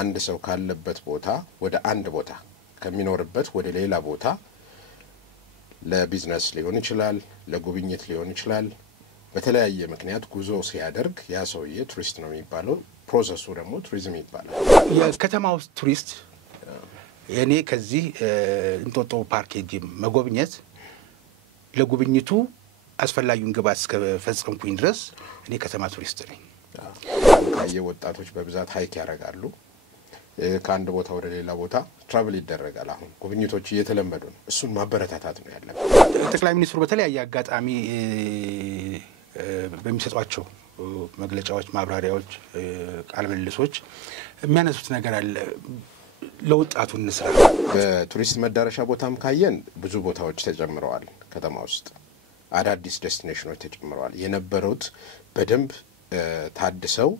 አንድ ሰው ካለበት ቦታ ወደ አንድ ቦታ ከሚኖርበት ወደ ሌላ ቦታ ለቢዝነስ ሊሆን ይችላል ለጉብኝት ሊሆን ይችላል በተለያየ ምክንያት ጉዞ ሲያደርግ ያ ሰውዬ ቱሪስት ነው የሚባለው ፕሮሰሱ ደግሞ ቱሪዝም ይባላል የከተማው ቱሪስት የኔ ከዚህ እንጦጦ ፓርክ ሄጄ መጎብኘት ለጉብኝቱ አስፈላጊውን ግብአት እስከፈጸምኩኝ ድረስ እኔ ከተማ ቱሪስት ነኝ ወጣቶች በብዛት ሃይክ ያደርጋሉ ከአንድ ቦታ ወደ ሌላ ቦታ ትራቨል ይደረጋል አሁን ጉብኝቶች እየተለመዱ ነው እሱን ማበረታታት ነው ያለበት ጠቅላይ ሚኒስትሩ በተለያየ አጋጣሚ በሚሰጧቸው መግለጫዎች ማብራሪያዎች ቃል መልሶች የሚያነሱት ነገር አለ ለወጣቱ እንስራ በቱሪስት መዳረሻ ቦታም ካየን ብዙ ቦታዎች ተጨምረዋል ከተማ ውስጥ አዳዲስ ዴስቲኔሽኖች ተጨምረዋል የነበሩት በደንብ ታድሰው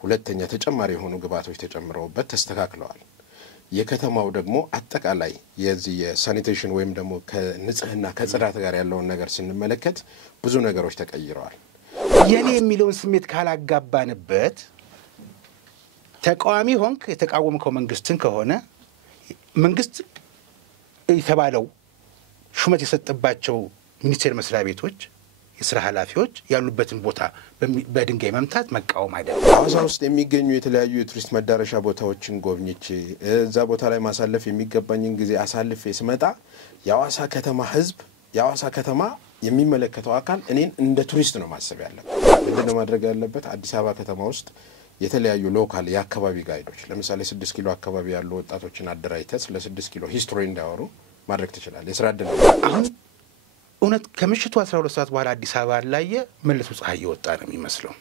ሁለተኛ ተጨማሪ የሆኑ ግብአቶች ተጨምረውበት ተስተካክለዋል የከተማው ደግሞ አጠቃላይ የዚህ የሳኒቴሽን ወይም ደግሞ ከንጽህና ከጽዳት ጋር ያለውን ነገር ስንመለከት ብዙ ነገሮች ተቀይረዋል የኔ የሚለውን ስሜት ካላጋባንበት ተቃዋሚ ሆንክ የተቃወምከው መንግስትን ከሆነ መንግስት የተባለው ሹመት የሰጠባቸው ሚኒስቴር መስሪያ ቤቶች የሥራ ኃላፊዎች ያሉበትን ቦታ በድንጋይ መምታት መቃወም አይደለም ሐዋሳ ውስጥ የሚገኙ የተለያዩ የቱሪስት መዳረሻ ቦታዎችን ጎብኝቼ እዛ ቦታ ላይ ማሳለፍ የሚገባኝን ጊዜ አሳልፌ ስመጣ የሐዋሳ ከተማ ህዝብ የሐዋሳ ከተማ የሚመለከተው አካል እኔን እንደ ቱሪስት ነው ማሰብ ያለበት ምንድነው ማድረግ ያለበት አዲስ አበባ ከተማ ውስጥ የተለያዩ ሎካል የአካባቢ ጋይዶች ለምሳሌ 6 ኪሎ አካባቢ ያሉ ወጣቶችን አደራጅተህ ለ6 ኪሎ ሂስቶሪ እንዳወሩ ማድረግ ትችላለህ የሥራ ዕድል አሁን እውነት ከምሽቱ 12 ሰዓት በኋላ አዲስ አበባ ላይ መልሶ ፀሐይ ይወጣ ነው የሚመስለው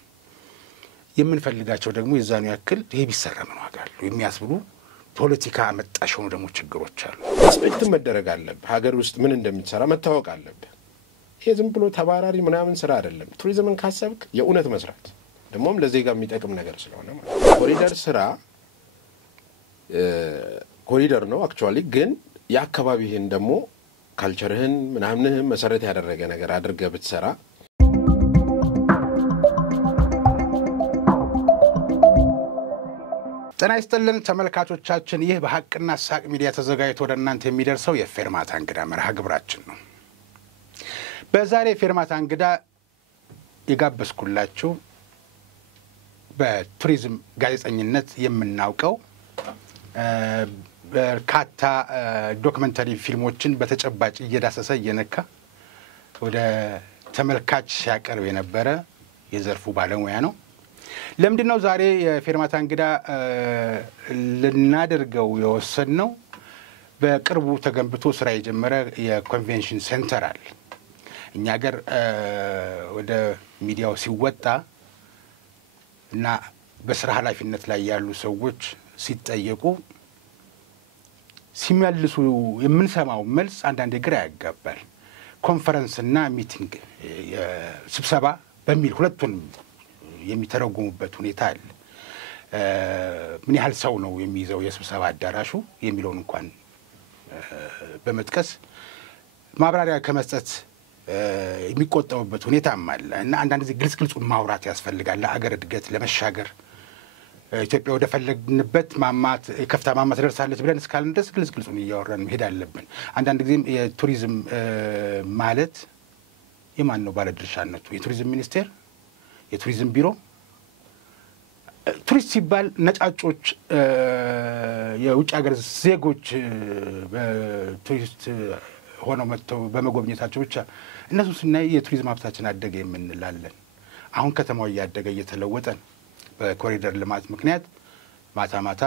የምንፈልጋቸው ደግሞ የዛኑ ያክል ይሄ ቢሰራ ምን ዋጋ አለው የሚያስብሉ ፖለቲካ አመጣሽ ሆኖ ደግሞ ችግሮች አሉ ሪስፔክት መደረግ አለበት ሀገር ውስጥ ምን እንደሚሰራ መታወቅ አለበት ይሄ ዝም ብሎ ተባራሪ ምናምን ስራ አይደለም ቱሪዝምን ካሰብክ የእውነት መስራት ደሞም ለዜጋ የሚጠቅም ነገር ስለሆነ ማለት ኮሪደር ስራ ኮሪደር ነው አክቹአሊ ግን ያከባቢህን ደግሞ ካልቸርህን ምናምንህን መሰረት ያደረገ ነገር አድርገህ ብትሰራ ጤና ይስጥልን ተመልካቾቻችን ይህ በሐቅና ሳቅ ሚዲያ ተዘጋጅቶ ወደ እናንተ የሚደርሰው የፌርማታ እንግዳ መርሃ ግብራችን ነው በዛሬ ፌርማታ እንግዳ የጋበዝኩላችሁ በቱሪዝም ጋዜጠኝነት የምናውቀው በርካታ ዶክመንተሪ ፊልሞችን በተጨባጭ እየዳሰሰ እየነካ ወደ ተመልካች ሲያቀርብ የነበረ የዘርፉ ባለሙያ ነው ለምንድነው ዛሬ የፌርማታ እንግዳ ልናደርገው የወሰንነው በቅርቡ ተገንብቶ ስራ የጀመረ የኮንቬንሽን ሴንተር አለ እኛ ሀገር ወደ ሚዲያው ሲወጣ እና በስራ ኃላፊነት ላይ ያሉ ሰዎች ሲጠየቁ ሲመልሱ የምንሰማው መልስ አንዳንድ ግራ ያጋባል ኮንፈረንስ እና ሚቲንግ ስብሰባ በሚል ሁለቱን የሚተረጉሙበት ሁኔታ አለ ምን ያህል ሰው ነው የሚይዘው የስብሰባ አዳራሹ የሚለውን እንኳን በመጥቀስ ማብራሪያ ከመስጠት የሚቆጠቡበት ሁኔታ አለ እና አንዳንድ ጊዜ ግልጽ ማውራት ያስፈልጋል ለአገር እድገት ለመሻገር ኢትዮጵያ ወደ ፈለግንበት ማማት ከፍታ ማማት ደርሳለች ብለን እስካልን ድረስ ግልጽ እያወራን መሄድ አለብን አንዳንድ ጊዜ የቱሪዝም ማለት የማን ነው ባለድርሻነቱ የቱሪዝም ሚኒስቴር የቱሪዝም ቢሮ ቱሪስት ሲባል ነጫጮች የውጭ ሀገር ዜጎች በቱሪስት ሆነው መጥተው በመጎብኘታቸው ብቻ እነሱ ስናይ የቱሪዝም ሀብታችን አደገ የምንላለን አሁን ከተማው እያደገ እየተለወጠ በኮሪደር ልማት ምክንያት ማታ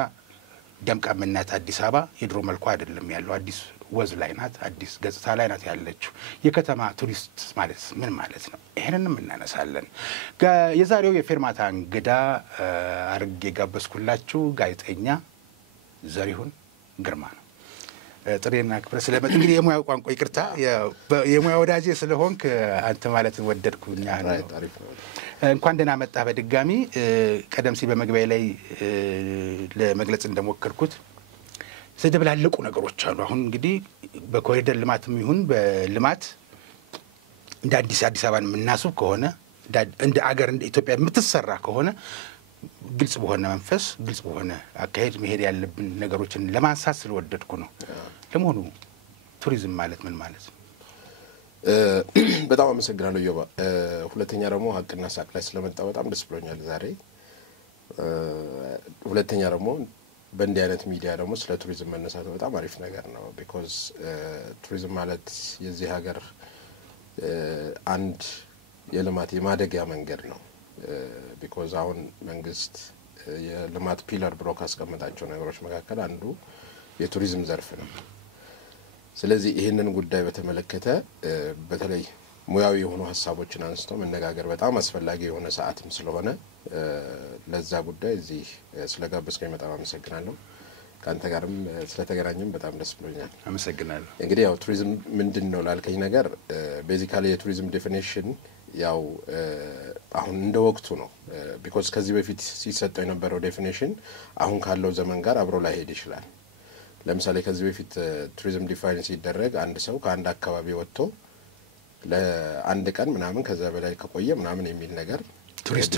ደምቃ ምናት አዲስ አበባ የድሮ መልኩ አይደለም ያለው አዲስ ወዝ ላይ ናት አዲስ ገጽታ ላይ ናት ያለችው የከተማ ቱሪስት ማለት ምን ማለት ነው ይሄንንም እናነሳለን የዛሬው የፌርማታ እንግዳ አርጌ ጋበዝኩላችሁ ጋዜጠኛ ዘሪሁን ግርማ ነው ጥሬና ክብረ ስለመጥ እንግዲህ የሙያው ቋንቋ ይቅርታ የሙያ ወዳጄ ስለሆንክ አንተ ማለት ወደድኩኛ እንኳን ደህና መጣ በድጋሚ ቀደም ሲል በመግቢያ ላይ ለመግለጽ እንደሞከርኩት ስለደብላለቁ ነገሮች አሉ አሁን እንግዲህ በኮሪደር ልማትም ይሁን በልማት እንደ አዲስ አበባን የምናስብ ከሆነ እንደ አገር እንደ ኢትዮጵያ የምትሰራ ከሆነ ግልጽ በሆነ መንፈስ ግልጽ በሆነ አካሄድ መሄድ ያለብን ነገሮችን ለማንሳት ስለወደድኩ ነው። ለመሆኑ ቱሪዝም ማለት ምን ማለት ነው? በጣም አመሰግናለሁ ዮባ። ሁለተኛ ደግሞ ሀቅና ሳቅ ላይ ስለመጣ በጣም ደስ ብሎኛል ዛሬ። ሁለተኛ ደግሞ በእንዲህ አይነት ሚዲያ ደግሞ ስለ ቱሪዝም መነሳት በጣም አሪፍ ነገር ነው። ቢኮዝ ቱሪዝም ማለት የዚህ ሀገር አንድ የልማት የማደጊያ መንገድ ነው። ቢኮዝ አሁን መንግስት የልማት ፒለር ብሎ ካስቀመጣቸው ነገሮች መካከል አንዱ የቱሪዝም ዘርፍ ነው። ስለዚህ ይህንን ጉዳይ በተመለከተ በተለይ ሙያዊ የሆኑ ሀሳቦችን አንስቶ መነጋገር በጣም አስፈላጊ የሆነ ሰዓትም ስለሆነ ለዛ ጉዳይ እዚህ ስለጋበዝከኝ በጣም አመሰግናለሁ። ካንተ ጋርም ስለተገናኘም በጣም ደስ ብሎኛል። አመሰግናለሁ። እንግዲህ ያው ቱሪዝም ምንድነው ላልከኝ ነገር ቤዚካሊ የቱሪዝም ዴፊኒሽን ያው አሁን እንደ ወቅቱ ነው። ቢኮዝ ከዚህ በፊት ሲሰጠው የነበረው ዴፊኒሽን አሁን ካለው ዘመን ጋር አብሮ ላይሄድ ይችላል። ለምሳሌ ከዚህ በፊት ቱሪዝም ዲፋይን ሲደረግ አንድ ሰው ከአንድ አካባቢ ወጥቶ ለአንድ ቀን ምናምን ከዛ በላይ ከቆየ ምናምን የሚል ነገር ቱሪስት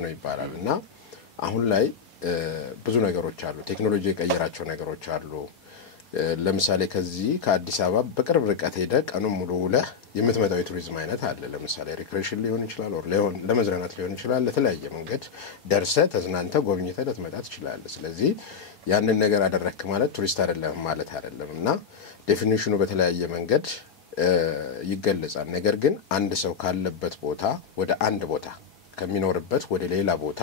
ነው ይባላል። እና አሁን ላይ ብዙ ነገሮች አሉ። ቴክኖሎጂ የቀየራቸው ነገሮች አሉ። ለምሳሌ ከዚህ ከአዲስ አበባ በቅርብ ርቀት ሄደ ቀኑን ሙሉ ውለህ የምትመጣው የቱሪዝም አይነት አለ። ለምሳሌ ሪክሬሽን ሊሆን ይችላል፣ ኦር ለመዝናናት ሊሆን ይችላል። ለተለያየ መንገድ ደርሰህ ተዝናንተህ ጎብኝተህ ልትመጣ ትችላለህ። ስለዚህ ያንን ነገር አደረክ ማለት ቱሪስት አይደለም ማለት አይደለም። እና ዴፊኒሽኑ በተለያየ መንገድ ይገለጻል። ነገር ግን አንድ ሰው ካለበት ቦታ ወደ አንድ ቦታ ከሚኖርበት ወደ ሌላ ቦታ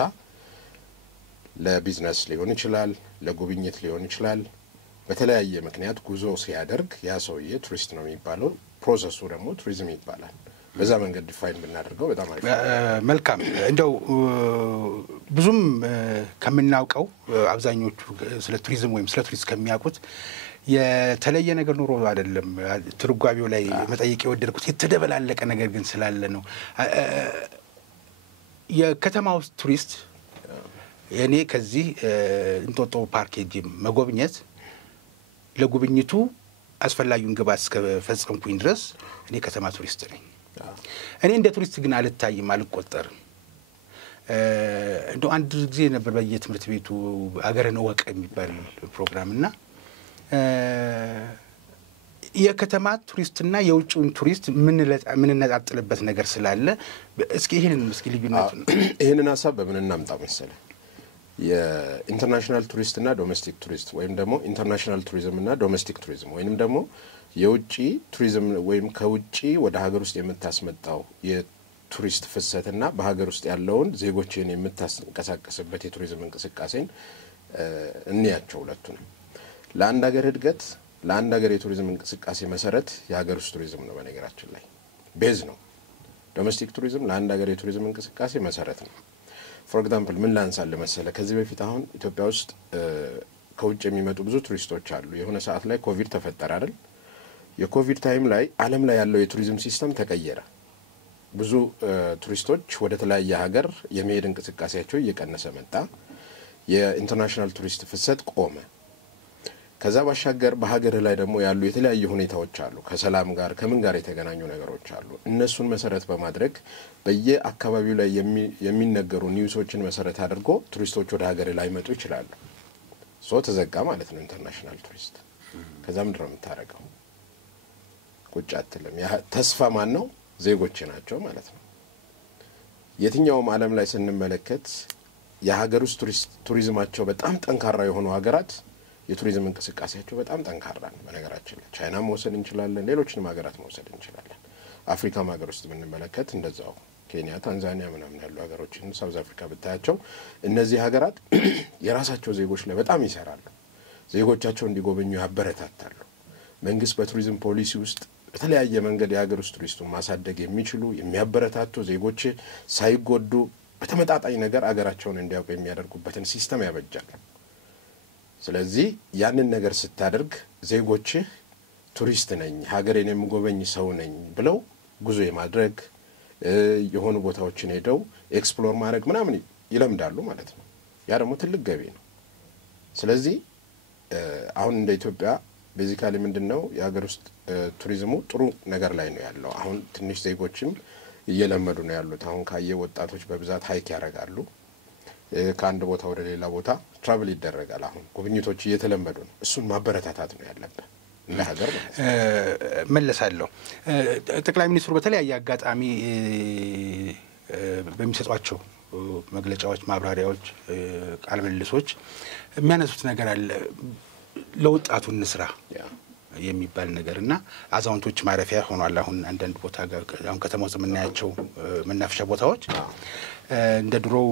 ለቢዝነስ ሊሆን ይችላል፣ ለጉብኝት ሊሆን ይችላል፣ በተለያየ ምክንያት ጉዞ ሲያደርግ ያ ሰውዬ ቱሪስት ነው የሚባለው። ፕሮሰሱ ደግሞ ቱሪዝም ይባላል። በዛ መንገድ ዲፋይን ብናደርገው በጣም አሪፍ። መልካም። እንደው ብዙም ከምናውቀው አብዛኞቹ ስለ ቱሪዝም ወይም ስለ ቱሪስት ከሚያውቁት የተለየ ነገር ኑሮ አይደለም ትርጓሜው ላይ መጠየቅ የወደድኩት የተደበላለቀ ነገር ግን ስላለ ነው። የከተማ ውስጥ ቱሪስት እኔ ከዚህ እንጦጦ ፓርክ ሄጄ መጎብኘት ለጉብኝቱ አስፈላጊውን ግብዓት እስከፈጸምኩኝ ድረስ እኔ ከተማ ቱሪስት ነኝ። እኔ እንደ ቱሪስት ግን አልታይም፣ አልቆጠርም። እንደው አንድ ጊዜ ነበር በየትምህርት ቤቱ አገርን እወቅ የሚባል ፕሮግራም እና የከተማ ቱሪስትና የውጭውን ቱሪስት ምንነጣጥልበት ነገር ስላለ እስኪ ይሄንን ሀሳብ በምን እናምጣው መሰለህ? የኢንተርናሽናል ቱሪስትና ዶሜስቲክ ቱሪስት ወይም ደግሞ ኢንተርናሽናል ቱሪዝምና ዶሜስቲክ ቱሪዝም ወይንም ደግሞ የውጭ ቱሪዝም ወይም ከውጭ ወደ ሀገር ውስጥ የምታስመጣው የቱሪስት ፍሰትና በሀገር ውስጥ ያለውን ዜጎችን የምታንቀሳቀስበት የቱሪዝም እንቅስቃሴን እንያቸው ሁለቱንም። ለአንድ ሀገር እድገት ለአንድ ሀገር የቱሪዝም እንቅስቃሴ መሰረት የሀገር ውስጥ ቱሪዝም ነው። በነገራችን ላይ ቤዝ ነው። ዶሜስቲክ ቱሪዝም ለአንድ ሀገር የቱሪዝም እንቅስቃሴ መሰረት ነው። ፎር ኤግዛምፕል ምን ላንሳል መሰለ? ከዚህ በፊት አሁን ኢትዮጵያ ውስጥ ከውጭ የሚመጡ ብዙ ቱሪስቶች አሉ። የሆነ ሰዓት ላይ ኮቪድ ተፈጠረ አይደል? የኮቪድ ታይም ላይ ዓለም ላይ ያለው የቱሪዝም ሲስተም ተቀየረ። ብዙ ቱሪስቶች ወደ ተለያየ ሀገር የመሄድ እንቅስቃሴያቸው እየቀነሰ መጣ። የኢንተርናሽናል ቱሪስት ፍሰት ቆመ። ከዛ ባሻገር በሀገር ላይ ደግሞ ያሉ የተለያዩ ሁኔታዎች አሉ። ከሰላም ጋር ከምን ጋር የተገናኙ ነገሮች አሉ። እነሱን መሰረት በማድረግ በየአካባቢው ላይ የሚነገሩ ኒውሶችን መሰረት አድርጎ ቱሪስቶች ወደ ሀገር ላይ መጡ ይችላሉ። ሶ ተዘጋ ማለት ነው ኢንተርናሽናል ቱሪስት። ከዛ ምንድን ነው የምታደርገው? ቁጭ አትልም። ተስፋ ማን ነው? ዜጎች ናቸው ማለት ነው። የትኛውም ዓለም ላይ ስንመለከት የሀገር ውስጥ ቱሪዝማቸው በጣም ጠንካራ የሆኑ ሀገራት የቱሪዝም እንቅስቃሴያቸው በጣም ጠንካራ ነው። በነገራችን ላይ ቻይና መውሰድ እንችላለን፣ ሌሎችንም ሀገራት መውሰድ እንችላለን። አፍሪካም ሀገር ውስጥ ብንመለከት እንደዛው ኬንያ፣ ታንዛኒያ ምናምን ያሉ ሀገሮችን ሳውዝ አፍሪካ ብታያቸው እነዚህ ሀገራት የራሳቸው ዜጎች ላይ በጣም ይሰራሉ። ዜጎቻቸው እንዲጎበኙ ያበረታታሉ። መንግስት በቱሪዝም ፖሊሲ ውስጥ በተለያየ መንገድ የሀገር ውስጥ ቱሪስቱን ማሳደግ የሚችሉ የሚያበረታቱ ዜጎች ሳይጎዱ በተመጣጣኝ ነገር አገራቸውን እንዲያውቁ የሚያደርጉበትን ሲስተም ያበጃል። ስለዚህ ያንን ነገር ስታደርግ ዜጎች ቱሪስት ነኝ ሀገሬን የምጎበኝ ሰው ነኝ ብለው ጉዞ የማድረግ የሆኑ ቦታዎችን ሄደው ኤክስፕሎር ማድረግ ምናምን ይለምዳሉ ማለት ነው። ያ ደግሞ ትልቅ ገቢ ነው። ስለዚህ አሁን እንደ ኢትዮጵያ ቤዚካሊ ምንድነው የሀገር ውስጥ ቱሪዝሙ ጥሩ ነገር ላይ ነው ያለው። አሁን ትንሽ ዜጎችም እየለመዱ ነው ያሉት። አሁን ካየ ወጣቶች በብዛት ሃይክ ያደርጋሉ። ከአንድ ቦታ ወደ ሌላ ቦታ ትራቭል ይደረጋል። አሁን ጉብኝቶች እየተለመዱ ነው። እሱን ማበረታታት ነው ያለበት እንደ ሀገር ማለት ነው። መለሳለሁ። ጠቅላይ ሚኒስትሩ በተለያየ አጋጣሚ በሚሰጧቸው መግለጫዎች፣ ማብራሪያዎች፣ ቃለ ምልልሶች የሚያነሱት ነገር አለ። ለወጣቱ እንስራ የሚባል ነገር እና አዛውንቶች ማረፊያ ሆኗል። አሁን አንዳንድ ቦታ አሁን ከተማ ውስጥ የምናያቸው መናፈሻ ቦታዎች እንደ ድሮው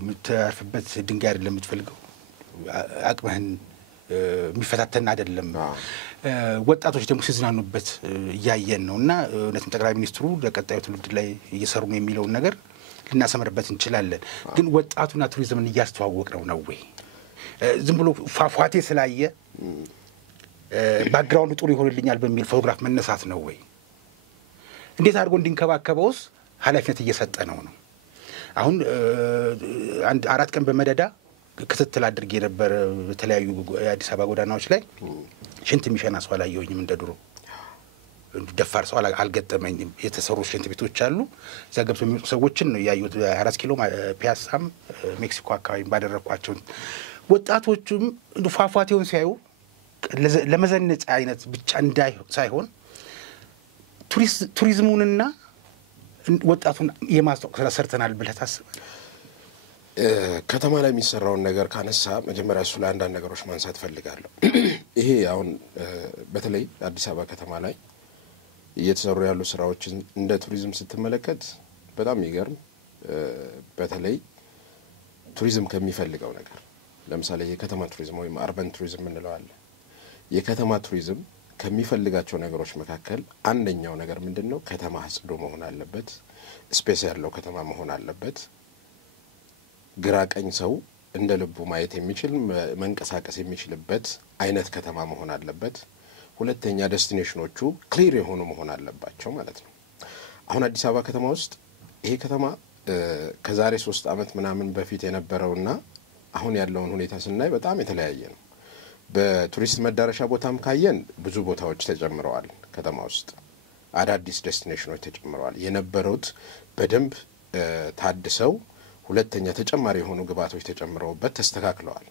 የምታርፍበት ድንጋይ አይደለም የምትፈልገው፣ አቅምህን የሚፈታተን አይደለም። ወጣቶች ደግሞ ሲዝናኑበት እያየን ነው እና እውነትም ጠቅላይ ሚኒስትሩ ለቀጣዩ ትውልድ ላይ እየሰሩ ነው የሚለውን ነገር ልናሰምርበት እንችላለን። ግን ወጣቱና ቱሪዝምን እያስተዋወቅ ነው ወይ? ዝም ብሎ ፏፏቴ ስላየ ባክግራውንዱ ጥሩ ይሆንልኛል በሚል ፎቶግራፍ መነሳት ነው ወይ? እንዴት አድርጎ እንዲንከባከበውስ ኃላፊነት እየሰጠ ነው? አሁን አንድ 4 ቀን በመደዳ ክትትል አድርጌ ነበር በተለያዩ የአዲስ አበባ ጎዳናዎች ላይ። ሽንት የሚሸና ሰው አላየሁኝም። እንደ ድሮ ደፋር ሰው አልገጠመኝም። የተሰሩ ሽንት ቤቶች አሉ። እዛ ገብተው የሚወጡ ሰዎችን ነው ያዩት። 4 ኪሎ ፒያሳም ሜክሲኮ አካባቢ ባደረኳቸው ወጣቶቹም ፏፏቴውን ሲያዩ ለመዘነጫ አይነት ብቻ ሳይሆን ቱሪዝሙንና ወጣቱን የማስተዋወቅ ስራ ሰርተናል ብለህ ታስባለህ? ከተማ ላይ የሚሰራውን ነገር ካነሳ መጀመሪያ እሱ ላይ አንዳንድ ነገሮች ማንሳት ፈልጋለሁ። ይሄ አሁን በተለይ አዲስ አበባ ከተማ ላይ እየተሰሩ ያሉ ስራዎችን እንደ ቱሪዝም ስትመለከት በጣም የሚገርም በተለይ ቱሪዝም ከሚፈልገው ነገር ለምሳሌ የከተማ ቱሪዝም ወይም አርበን ቱሪዝም እንለዋለን። የከተማ ቱሪዝም ከሚፈልጋቸው ነገሮች መካከል አንደኛው ነገር ምንድነው? ከተማ ጽዱ መሆን አለበት። ስፔስ ያለው ከተማ መሆን አለበት። ግራ ቀኝ ሰው እንደ ልቡ ማየት የሚችል መንቀሳቀስ የሚችልበት አይነት ከተማ መሆን አለበት። ሁለተኛ ዴስቲኔሽኖቹ ክሊር የሆኑ መሆን አለባቸው ማለት ነው። አሁን አዲስ አበባ ከተማ ውስጥ ይሄ ከተማ ከዛሬ 3 ዓመት ምናምን በፊት የነበረውና አሁን ያለውን ሁኔታ ስናይ በጣም የተለያየ ነው። በቱሪስት መዳረሻ ቦታም ካየን ብዙ ቦታዎች ተጨምረዋል። ከተማ ውስጥ አዳዲስ ዴስቲኔሽኖች ተጨምረዋል። የነበሩት በደንብ ታድሰው ሁለተኛ ተጨማሪ የሆኑ ግብዓቶች ተጨምረውበት ተስተካክለዋል።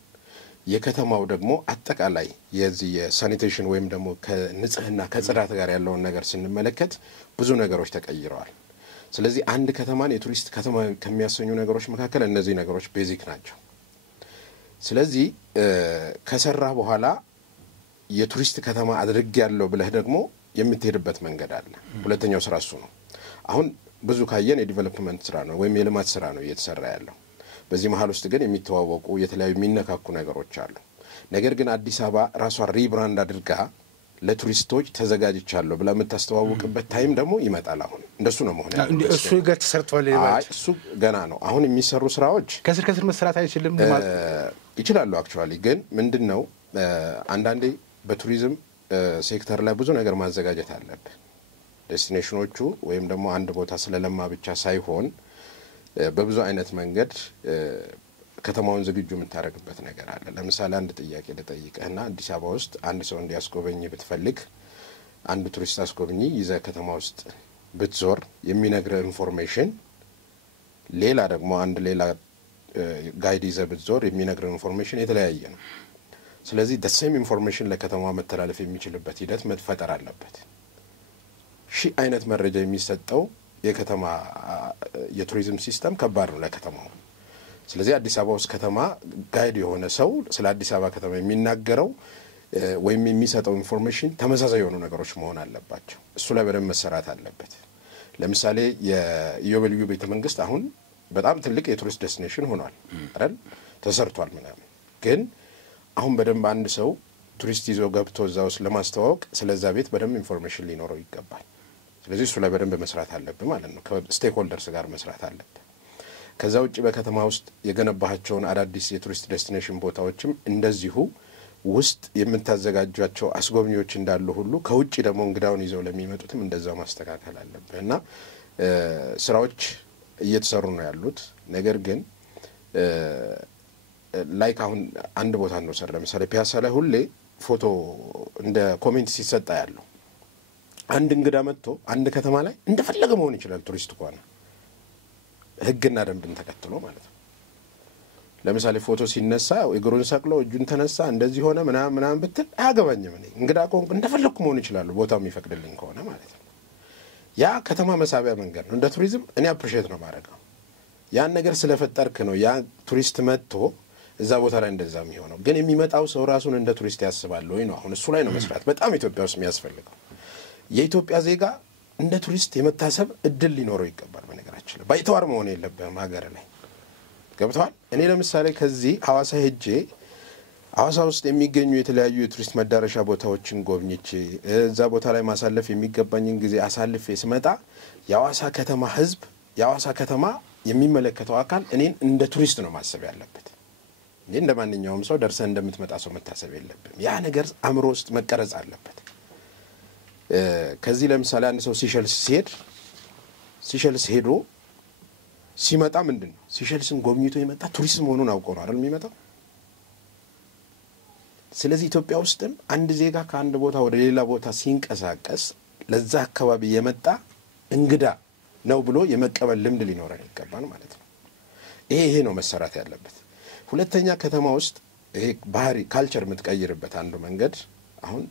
የከተማው ደግሞ አጠቃላይ የዚህ የሳኒቴሽን ወይም ደግሞ ከንጽህና ከጽዳት ጋር ያለውን ነገር ስንመለከት ብዙ ነገሮች ተቀይረዋል። ስለዚህ አንድ ከተማን የቱሪስት ከተማ ከሚያሰኙ ነገሮች መካከል እነዚህ ነገሮች ቤዚክ ናቸው። ስለዚህ ከሰራ በኋላ የቱሪስት ከተማ አድርግ ያለው ብለህ ደግሞ የምትሄድበት መንገድ አለ። ሁለተኛው ስራ እሱ ነው። አሁን ብዙ ካየን የዲቨሎፕመንት ስራ ነው ወይም የልማት ስራ ነው እየተሰራ ያለው። በዚህ መሀል ውስጥ ግን የሚተዋወቁ የተለያዩ የሚነካኩ ነገሮች አሉ። ነገር ግን አዲስ አበባ ራሷን ሪብራንድ አድርጋ ለቱሪስቶች ተዘጋጅቻለሁ ብላ የምታስተዋውቅበት ታይም ደግሞ ይመጣል። አሁን እንደሱ ነው መሆን ያለበት። እሱ ጋር ተሰርቷል። እሱ ገና ነው። አሁን የሚሰሩ ስራዎች ከስር መስራት አይችልም ይችላሉ። አክቹአሊ ግን ምንድነው አንዳንዴ በቱሪዝም ሴክተር ላይ ብዙ ነገር ማዘጋጀት አለበት። ዴስቲኔሽኖቹ ወይም ደግሞ አንድ ቦታ ስለለማ ብቻ ሳይሆን በብዙ አይነት መንገድ ከተማውን ዝግጁ የምታደርግበት ነገር አለ። ለምሳሌ አንድ ጥያቄ ልጠይቅህና አዲስ አበባ ውስጥ አንድ ሰው እንዲያስጎበኝ ብትፈልግ አንድ ቱሪስት አስጎብኚ ይዘህ ከተማ ውስጥ ብትዞር የሚነግርህ ኢንፎርሜሽን ሌላ ደግሞ አንድ ሌላ ጋይድ ይዘህ ብትዞር የሚነግርህ ኢንፎርሜሽን የተለያየ ነው። ስለዚህ ደሴም ኢንፎርሜሽን ለከተማዋ መተላለፍ የሚችልበት ሂደት መፈጠር አለበት። አይነት መረጃ የሚሰጠው የከተማ የቱሪዝም ሲስተም ከባድ ነው ለከተማው። ስለዚህ አዲስ አበባ ውስጥ ከተማ ጋይድ የሆነ ሰው ስለ አዲስ አበባ ከተማ የሚናገረው ወይም የሚሰጠው ኢንፎርሜሽን ተመሳሳይ የሆኑ ነገሮች መሆን አለባቸው። እሱ ላይ በደንብ መሰራት አለበት። ለምሳሌ የኢዮቤልዩ ቤተ መንግስት አሁን በጣም ትልቅ የቱሪስት ዴስቲኔሽን ሆኗል አይደል? ተሰርቷል ምናምን። ግን አሁን በደንብ አንድ ሰው ቱሪስት ይዞ ገብቶ እዛ ውስጥ ለማስተዋወቅ ስለዛ ቤት በደንብ ኢንፎርሜሽን ሊኖረው ይገባል። ስለዚህ እሱ ላይ በደንብ መስራት አለብን ማለት ነው። ከስቴክ ሆልደርስ ጋር መስራት አለብን። ከዛ ውጭ በከተማ ውስጥ የገነባቸውን አዳዲስ የቱሪስት ዴስቲኔሽን ቦታዎችም እንደዚሁ ውስጥ የምታዘጋጇቸው አስጎብኚዎች እንዳሉ ሁሉ ከውጭ ደግሞ እንግዳውን ይዘው ለሚመጡትም እንደዛው ማስተካከል አለብን እና ስራዎች እየተሰሩ ነው ያሉት። ነገር ግን ላይክ አሁን አንድ ቦታ ነው ሰር ለምሳሌ ፒያሳ ላይ ሁሌ ፎቶ እንደ ኮሜንት ሲሰጣ ያለው አንድ እንግዳ መጥቶ አንድ ከተማ ላይ እንደፈለገ መሆን ይችላል ቱሪስት ከሆነ ህግና ደንብን ተከትሎ ማለት ነው። ለምሳሌ ፎቶ ሲነሳ እግሩን ሰቅሎ እጁን ተነሳ እንደዚህ ሆነ ምናምን ብትል አያገባኝም። እኔ እንግዳ ቆንኩ እንደፈለኩ መሆን ይችላል ቦታው የሚፈቅድልኝ ከሆነ ማለት ነው። ያ ከተማ መሳቢያ መንገድ ነው። እንደ ቱሪዝም እኔ አፕሪሼት ነው ማድረገው። ያን ነገር ስለፈጠርክ ነው ያ ቱሪስት መጥቶ እዛ ቦታ ላይ እንደዛ የሚሆነው። ግን የሚመጣው ሰው ራሱን እንደ ቱሪስት ያስባል ወይ ነው አሁን እሱ ላይ ነው መስራት በጣም ኢትዮጵያ ውስጥ የሚያስፈልገው። የኢትዮጵያ ዜጋ እንደ ቱሪስት የመታሰብ እድል ሊኖረው ይገባል። በነገራችን ላይ ባይተዋር መሆን የለበትም ሀገር ላይ ገብቷል። እኔ ለምሳሌ ከዚህ ሐዋሳ ሄጄ ሐዋሳ ውስጥ የሚገኙ የተለያዩ የቱሪስት መዳረሻ ቦታዎችን ጎብኝቼ እዛ ቦታ ላይ ማሳለፍ የሚገባኝን ጊዜ አሳልፌ ስመጣ የሐዋሳ ከተማ ህዝብ የሐዋሳ ከተማ የሚመለከተው አካል እኔን እንደ ቱሪስት ነው ማሰብ ያለበት እንጂ እንደ ማንኛውም ሰው ደርሰህ እንደምትመጣ ሰው መታሰብ የለብም። ያ ነገር አእምሮ ውስጥ መቀረጽ አለበት። ከዚህ ለምሳሌ አንድ ሰው ሲሸልስ ሄዶ ሲመጣ ምንድነው ሲሸልስን ጎብኝቶ የመጣ ቱሪስት መሆኑን አውቆ ነው አይደል የሚመጣው። ስለዚህ ኢትዮጵያ ውስጥም አንድ ዜጋ ከአንድ ቦታ ወደ ሌላ ቦታ ሲንቀሳቀስ ለዛ አካባቢ የመጣ እንግዳ ነው ብሎ የመቀበል ልምድ ሊኖረን ይገባል ማለት ነው። ይሄ ነው መሰራት ያለበት። ሁለተኛ ከተማ ውስጥ ይሄ ባህሪ ካልቸር የምትቀይርበት አንዱ መንገድ አሁን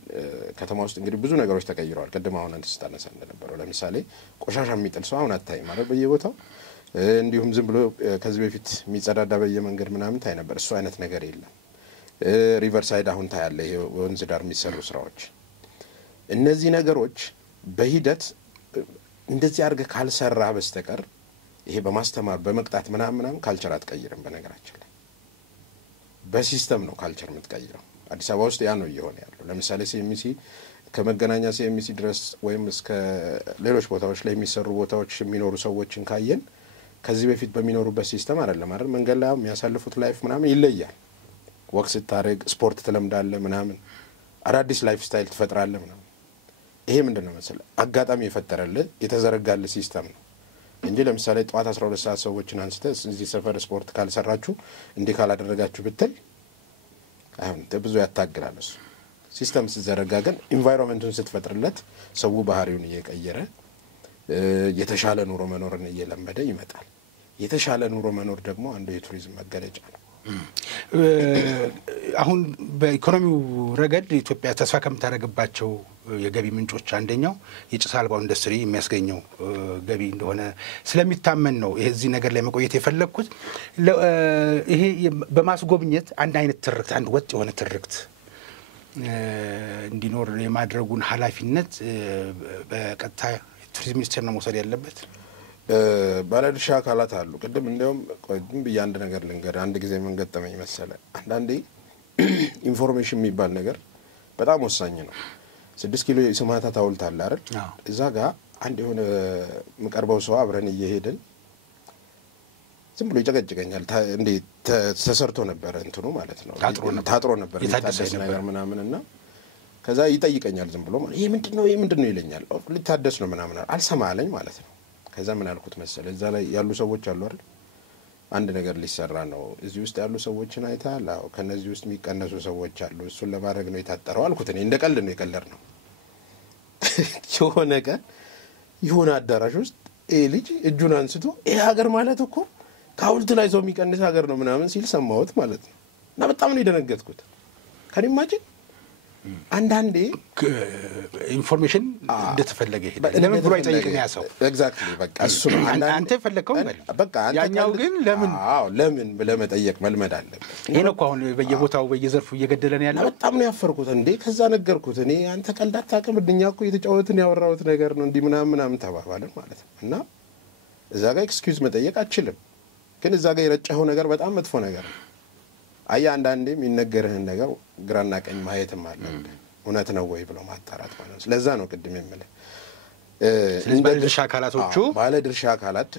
ከተማ ውስጥ እንግዲህ ብዙ ነገሮች ተቀይረዋል። ቀደም አሁን አንተ ስታነሳ እንደነበረው ለምሳሌ ቆሻሻ የሚጥል ሰው አሁን አታይም ማለት በየቦታው እንዲሁም ዝም ብሎ ከዚህ በፊት የሚጸዳዳ በየመንገድ ምናምን ታይ ነበር። እሱ አይነት ነገር የለም። ሪቨርሳይድ አሁን ታያለ ይሄ ወንዝ ዳር የሚሰሩ ስራዎች። እነዚህ ነገሮች በሂደት እንደዚህ አድርገህ ካልሰራ በስተቀር ይሄ በማስተማር በመቅጣት ምናምን ካልቸር አትቀይርም። በነገራችን ላይ በሲስተም ነው ካልቸር የምትቀይረው። አዲስ አበባ ውስጥ ያ ነው እየሆነ ያለው። ለምሳሌ ሲኤምሲ ከመገናኛ ሲኤምሲ ድረስ ወይም እስከ ሌሎች ቦታዎች ላይ የሚሰሩ ቦታዎች የሚኖሩ ሰዎችን ካየን ከዚህ በፊት በሚኖሩበት ሲስተም አይደለም አይደል? መንገድ ላይ የሚያሳልፉት ላይፍ ምናምን ይለያል። ወክ ስታረግ ስፖርት ትለምዳለህ ምናምን አዳዲስ ላይፍ ስታይል ትፈጥራለህ ምናምን። ይሄ ምንድነው መሰለህ አጋጣሚ የፈጠረልህ የተዘረጋልህ ሲስተም ነው እንጂ ለምሳሌ ጠዋት 12 ሰዓት ሰዎችን አንስተህ እዚህ ሰፈር ስፖርት ካልሰራችሁ እንዴ ካላደረጋችሁ ብትል አሁን ብዙ ያታግራል። እሱ ሲስተም ሲዘረጋ ግን ኢንቫይሮንመንቱን ስትፈጥርለት ሰው ባህሪውን እየቀየረ የተሻለ ኑሮ መኖርን እየለመደ ይመጣል። የተሻለ ኑሮ መኖር ደግሞ አንዱ የቱሪዝም መገለጫ ነው። አሁን በኢኮኖሚው ረገድ ኢትዮጵያ ተስፋ ከምታደርግባቸው የገቢ ምንጮች አንደኛው የጭስ አልባው ኢንዱስትሪ የሚያስገኘው ገቢ እንደሆነ ስለሚታመን ነው እዚህ ነገር ላይ መቆየት የፈለኩት። ይሄ በማስጎብኘት አንድ አይነት ትርክት አንድ ወጥ የሆነ ትርክት እንዲኖር የማድረጉን ኃላፊነት በቀጥታ ቱሪዝም ሚኒስቴር ነው መውሰድ ያለበት። ባለድርሻ አካላት አሉ። ቅድም እንደውም ቆይም በአንድ ነገር ልንገር አንድ ጊዜ ምን ገጠመኝ መሰለ። አንዳንዴ ኢንፎርሜሽን የሚባል ነገር በጣም ወሳኝ ነው። 6 ኪሎ የሰማዕታት ሐውልት አለ አይደል? እዛ ጋር አንድ የሆነ መቀርበው ሰው አብረን እየሄድን ዝም ብሎ ይጨቀጭቀኛል። እንዴ ተሰርቶ ነበር እንትኑ ማለት ነው ታጥሮ ነበር የታደሰ ነገር ምናምንና ከዛ ይጠይቀኛል ዝም ብሎ ይሄ ምንድነው ይለኛል። ሊታደስ ነው ምናምን አልሰማለኝ ማለት ነው። ከዛ ምን አልኩት መሰለ እዛ ላይ ያሉ ሰዎች አሉ አይደል? አንድ ነገር ሊሰራ ነው እዚህ ውስጥ ያሉ ሰዎችን አይታል። አዎ ከነዚህ ውስጥ የሚቀነሱ ሰዎች አሉ። እሱን ለማድረግ ነው የታጠረው አልኩት። እኔ እንደቀልድ ነው የቀለር ነው። የሆነ አዳራሽ ውስጥ ልጅ እጁን አንስቶ ይሄ ሀገር ማለት እኮ ከሐውልት ላይ ሰው የሚቀንስ ሀገር ነው ምናምን ሲል ሰማሁት ማለት ነው። እና በጣም ነው የደነገጥኩት። ከኔማችን አንዳንዴ ኢንፎርሜሽን እንደተፈለገ ይሄዳል። ለምን ብሎ አይጠይቅም ያ ሰው? ኤግዛክትሊ በቃ እሱ ነው። አንተ ፈለከው ማለት በቃ ያኛው ግን ለምን ለመጠየቅ መልመድ አለበት። ይሄ ነው እኮ አሁን በየቦታው በየዘርፉ እየገደለን ያለው። በጣም ነው ያፈርኩት እንዴ። ከዛ ነገርኩት እኔ አንተ ቀልድ አታውቅም እኛ እኮ የተጫወትን ያወራሁት ነገር ነው እንዲህ ምናምን ተባባልን ማለት ነው። እና እዛ ጋር ኤክስኪውዝ መጠየቅ አችልም። ግን እዛ ጋር የረጨኸው ነገር በጣም መጥፎ ነገር ነው። አንዳንዴ የሚነገርህን ነገር ግራና ቀኝ ማየትም አለብህ። እውነት ነው ወይ ብሎ ማጣራት ማለት ነው። ስለዛ ነው ቅድም የምልህ ባለድርሻ አካላት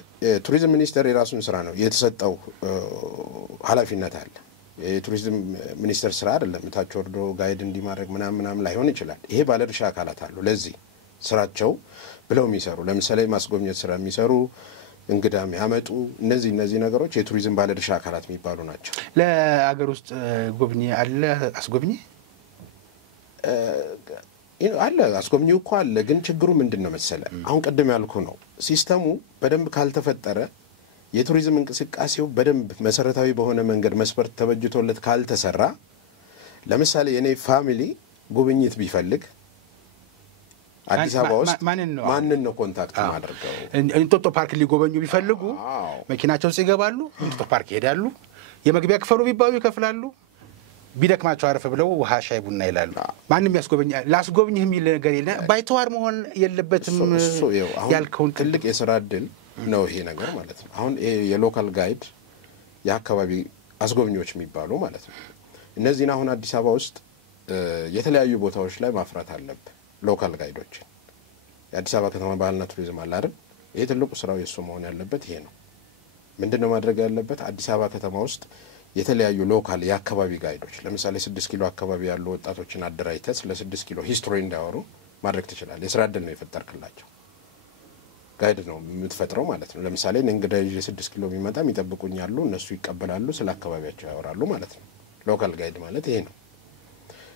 ቱሪዝም ሚኒስቴር የራሱን ስራ ነው የተሰጠው ኃላፊነት አለ። የቱሪዝም ሚኒስቴር ስራ አይደለም ታች ወርዶ ጋይድ እንዲማድረግ ምናምን ላይሆን ይችላል። ይሄ ባለድርሻ አካላት አሉ ለዚህ ስራቸው ብለው የሚሰሩ ለምሳሌ ማስጎብኘት ስራ የሚሰሩ እንግዳም ያመጡ እነዚህ ነገሮች የቱሪዝም ባለድርሻ አካላት የሚባሉ ናቸው። ለአገር ውስጥ ጎብኚ አለ አስጎብኚ አለ አስጎብኚው እኮ አለ። ግን ችግሩ ምንድነው መሰለ አሁን ቀደም ያልኩ ነው ሲስተሙ በደንብ ካልተፈጠረ የቱሪዝም እንቅስቃሴው በደንብ መሰረታዊ በሆነ መንገድ መስፈርት ተበጅቶለት ካልተሰራ ለምሳሌ የኔ ፋሚሊ ጉብኝት ቢፈልግ አዲስ አበባ ውስጥ ማንን ነው ኮንታክት ማድረገው? እንጦጦ ፓርክ ሊጎበኙ ቢፈልጉ መኪናቸው ውስጥ ይገባሉ፣ እንጦጦ ፓርክ ይሄዳሉ። የመግቢያ ክፈሉ ቢባሉ ይከፍላሉ። ቢደክማቸው አረፈ ብለው ውሃ ሻይ ቡና ይላሉ። ማንም ያስጎበኛል ላስጎብኝህ የሚል ነገር የለ። ባይተዋር መሆን የለበትም ያልከውን ትልቅ የሥራ ዕድል ነው ይሄ ነገር ማለት ነው። አሁን ይሄ የሎካል ጋይድ የአካባቢ አስጎብኚዎች የሚባሉ ማለት ነው። እነዚህን አሁን አዲስ አበባ ውስጥ የተለያዩ ቦታዎች ላይ ማፍራት አለብህ ሎካል ጋይዶች። የአዲስ አበባ ከተማ ባህልና ቱሪዝም አለ አይደል? ይሄ ትልቁ ስራው የሱ መሆን ያለበት ይሄ ነው። ምንድነው ማድረግ ያለበት? አዲስ አበባ ከተማ ውስጥ የተለያዩ ሎካል የአካባቢ ጋይዶች ለምሳሌ 6 ኪሎ አካባቢ ያሉ ወጣቶችን አደራጅተህ ለ6 ኪሎ ሂስቶሪ እንዳወሩ ማድረግ ትችላለህ። የስራ ዕድል ነው የፈጠርክላቸው። ጋይድ ነው የምትፈጥረው ማለት ነው። ለምሳሌ እንግዳ ይዤ 6 ኪሎ ቢመጣ ይጠብቁኛሉ፣ እነሱ ይቀበላሉ፣ ስለ አካባቢያቸው ያወራሉ ማለት ነው። ሎካል ጋይድ ማለት ይሄ ነው።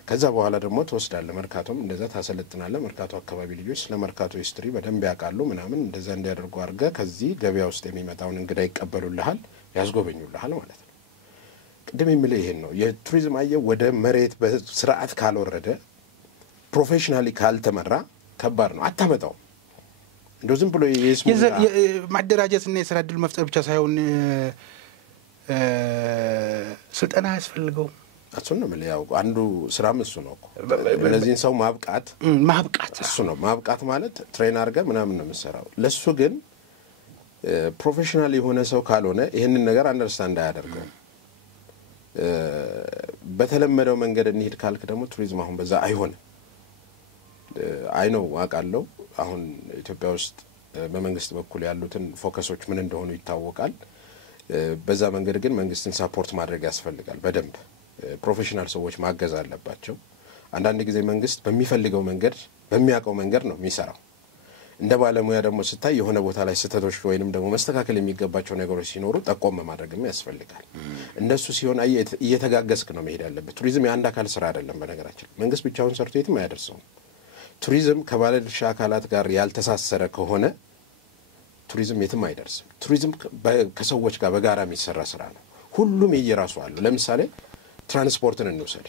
ከዛ በኋላ ደግሞ ትወስዳለህ መርካቶም እንደዛ ታሰለጥናለህ። መርካቶ አካባቢ ልጆች ስለ መርካቶ ሂስትሪ በደንብ ያውቃሉ ምናምን እንደዛ እንዲያደርጉ አድርገህ ከዚህ ገበያ ውስጥ የሚመጣውን እንግዳ ይቀበሉልሃል፣ ያስጎበኙልሃል ማለት ነው። ቅድም የሚለው ይሄን ነው። የቱሪዝም አየህ ወደ መሬት በስርዓት ካልወረደ ፕሮፌሽናሊ ካልተመራ ከባድ ነው። አታመጣው እንደው ዝም ብሎ ማደራጀትና የስራ ዕድል መፍጠር ብቻ ሳይሆን ስልጠና ያስፈልገው። እሱን ነው ማለት ያው አንዱ ስራም እሱ ነው እኮ እነዚህን ሰው ማብቃት እሱ ነው። ማብቃት ማለት ትሬን አድርገህ ምናምን ነው የምትሰራው። ለሱ ግን ፕሮፌሽናል የሆነ ሰው ካልሆነ ይሄንን ነገር አንደርስታንድ አያደርገው። በተለመደው መንገድ እንሂድ ካልክ ደግሞ ቱሪዝም አሁን በዛ አይሆንም። አይ ነው አውቃለሁ። አሁን ኢትዮጵያ ውስጥ በመንግስት በኩል ያሉትን ፎከሶች ምን እንደሆኑ ይታወቃል። በዛ መንገድ ግን መንግስትን ሳፖርት ማድረግ ያስፈልጋል። በደንብ ፕሮፌሽናል ሰዎች ማገዝ አለባቸው። አንዳንድ ጊዜ መንግስት በሚፈልገው መንገድ በሚያውቀው መንገድ ነው የሚሰራው። እንደ ባለሙያ ደግሞ ስታይ የሆነ ቦታ ላይ ስህተቶች ወይንም ደግሞ መስተካከል የሚገባቸው ነገሮች ሲኖሩ ጠቆም ማድረግም ያስፈልጋል። እንደሱ ሲሆን እየተጋገዝክ ነው መሄድ ያለበት። ቱሪዝም የአንድ አካል ስራ አይደለም። በነገራችን መንግስት ብቻውን ሰርቶ የትም አያደርሰውም። ቱሪዝም ከባለድርሻ አካላት ጋር ያልተሳሰረ ከሆነ ቱሪዝም የትም አይደርስም። ቱሪዝም ከሰዎች ጋር በጋራ የሚሰራ ስራ ነው። ሁሉም የየራሱ አለው። ለምሳሌ ትራንስፖርትን እንውሰድ።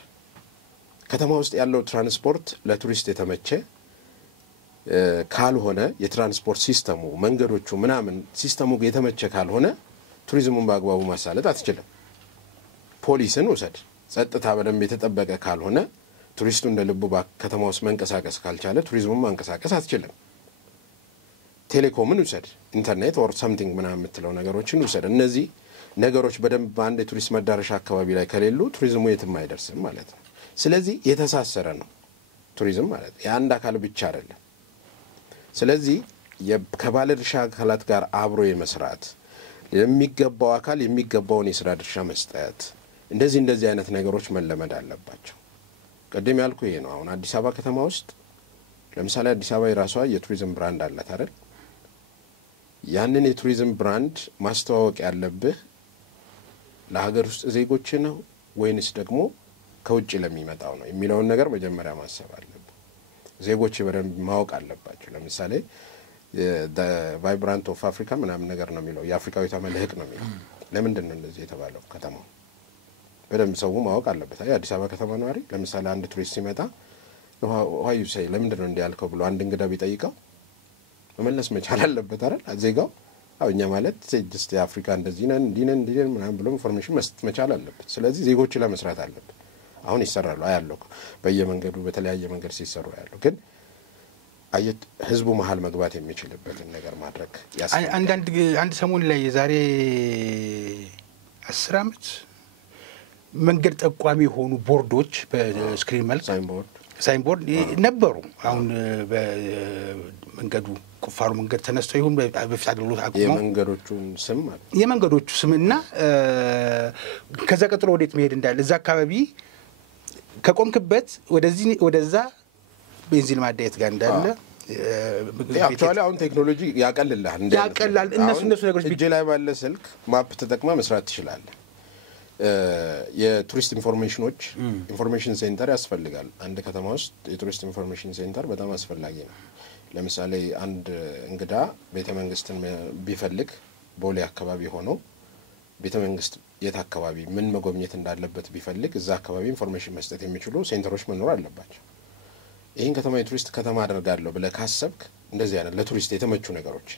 ከተማ ውስጥ ያለው ትራንስፖርት ለቱሪስት የተመቸ ካልሆነ የትራንስፖርት ሲስተሙ መንገዶቹ ምናምን ሲስተሙ የተመቸ ካልሆነ ቱሪዝሙን በአግባቡ ማሳለጥ አትችልም። ፖሊስን ውሰድ። ጸጥታ በደንብ የተጠበቀ ካልሆነ ቱሪስቱ እንደ ልቡ በከተማ ውስጥ መንቀሳቀስ ካልቻለ ቱሪዝሙን ማንቀሳቀስ አትችልም። ቴሌኮምን ውሰድ። ኢንተርኔት ኦር ሰምቲንግ ምናምን የምትለው ነገሮችን ውሰድ። እነዚህ ነገሮች በደንብ በአንድ የቱሪስት መዳረሻ አካባቢ ላይ ከሌሉ ቱሪዝሙ የትም አይደርስም ማለት ነው። ስለዚህ የተሳሰረ ነው ቱሪዝም ማለት የአንድ አካል ብቻ አይደለም። ስለዚህ ከባለድርሻ አካላት ጋር አብሮ የመስራት የሚገባው አካል የሚገባውን የስራ ድርሻ መስጠት እንደዚህ አይነት ነገሮች መለመድ አለባቸው። ቀደም ያልኩ ይሄ ነው። አሁን አዲስ አበባ ከተማ ውስጥ ለምሳሌ አዲስ አበባ የራሷ የቱሪዝም ብራንድ አላት አይደል? ያንን የቱሪዝም ብራንድ ማስተዋወቅ ያለብህ ለሀገር ውስጥ ዜጎች ነው ወይንስ ደግሞ ከውጭ ለሚመጣው ነው የሚለውን ነገር መጀመሪያ ማሰብ አለብህ። ዜጎች በደንብ ማወቅ አለባቸው። ለምሳሌ ቫይብራንት ኦፍ አፍሪካ ምናምን ነገር ነው የሚለው የአፍሪካዊቷ መልህቅ ነው የሚለው። ለምንድን ነው እንደዚህ የተባለው? ከተማው በደንብ ሰው ማወቅ አለበት። አዲስ አበባ ከተማ ነዋሪ ለምሳሌ አንድ ቱሪስት ሲመጣ ዋዩ ሳይ ለምንድን ነው እንዲያልከው ብሎ አንድ እንግዳ ቢጠይቀው መመለስ መቻል አለበት አይደል? ዜጋው እኛ ማለት ጀስት የአፍሪካ እንደዚህ ነን እንዲነን ምናምን ብሎ ኢንፎርሜሽን መስጠት መቻል አለበት። ስለዚህ ዜጎች ለመስራት አለበት። አሁን ይሰራሉ አያለው በየመንገዱ በተለያየ መንገድ ሲሰሩ ያለው ግን ህዝቡ መሀል መግባት የሚችልበትን ነገር ማድረግ ያስፈልጋል። አንድ ሰሞን ላይ የዛሬ 10 ዓመት መንገድ ጠቋሚ የሆኑ ቦርዶች በስክሪን መልክ ሳይንቦርድ ነበሩ። አሁን በመንገዱ ቁፋሩ መንገድ ተነስቶ ይሁን በፊት አገልግሎት አቁሞ የመንገዶቹ ስምና ከዛ ቀጥሎ ወዴት መሄድ እንዳለ እዛ አካባቢ ከቆምክበት ወደዛ ቤንዚን ማደያት ጋር እንዳለ አክቹአሊ አሁን ቴክኖሎጂ ያቀልልሃል እነሱ ነገሮች እጅ ላይ ባለ ስልክ ማፕ ተጠቅማ መስራት ትችላለህ። የቱሪስት ኢንፎርሜሽን ሴንተር ያስፈልጋል። አንድ ከተማ ውስጥ የቱሪስት ኢንፎርሜሽን ሴንተር በጣም አስፈላጊ ነው። ለምሳሌ አንድ እንግዳ ቤተ መንግስትን ቢፈልግ ቦሌ አካባቢ ሆኖ ቤተ መንግስት የት አካባቢ ምን መጎብኘት እንዳለበት ቢፈልግ እዛ አካባቢ ኢንፎርሜሽን መስጠት የሚችሉ ሴንተሮች መኖር አለባቸው። ይሄን ከተማ የቱሪስት ከተማ አደርጋለሁ ብለህ ካሰብክ እንደዚህ አይነት ለቱሪስት የተመቹ ነገሮች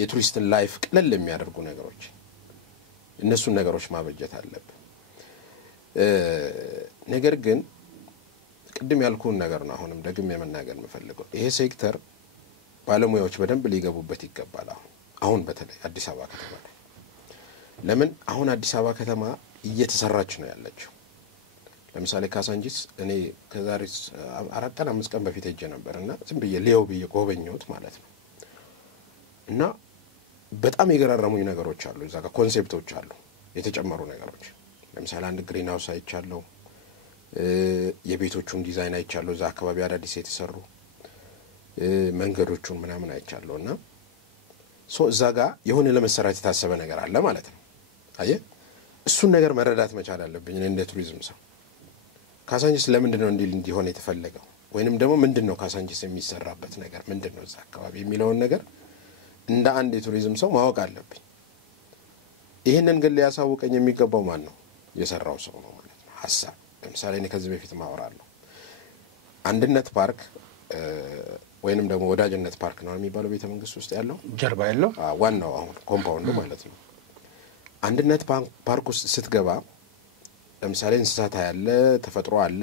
የቱሪስትን ላይፍ ቀለል የሚያደርጉ ነገሮች እነሱን ነገሮች ማበጀት አለብህ። ነገር ግን ቅድም ያልኩን ነገር ነው አሁንም ደግሜ መናገር የምፈልገው ይሄ ሴክተር ባለሙያዎች በደንብ ሊገቡበት ይገባል። አሁን በተለይ አዲስ አበባ ከተማ ላይ ለምን አሁን አዲስ አበባ ከተማ እየተሰራች ነው ያለችው። ለምሳሌ ካሳንጂስ እኔ ከዛሬ 4 ቀን 5 ቀን በፊት ሄጄ ነበርና ዝም ብዬ ሊያው ብዬ ጎበኘሁት ማለት ነው። እና በጣም የገራረሙኝ ነገሮች አሉ እዛ ጋር ኮንሴፕቶች አሉ የተጨመሩ ነገሮች። ለምሳሌ አንድ ግሪን ሃውስ አይቻለሁ፣ የቤቶቹን ዲዛይን አይቻለሁ፣ እዛ አካባቢ አዳዲስ የተሰሩ መንገዶቹን ምናምን አይቻለሁና እዛ ጋር የሆነ ለመሰራት የታሰበ ነገር አለ ማለት ነው። አየ እሱን ነገር መረዳት መቻል አለብኝ እኔ እንደ ቱሪዝም ሰው። ካሳንጂስ ለምንድን ነው እንዲሆን የተፈለገው ወይንም ደግሞ ምንድነው ካሳንጂስ የሚሰራበት ነገር ምንድነው እዛ አካባቢ የሚለውን ነገር እንደ አንድ የቱሪዝም ሰው ማወቅ አለብኝ። ይሄንን ግን ሊያሳውቀኝ የሚገባው ማን ነው? የሰራው ሰው ነው ማለት ነው። ሐሳብ ለምሳሌ እኔ ከዚህ በፊት ማወራለሁ አንድነት ፓርክ ወይንም ደግሞ ወዳጅነት ፓርክ ነው የሚባለው ቤተ መንግስት ውስጥ ያለው ጀርባ ያለው ዋናው አሁን ኮምፓውንዱ ማለት ነው። አንድነት ፓርክ ውስጥ ስትገባ ለምሳሌ እንስሳት ያለ ተፈጥሮ አለ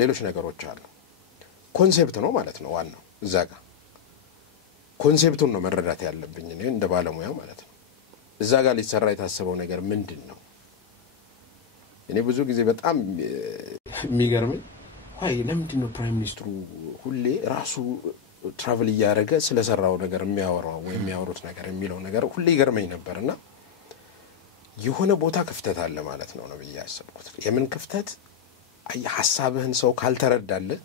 ሌሎች ነገሮች አሉ። ኮንሴፕት ነው ማለት ነው ዋናው እዛ ጋር ኮንሴፕቱን ነው መረዳት ያለብኝ እኔ እንደ ባለሙያ ማለት ነው። እዛ ጋር ሊሰራ የታሰበው ነገር ምንድነው? እኔ ብዙ ጊዜ በጣም የሚገርመኝ አይ ለምንድነው ፕራይም ሚኒስትሩ ሁሌ ራሱ ትራቨል እያደረገ ስለሰራው ነገር የሚያወራው ወይ የሚያወሩት ነገር የሚለው ነገር ሁሌ ይገርመኝ ነበርና የሆነ ቦታ ክፍተት አለ ማለት ነው ብዬ ያሰብኩት። የምን ክፍተት? ሐሳብህን ሰው ካልተረዳለህ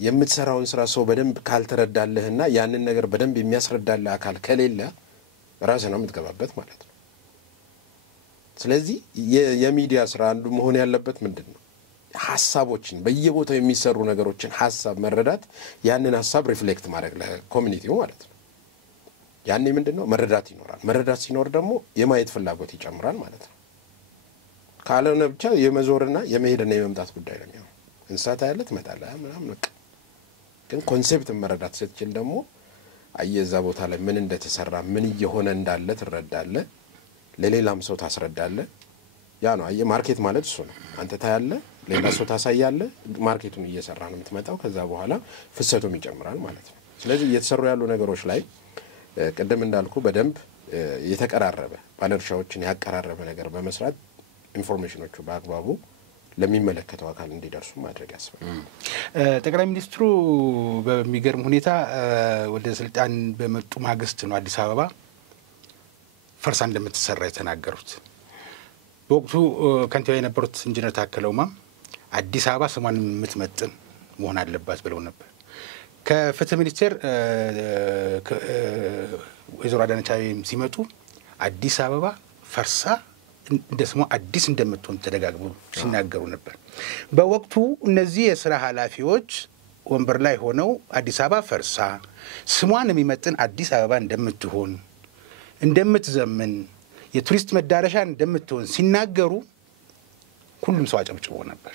የምትሰራውን ስራ ሰው በደንብ ካልተረዳለህና ያንን ነገር በደንብ የሚያስረዳልህ አካል ከሌለ ራስህ ነው የምትገባበት ማለት ነው። ስለዚህ የሚዲያ ስራ አንዱ መሆን ያለበት ምንድነው? ሐሳቦችን በየቦታው የሚሰሩ ነገሮችን ሐሳብ መረዳት ያንን ሐሳብ ሪፍሌክት ማድረግ ለኮሚኒቲው ማለት ነው። ያኔ ምንድነው መረዳት ይኖራል። መረዳት ሲኖር ደግሞ የማየት ፍላጎት ይጨምራል ማለት ነው። ካለነ ብቻ የመዞርና የመሄድና የመምጣት ጉዳይ ነው የሚሆነው። እንስሳት ያለ ትመጣለህ ምናምን በቃ። ግን ኮንሴፕት መረዳት ስትችል ደግሞ አየዛ ቦታ ላይ ምን እንደተሰራ ምን እየሆነ እንዳለ ትረዳለህ፣ ለሌላም ሰው ታስረዳለህ። ያ ነው አየ ማርኬት ማለት እሱ ነው። አንተ ታያለህ፣ ሌላ ሰው ታሳያለህ፣ ማርኬቱን እየሰራ ነው የምትመጣው። ከዛ በኋላ ፍሰቱም ይጨምራል ማለት ነው። ስለዚህ እየተሰሩ ያሉ ነገሮች ላይ ቀደም እንዳልኩ በደንብ የተቀራረበ ባለርሻዎችን ያቀራረበ ነገር በመስራት ኢንፎርሜሽኖቹ በአግባቡ ለሚመለከተው አካል እንዲደርሱ ማድረግ ያስፈልጋል። ጠቅላይ ሚኒስትሩ በሚገርም ሁኔታ ወደ ስልጣን በመጡ ማግስት ነው አዲስ አበባ ፈርሳ እንደምትሰራ የተናገሩት። በወቅቱ ከንቲባ የነበሩት ኢንጂነር ታከለ ኡማ አዲስ አበባ ስሟን የምትመጥን መሆን አለባት ብለው ነበር። ከፍትህ ሚኒስቴር ወይዘሮ አዳነች አቤቤ ሲመጡ አዲስ አበባ ፈርሳ እንደ ስሟ አዲስ እንደምትሆን ተደጋግመው ሲናገሩ ነበር። በወቅቱ እነዚህ የሥራ ኃላፊዎች ወንበር ላይ ሆነው አዲስ አበባ ፈርሳ ስሟን የሚመጥን አዲስ አበባ እንደምትሆን እንደምትዘምን የቱሪስት መዳረሻ እንደምትሆን ሲናገሩ ሁሉም ሰው አጨብጭቦ ነበር።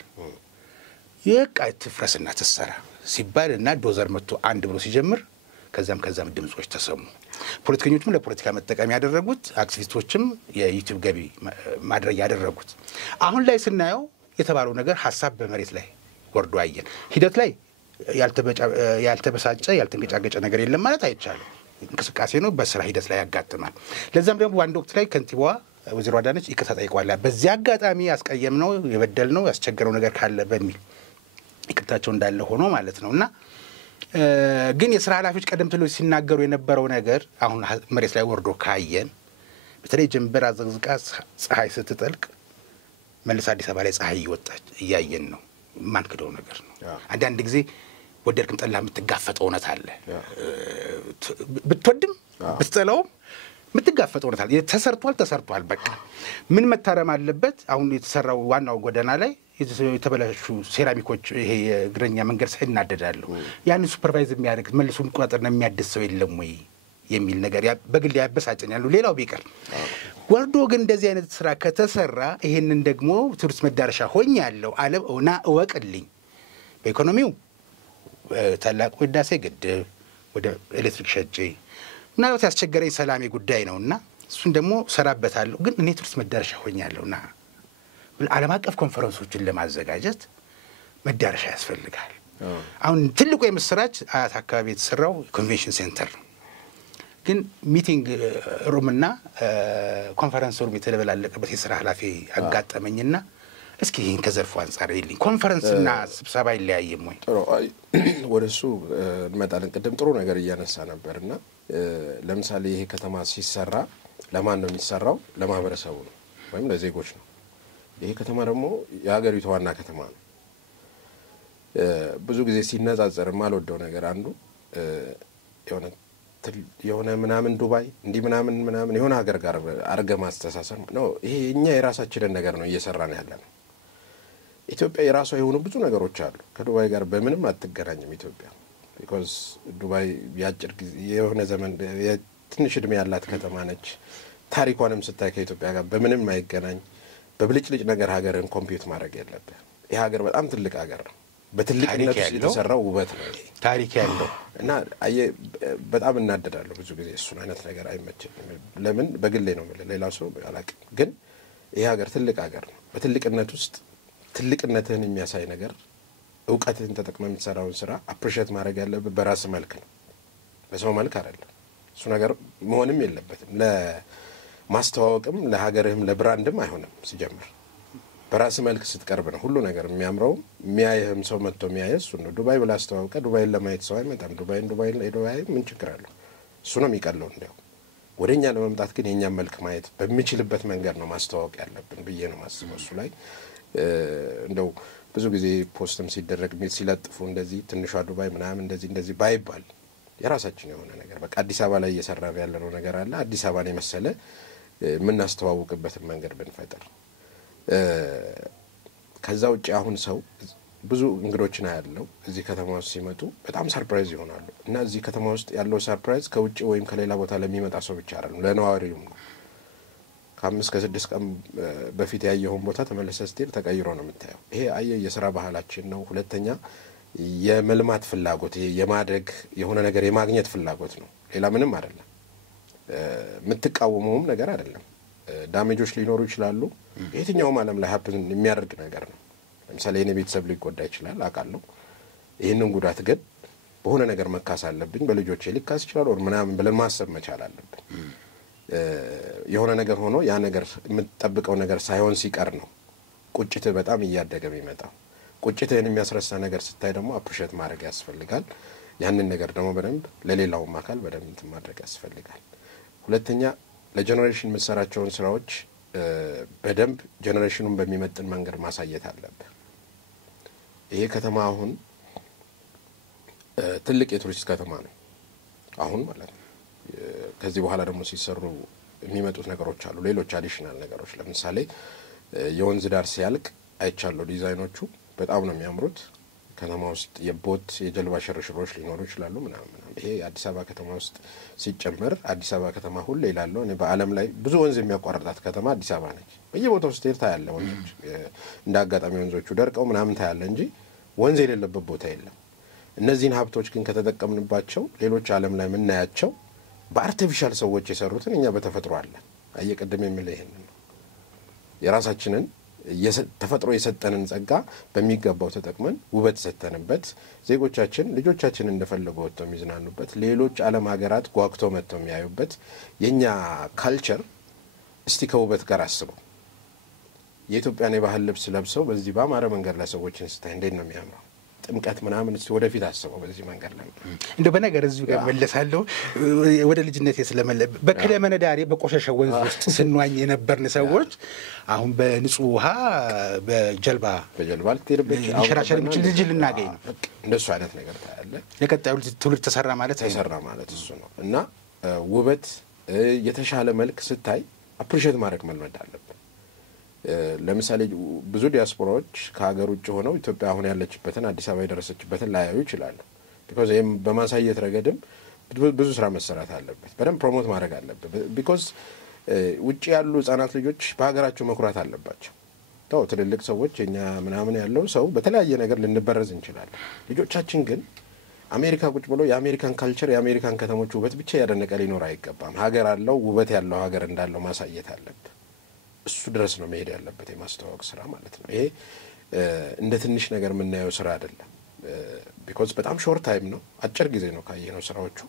የቃ ትፍረስና ተሰራ ሲባልና ዶዘር መጥቶ አንድ ብሎ ሲጀምር ከዛም ድምጾች ተሰሙ። ፖለቲከኞችም ለፖለቲካ መጠቀም ያደረጉት፣ አክቲቪስቶችም የዩቲዩብ ገቢ ማድረግ ያደረጉት። አሁን ላይ ስናየው የተባለው ነገር ሐሳብ በመሬት ላይ ወርዶ አየን። ሂደት ላይ ያልተበሳጨ ያልተንገጫገጨ ነገር የለም ማለት አይቻልም። እንቅስቃሴ ነው፣ በስራ ሂደት ላይ ያጋጥማል። ለዛም ደግሞ አንድ ወቅት ላይ ከንቲባዋ ወይዘሮ አዳነች ይቅርታ ጠይቀዋል። በዚህ አጋጣሚ ያስቀየምነው የበደልነው ያስቸገረው ነገር ካለ በሚል ይቅርታቸው እንዳለ ሆኖ ማለት ነውና ግን የሥራ ኃላፊዎች ቀደም ብለው ሲናገሩ የነበረው ነገር አሁን መሬት ላይ ወርዶ ካየን በተለይ ጀንበር አዘቅዝቃ ፀሐይ ስትጠልቅ መልስ አዲስ አበባ ላይ ፀሐይ እየወጣች እያየን ነው። ማንክደው ነገር ነው። አንዳንድ ጊዜ ወደድክም ጠላህ የምትጋፈጠው እውነት አለ። ብትወድም ብትጠላውም የምትጋፈጠው እውነት አለ። ተሰርቷል በቃ ምን መታረም አለበት? አሁን የተሰራው ዋናው ጎዳና ላይ የተበላሹ ሴራሚኮች ይሄ የእግረኛ መንገድ ሳይናደዳሉ ያን ሱፐርቫይዝ የሚያደርግ መልሶ የሚቆጣጠርና የሚያድስ ሰው የለም ወይ የሚል ነገር በግል ያበሳጨኛል። ሌላው ቢቀር ወርዶ ግን እንደዚህ አይነት ስራ ከተሰራ ይሄንን ደግሞ ቱሪስት መዳረሻ ሆኛለሁ አለውና እወቅልኝ። በኢኮኖሚው ታላቁ ህዳሴ ግድብ ወደ ኤሌክትሪክ ሸጬ ምናልባት ያስቸገረኝ ሰላሜ ጉዳይ ነውና እሱን ደግሞ ሰራበታለሁ። ግን እኔ ቱሪስት መዳረሻ ሆኛለሁና ዓለም አቀፍ ኮንፈረንሶችን ለማዘጋጀት መዳረሻ ያስፈልጋል። አሁን ትልቁ የምስራች አያት አካባቢ የተሰራው ኮንቬንሽን ሴንተር ነው። ግን ሚቲንግ ሩምና ኮንፈረንስ ሩም የተደበላለቀበት የሥራ ኃላፊ አጋጠመኝና እስኪ ይህን ከዘርፉ አንጻር ይልኝ ኮንፈረንስና ስብሰባ ይለያየም ወይ? ጥሩ ወደሱ እንመጣለን። ቅድም ጥሩ ነገር እያነሳ ነበርና ለምሳሌ ይሄ ከተማ ሲሰራ ለማን ነው የሚሰራው? ለማህበረሰቡ ነው ወይም ለዜጎች ነው። ይሄ ከተማ ደግሞ የሀገሪቱ ዋና ከተማ ነው። ብዙ ጊዜ ሲነጻጸር የማልወደው ነገር አንዱ የሆነ ምናምን ዱባይ እንዲህ ምናምን የሆነ ሀገር ጋር አርገ ማስተሳሰር ነው። ይሄ እኛ የራሳችንን ነገር ነው እየሰራን ያለ ነው። ኢትዮጵያ የራሷ የሆኑ ብዙ ነገሮች አሉ። ከዱባይ ጋር በምንም አትገናኝም ኢትዮጵያ። ቢኮዝ ዱባይ ያጭር ጊዜ የሆነ ዘመን ትንሽ እድሜ ያላት ከተማ ነች። ታሪኳንም ስታይ ከኢትዮጵያ ጋር በምንም አይገናኝ። በብልጭልጭ ነገር ሀገርን ኮምፒውት ማድረግ የለብህ። ይህ ሀገር በጣም ትልቅ ሀገር ነው። በትልቅነት የተሰራው ውበት ነው። ታሪክ ያለው እና በጣም እናደዳለሁ ብዙ ጊዜ እሱን አይነት ነገር አይመቸኝም። ለምን በግሌ ነው ማለት ሌላው ሰው አላውቅም። ግን ይህ ሀገር ትልቅ ሀገር ነው። በትልቅነት ውስጥ ትልቅነትህን የሚያሳይ ነገር እውቀትህን ተጠቅመህ የምትሰራውን ስራ አፕሪሼት ማድረግ ያለብህ በራስ መልክ ነው፣ በሰው መልክ አይደለም። እሱ ነገር መሆንም የለበትም። ለማስተዋወቅም ለሀገርህም ለብራንድም አይሆንም። ሲጀምር በራስ መልክ ስትቀርብ ነው ሁሉ ነገር የሚያምረው። የሚያየህም ሰው መጥቶ የሚያየህ እሱ ነው። ዱባይ ብላ አስተዋውቀ ዱባይን ለማየት ሰው አይመጣም። ዱባይ ምን ችግር አለው? እሱ ነው የሚቀለው። እንዲያው ወደኛ ለመምጣት ግን የኛን መልክ ማየት በሚችልበት መንገድ ነው ማስተዋወቅ ያለብን ብዬ ነው ማስበው። እሱ ላይ እንደው ብዙ ጊዜ ፖስትም ሲደረግ ሲለጥፉ እንደዚህ ትንሿ ዱባይ ምናምን እንደዚህ ባይባል የራሳችን የሆነ ነገር በቃ አዲስ አበባ ላይ እየሰራ ያለነው ነገር አለ። አዲስ አበባን የመሰለ የምናስተዋውቅበትን መንገድ ብንፈጥር። ከዛ ውጭ አሁን ሰው ብዙ እንግዶችን ያለው እዚህ ከተማ ውስጥ ሲመጡ በጣም ሰርፕራይዝ ይሆናሉ። እና እዚህ ከተማ ውስጥ ያለው ሰርፕራይዝ ከውጭ ወይም ከሌላ ቦታ ለሚመጣ ሰው ብቻ አይደለም፣ ለነዋሪውም ነው። ከ5 ከ6 ቀን በፊት ያየውን ቦታ ተመለሰ ስትሄድ ተቀይሮ ነው የምታየው። ይሄ የስራ ባህላችን ነው። ሁለተኛ የመልማት ፍላጎት፣ የማደግ የሆነ ነገር የማግኘት ፍላጎት ነው። ሌላ ምንም አይደለም። የምትቃወመውም ነገር አይደለም። ዳሜጆች ሊኖሩ ይችላሉ። የትኛውም ዓለም ላይ ሀፕን የሚያደርግ ነገር ነው። ለምሳሌ የኔ ቤተሰብ ሊጎዳ ይችላል አውቃለሁ። ይህንን ጉዳት ግን በሆነ ነገር መካስ አለብኝ፣ በልጆቼ ሊካስ ይችላል ወር ምናምን ብለን ማሰብ መቻል አለብን። የሆነ ነገር ሆኖ ያ ነገር የምትጠብቀው ነገር ሳይሆን ሲቀር ነው ቁጭትህ በጣም እያደገ የሚመጣው። ቁጭትህን የሚያስረሳ ነገር ስታይ ደግሞ አፕሪሼት ማድረግ ያስፈልጋል። ያንን ነገር ደግሞ በደንብ ለሌላውም አካል በደንብ ማድረግ ያስፈልጋል። ሁለተኛ ለጀነሬሽን የምትሰራቸውን ስራዎች በደንብ ጀነሬሽኑን በሚመጥን መንገድ ማሳየት አለብህ። ይሄ ከተማ አሁን ትልቅ የቱሪስት ከተማ ነው አሁን ማለት ነው። ከዚህ በኋላ ደግሞ ሲሰሩ የሚመጡት ነገሮች አሉ፣ ሌሎች አዲሽናል ነገሮች። ለምሳሌ የወንዝ ዳር ሲያልቅ አይቻለሁ። ዲዛይኖቹ በጣም ነው የሚያምሩት። ከተማ ውስጥ የቦት የጀልባ ሽርሽሮች ሊኖሩ ይችላሉ ምናምን። ይሄ አዲስ አበባ ከተማ ውስጥ ሲጨመር አዲስ አበባ ከተማ ሁሌ ይላለው እኔ በዓለም ላይ ብዙ ወንዝ የሚያቋርጣት ከተማ አዲስ አበባ ነች። በየቦታው ስትሄድ ታያለ ወንዞች። እንደ አጋጣሚ ወንዞቹ ደርቀው ምናምን ታያለ እንጂ ወንዝ የሌለበት ቦታ የለም። እነዚህን ሀብቶች ግን ከተጠቀምንባቸው ሌሎች ዓለም ላይ የምናያቸው በአርቲፊሻል ሰዎች የሰሩትን እኛ በተፈጥሮ አለ። አየቀደም የሚለው ይሄን ነው። የራሳችንን ተፈጥሮ የሰጠንን ጸጋ በሚገባው ተጠቅመን ውበት ሰተንበት ዜጎቻችን ልጆቻችን እንደፈለጉ ወጥተው የሚዝናኑበት ሌሎች ዓለም ሀገራት ጓግተው መጥተው የሚያዩበት የኛ ካልቸር እስቲ ከውበት ጋር አስበው። የኢትዮጵያን የባህል ልብስ ለብሰው በዚህ በአማረ መንገድ ላይ ሰዎችን ስታይ እንዴት ነው የሚያምረው? ጥምቀት ምናምን እስቲ ወደፊት አስበው በዚህ መንገድ ላይ እንደው በነገር እዚሁ ጋር መለሳለሁ። ወደ ልጅነቴ ስለመለ በክለመነ ዳሬ በቆሻሻ ወንዝ ውስጥ ስንዋኝ የነበርን ሰዎች አሁን በንጹህ ውሃ በጀልባ ልትሄድበት ሸራሸር ምችል ልጅ ልናገኝ ነው። እንደሱ አይነት ነገር ታያለ። ለቀጣዩ ትውልድ ተሰራ ማለት እሱ ነው። እና ውበት የተሻለ መልክ ስታይ አፕሪሼት ማድረግ መልመድ አለብን። ለምሳሌ ብዙ ዲያስፖራዎች ከሀገር ውጭ ሆነው ኢትዮጵያ አሁን ያለችበትን አዲስ አበባ የደረሰችበትን ላያዩ ይችላሉ። ቢኮዝ ይሄም በማሳየት ረገድም ብዙ ስራ መሰራት አለበት። በደንብ ፕሮሞት ማድረግ አለበት። ቢኮዝ ውጪ ያሉ ህጻናት ልጆች በሀገራቸው መኩራት አለባቸው። ታው ትልልቅ ሰዎች እኛ ምናምን ያለው ሰው በተለያየ ነገር ልንበረዝ እንችላለን። ልጆቻችን ግን አሜሪካ ቁጭ ብሎ የአሜሪካን ካልቸር የአሜሪካን ከተሞች ውበት ብቻ ያደነቀ ሊኖር አይገባም። ሀገር አለው ውበት ያለው ሀገር እንዳለው ማሳየት አለበት። እሱ ድረስ ነው መሄድ ያለበት የማስተዋወቅ ስራ ማለት ነው። ይሄ እንደ ትንሽ ነገር የምናየው ስራ አይደለም። ቢኮዝ በጣም ሾርት ታይም ነው፣ አጭር ጊዜ ነው ካየነው ስራዎቹ።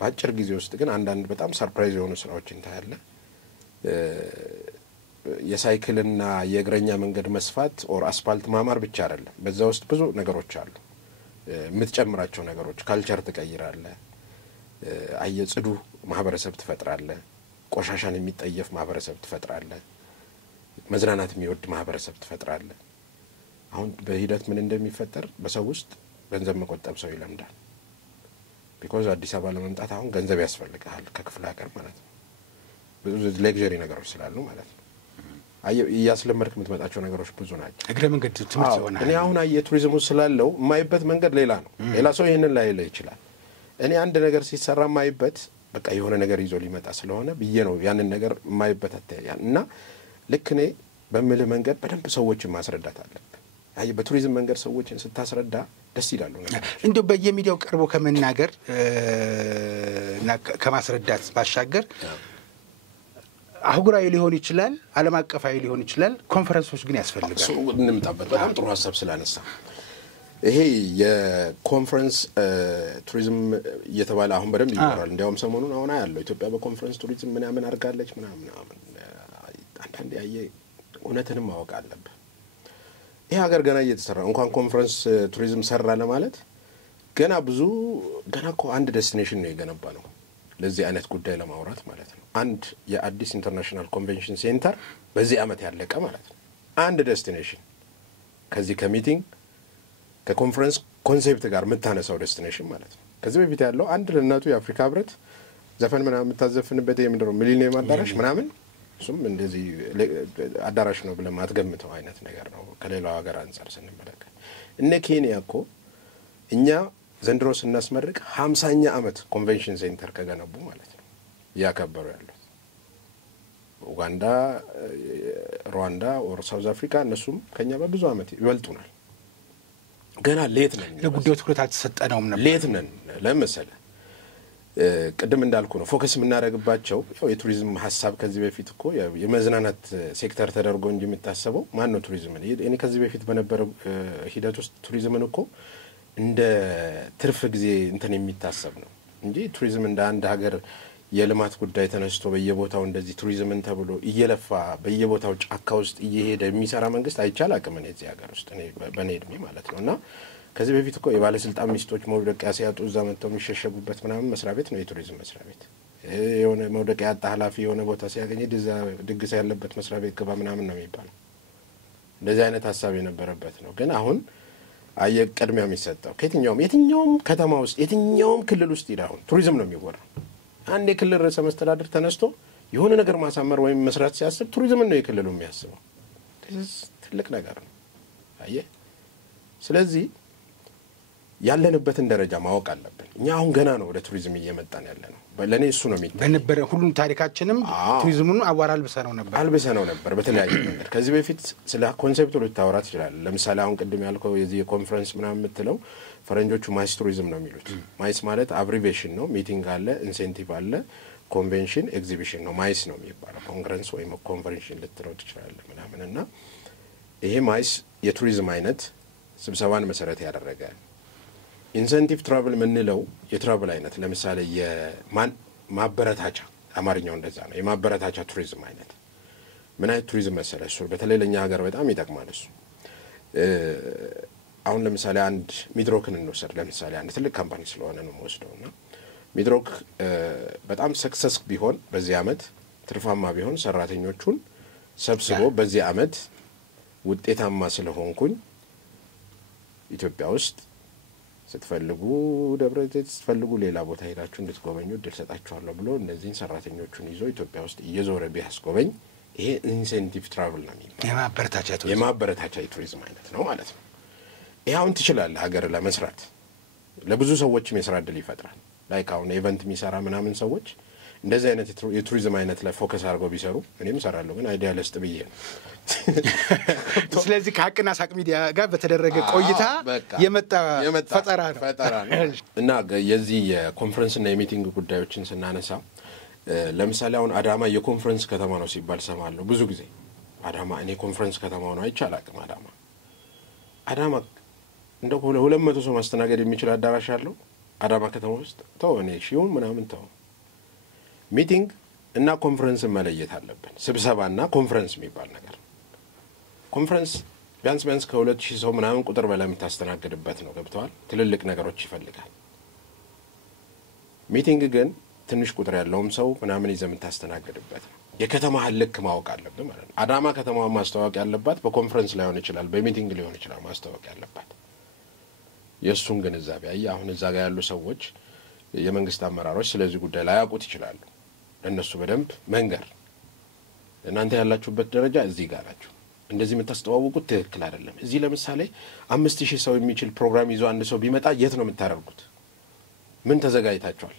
በአጭር ጊዜ ውስጥ ግን አንዳንድ በጣም ሰርፕራይዝ የሆኑ ስራዎችን ታያለ። የሳይክልና የእግረኛ መንገድ መስፋት ኦር አስፋልት ማማር ብቻ አይደለም። በዛ ውስጥ ብዙ ነገሮች አሉ። የምትጨምራቸው ነገሮች ካልቸር ትቀይራለህ። ጽዱ ማህበረሰብ ትፈጥራለህ። ቆሻሻን የሚጠየፍ ማህበረሰብ ትፈጥራለህ። መዝናናት የሚወድ ማህበረሰብ ትፈጥራለህ። አሁን በሂደት ምን እንደሚፈጠር በሰው ውስጥ ገንዘብ መቆጠብ ሰው ይለምዳል። ቢኮዝ አዲስ አበባ ለመምጣት አሁን ገንዘብ ያስፈልጋል ከክፍለ ሀገር ማለት ነው። ብዙ ሌክዠሪ ነገሮች ስላሉ ማለት ነው። እያስለመድክ የምትመጣቸው ነገሮች ብዙ ናቸው። እግረ መንገድ ትምህርት ይሆናል። እኔ አሁን የቱሪዝሙ ስላለው የማይበት መንገድ ሌላ ነው። ሌላ ሰው ይሄንን ላይ ይችላል። እኔ አንድ ነገር ሲሰራ የማይበት በቃ የሆነ ነገር ይዞ ሊመጣ ስለሆነ ብዬ ነው ያንን ነገር የማይበት አተያያን እና ልክ እኔ በምልህ መንገድ በደንብ ሰዎችን ማስረዳት አለብን። በቱሪዝም መንገድ ሰዎችን ስታስረዳ ደስ ይላሉ ነገር እንደው በየሚዲያው ቀርቦ ከመናገር እና ከማስረዳት ባሻገር አህጉራዊ ሊሆን ይችላል፣ ዓለም አቀፋዊ ሊሆን ይችላል። ኮንፈረንሶች ግን ያስፈልጋል። እንምጣበት። በጣም ጥሩ ሀሳብ ስላነሳ ይሄ የኮንፈረንስ ቱሪዝም እየተባለ አሁን በደንብ ይኖራል። እንዲያውም ሰሞኑን አሁን ያለው ኢትዮጵያ በኮንፈረንስ ቱሪዝም ምናምን አድርጋለች ምናምን አንዳንዴ እውነትንም ማወቅ አለብህ። ይሄ ሀገር ገና እየተሰራ እንኳን ኮንፈረንስ ቱሪዝም ሰራ ለማለት ገና እኮ አንድ ዴስቲኔሽን ነው የገነባ ነው ለዚህ አይነት ጉዳይ ለማውራት ማለት ነው። አንድ የአዲስ ኢንተርናሽናል ኮንቬንሽን ሴንተር በዚህ አመት ያለቀ ማለት ነው። አንድ ዴስቲኔሽን ከዚህ ከሚቲንግ ከኮንፈረንስ ኮንሴፕት ጋር የምታነሳው ዴስቲኔሽን ማለት ነው። ከዚህ በፊት ያለው አንድ ለናቱ የአፍሪካ ህብረት ዘፈን ምናምን የምታዘፍንበት የምንድነው ሚሊኒየም አዳራሽ ምናምን እሱም እንደዚህ አዳራሽ ነው ብለን ማትገምተው አይነት ነገር ነው ከሌላው ሀገር አንፃር ስንመለከት። እነ ኬንያ እኮ እኛ ዘንድሮ ስናስመርቅ 50ኛ አመት ኮንቬንሽን ሴንተር ከገነቡ ማለት ነው ያከበሩ ያሉት። ኡጋንዳ፣ ሩዋንዳ ኦር ሳውዝ አፍሪካ እነሱም ከኛ በብዙ አመት ይበልጡናል። ገና ሌት ነን። ለጉዳዩ ትኩረት አልተሰጠነውም ነበር። ሌት ነን ለምሳሌ ቅድም እንዳልኩ ነው ፎከስ የምናደርግባቸው ያው የቱሪዝም ሀሳብ ከዚህ በፊት እኮ የመዝናናት ሴክተር ተደርጎ እንጂ የምታሰበው ማን ነው ቱሪዝምን? እኔ ከዚህ በፊት በነበረው ሂደት ውስጥ ቱሪዝምን እኮ እንደ ትርፍ ጊዜ እንትን የሚታሰብ ነው እንጂ ቱሪዝም እንደ አንድ ሀገር የልማት ጉዳይ ተነስቶ በየቦታው እንደዚህ ቱሪዝምን ተብሎ እየለፋ በየቦታው ጫካ ውስጥ እየሄደ የሚሰራ መንግስት አይቻል አቅም ነው እዚህ ሀገር ውስጥ በኔ እድሜ ማለት ነውና ከዚህ በፊት እኮ የባለስልጣን ሚስቶች መውደቂያ ሲያጡ እዛ መጥተው የሚሸሸጉበት ምናምን መስሪያ ቤት ነው የቱሪዝም መስሪያ ቤት። የሆነ መውደቂያ ያጣ ኃላፊ የሆነ ቦታ ሲያገኝ ድግስ ያለበት መስሪያ ቤት ግባ ምናምን ነው የሚባለው። እንደዚህ አይነት ሀሳብ የነበረበት ነው። ግን አሁን ቅድሚያ የሚሰጠው የትኛውም ከተማ ውስጥ የትኛውም ክልል ውስጥ ይዳሁን ቱሪዝም ነው የሚወራው። አንድ የክልል ርዕሰ መስተዳድር ተነስቶ የሆነ ነገር ማሳመር ወይም መስራት ሲያስብ ቱሪዝምን ነው የክልሉ የሚያስበው። ትልቅ ነገር ነው። ስለዚህ ያለንበትን ደረጃ ማወቅ አለብን። እኛ አሁን ገና ነው ወደ ቱሪዝም እየመጣን ያለነው። ለኔ እሱ ነው የሚታይ በነበረ ሁሉም ታሪካችንም ቱሪዝሙን አዋራ አልብሰነው ነበር በተለያየ መንገድ። ከዚህ በፊት ስለ ኮንሴፕቱ ልታወራ ትችላለህ። ለምሳሌ አሁን ቅድም ያልከው የዚህ የኮንፈረንስ ምናምን የምትለው ፈረንጆቹ ማይስ ቱሪዝም ነው የሚሉት። ማይስ ማለት አብሪቬሽን ነው። ሚቲንግ አለ፣ ኢንሴንቲቭ አለ፣ ኮንቬንሽን፣ ኤግዚቢሽን ነው ማይስ ነው የሚባለው። ኮንግረስ ወይም ኮንፈረንሽን ልትለው ትችላለህ ምናምን እና ይሄ ማይስ የቱሪዝም አይነት ስብሰባን መሰረት ያደረገ ኢንሴንቲቭ ትራቭል ምንለው የትራቭል አይነት ለምሳሌ የማበረታቻ አማርኛው እንደዛ ነው። የማበረታቻ ቱሪዝም አይነት ምን አይነት ቱሪዝም መሰለህ? እሱ በተለይ ለኛ ሀገር በጣም ይጠቅማል። እሱ አሁን ለምሳሌ አንድ ሚድሮክን እንወስድ። ለምሳሌ አንድ ትልቅ ካምፓኒ ስለሆነ ነው የምወስደውና ሚድሮክ በጣም ሰክሰስ ቢሆን በዚህ አመት ትርፋማ ቢሆን ሰራተኞቹን ሰብስቦ በዚህ አመት ውጤታማ ስለሆንኩኝ ኢትዮጵያ ውስጥ ስትፈልጉ ደብረ ዘይት ስትፈልጉ ሌላ ቦታ ሄዳችሁ እንድትጎበኙ እድል ሰጣችኋለሁ ብሎ እነዚህን ሰራተኞቹን ይዞ ኢትዮጵያ ውስጥ እየዞረ ቢያስጎበኝ ይሄ ኢንሴንቲቭ ትራቭል ነው የሚባለው። የማበረታቻ የቱሪዝም አይነት ነው ማለት ነው። ይሄ አሁን ትችላለህ ሀገር ለመስራት ለብዙ ሰዎችም የስራ እድል ይፈጥራል። ላይክ አሁን ኢቨንት የሚሰራ ምናምን ሰዎች እንደዚህ አይነት የቱሪዝም አይነት ላይ ፎከስ አድርገው ቢሰሩ እኔም እሰራለሁ ግን አይዲያ ለስጥ ብዬ ነው። ስለዚህ ከሀቅና ሳቅ ሚዲያ ጋር በተደረገ ቆይታ የመጣ ፈጠራ ነው እና የዚህ የኮንፈረንስና የሚቲንግ ጉዳዮችን ስናነሳ ለምሳሌ አሁን አዳማ የኮንፈረንስ ከተማ ነው ሲባል ሰማለሁ ብዙ ጊዜ። አዳማ እኔ ኮንፈረንስ ከተማ ነው አይቻላቅም። አዳማ እንደው 200 ሰው ማስተናገድ የሚችል አዳራሽ አለው አዳማ ከተማ ውስጥ ተው እኔ ሺውን ምናምን ተው። ሚቲንግ እና ኮንፈረንስ መለየት አለብን። ስብሰባና ኮንፈረንስ የሚባል ነገር ኮንፈረንስ ቢያንስ ከ2000 ሰው ምናምን ቁጥር በላይ የምታስተናግድበት ነው ገብተዋል። ትልልቅ ነገሮች ይፈልጋል። ሚቲንግ ግን ትንሽ ቁጥር ያለውም ሰው ምናምን ይዘህ የምታስተናግድበት ነው። የከተማህን ልክ ማወቅ አለብህ ማለት ነው። አዳማ ከተማዋን ማስተዋወቅ ያለባት በኮንፈረንስ ላይሆን ይችላል በሚቲንግ ሊሆን ይችላል ማስተዋወቅ ያለባት። የእሱን ግንዛቤ አሁን እዛ ጋር ያሉ ሰዎች የመንግስት አመራሮች ስለዚህ ጉዳይ ላይ ያውቁት ይችላሉ። ለነሱ በደንብ መንገር እናንተ ያላችሁበት ደረጃ እዚህ ጋር ናችሁ እንደዚህ የምታስተዋውቁት ትክክል አይደለም። እዚህ ለምሳሌ 5000 ሰው የሚችል ፕሮግራም ይዞ አንድ ሰው ቢመጣ የት ነው የምታደርጉት? ምን ተዘጋጅታችኋል?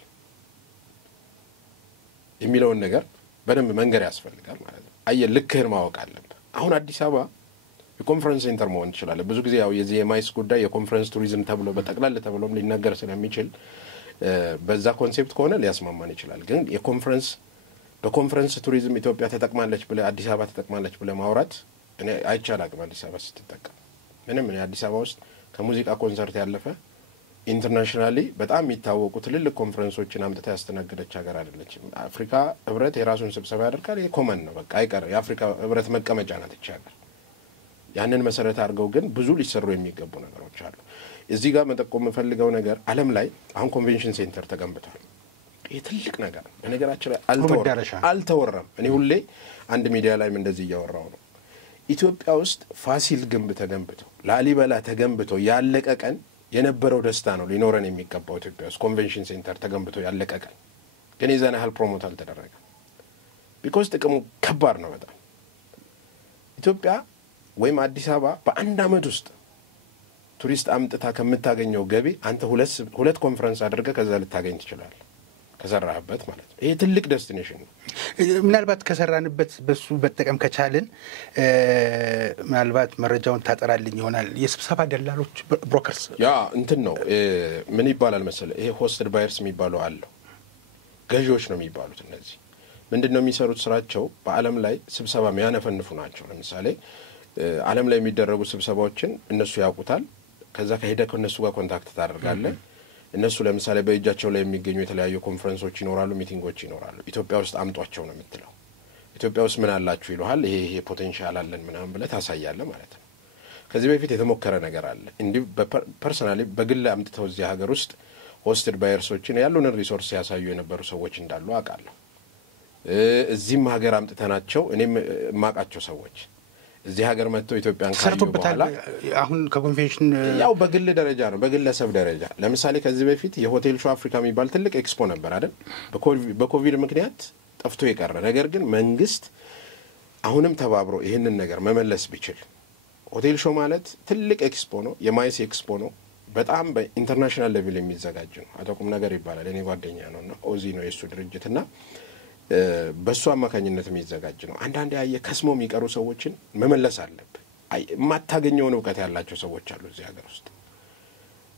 የሚለውን ነገር በደንብ መንገር ያስፈልጋል ማለት ነው። ልክህን ማወቅ አለብህ። አሁን አዲስ አበባ የኮንፈረንስ ሴንተር መሆን ይችላል። ብዙ ጊዜ ያው የዚህ የማይስ ጉዳይ የኮንፈረንስ ቱሪዝም ተብሎ በጠቅላላ ተብሎም ሊነገር ስለሚችል በዛ ኮንሴፕት ከሆነ ሊያስማማን ይችላል። ግን በኮንፈረንስ ቱሪዝም ኢትዮጵያ ተጠቅማለች ብለ አዲስ አበባ ተጠቅማለች ብለ ማውራት እኔ አይቻላቅም። አዲስ አበባ ስትጠቀም ምንም እኔ አዲስ አበባ ውስጥ ከሙዚቃ ኮንሰርት ያለፈ ኢንተርናሽናሊ በጣም የሚታወቁ ትልልቅ ኮንፈረንሶችን አምጥታ ያስተናገደች ሀገር አይደለችም። አፍሪካ ህብረት የራሱን ስብሰባ ያደርጋል። ይሄ ኮመን ነው በቃ አይቀር። የአፍሪካ ህብረት መቀመጫ ናት እቺ ሀገር። ያንን መሰረት አድርገው ግን ብዙ ሊሰሩ የሚገቡ ነገሮች አሉ። እዚህ ጋር መጠቆም የምፈልገው ነገር ዓለም ላይ አሁን ኮንቬንሽን ሴንተር ተገንብቷል። ይሄ ትልቅ ነገር ነው። በነገራችን ላይ አልተወራም። እኔ ሁሌ አንድ ሚዲያ ላይም እንደዚህ እያወራው ነው። ኢትዮጵያ ውስጥ ፋሲል ግንብ ተገንብቶ ላሊበላ ተገንብቶ ያለቀ ቀን የነበረው ደስታ ነው ሊኖረን የሚገባው። ኢትዮጵያ ውስጥ ኮንቬንሽን ሴንተር ተገንብቶ ያለቀ ቀን ግን የዛን ያህል ፕሮሞት አልተደረገም። ቢኮዝ ጥቅሙ ከባድ ነው በጣም። ኢትዮጵያ ወይም አዲስ አበባ በአንድ አመት ውስጥ ቱሪስት አምጥታ ከምታገኘው ገቢ አንተ ሁለት ኮንፈረንስ አድርገህ ከዛ ልታገኝ ትችላለህ ከሰራህበት ማለት ነው። ይሄ ትልቅ ዴስቲኔሽን ነው። ምናልባት ከሰራንበት በሱ በተጠቀም ከቻልን ምናልባት መረጃውን ታጠራልኝ ይሆናል። የስብሰባ ደላሎች ብሮከርስ ያ እንትን ነው ምን ይባላል መሰለህ? ይሄ ሆስትድ ባየርስ የሚባለው አለው። ገዢዎች ነው የሚባሉት እነዚህ። ምንድነው የሚሰሩት ስራቸው? በአለም ላይ ስብሰባ የሚያነፈንፉ ናቸው። ለምሳሌ ዓለም ላይ የሚደረጉ ስብሰባዎችን እነሱ ያውቁታል። ከዛ ከሄደ ከነሱ ጋር ኮንታክት ታደርጋለህ። እነሱ ለምሳሌ በእጃቸው ላይ የሚገኙ የተለያዩ ኮንፈረንሶች ይኖራሉ፣ ሚቲንጎች ይኖራሉ። ኢትዮጵያ ውስጥ አምጧቸው ነው የምትለው። ኢትዮጵያ ውስጥ ምን አላችሁ ይሉሃል። ይሄ ፖቴንሻል አለን ምናምን ብለህ ታሳያለህ ማለት ነው። ከዚህ በፊት የተሞከረ ነገር አለ። እንዲህ ፐርሰናሊ በግል አምጥተው እዚህ ሀገር ውስጥ ሆስትድ ባየርሶችን ያሉንን ሪሶርስ ያሳዩ የነበሩ ሰዎች እንዳሉ አውቃለሁ። እዚህም ሀገር አምጥተናቸው እኔም የማውቃቸው ሰዎች እዚህ ሀገር መጥተው ኢትዮጵያን ካዩ በኋላ አሁን ከኮንቬንሽን ያው በግል ደረጃ ነው በግለሰብ ደረጃ። ለምሳሌ ከዚህ በፊት የሆቴል ሾው አፍሪካ የሚባል ትልቅ ኤክስፖ ነበር አይደል? በኮቪድ ምክንያት ጠፍቶ የቀረ ነገር ግን መንግስት አሁንም ተባብሮ ይህንን ነገር መመለስ ቢችል ሆቴል ሾው ማለት ትልቅ ኤክስፖ ነው። የማይስ ኤክስፖ ነው። በጣም በኢንተርናሽናል ሌቭል የሚዘጋጅ ነው። አቶ ቁም ነገር ይባላል። እኔ ጓደኛ ነውና ኦዚ ነው የሱ ድርጅትና በሱ አማካኝነት የሚዘጋጅ ነው። አንዳንድ ከስሞ የሚቀሩ ሰዎችን መመለስ አለብህ። የማታገኘውን እውቀት ያላቸው ሰዎች አሉ እዚህ ሀገር ውስጥ።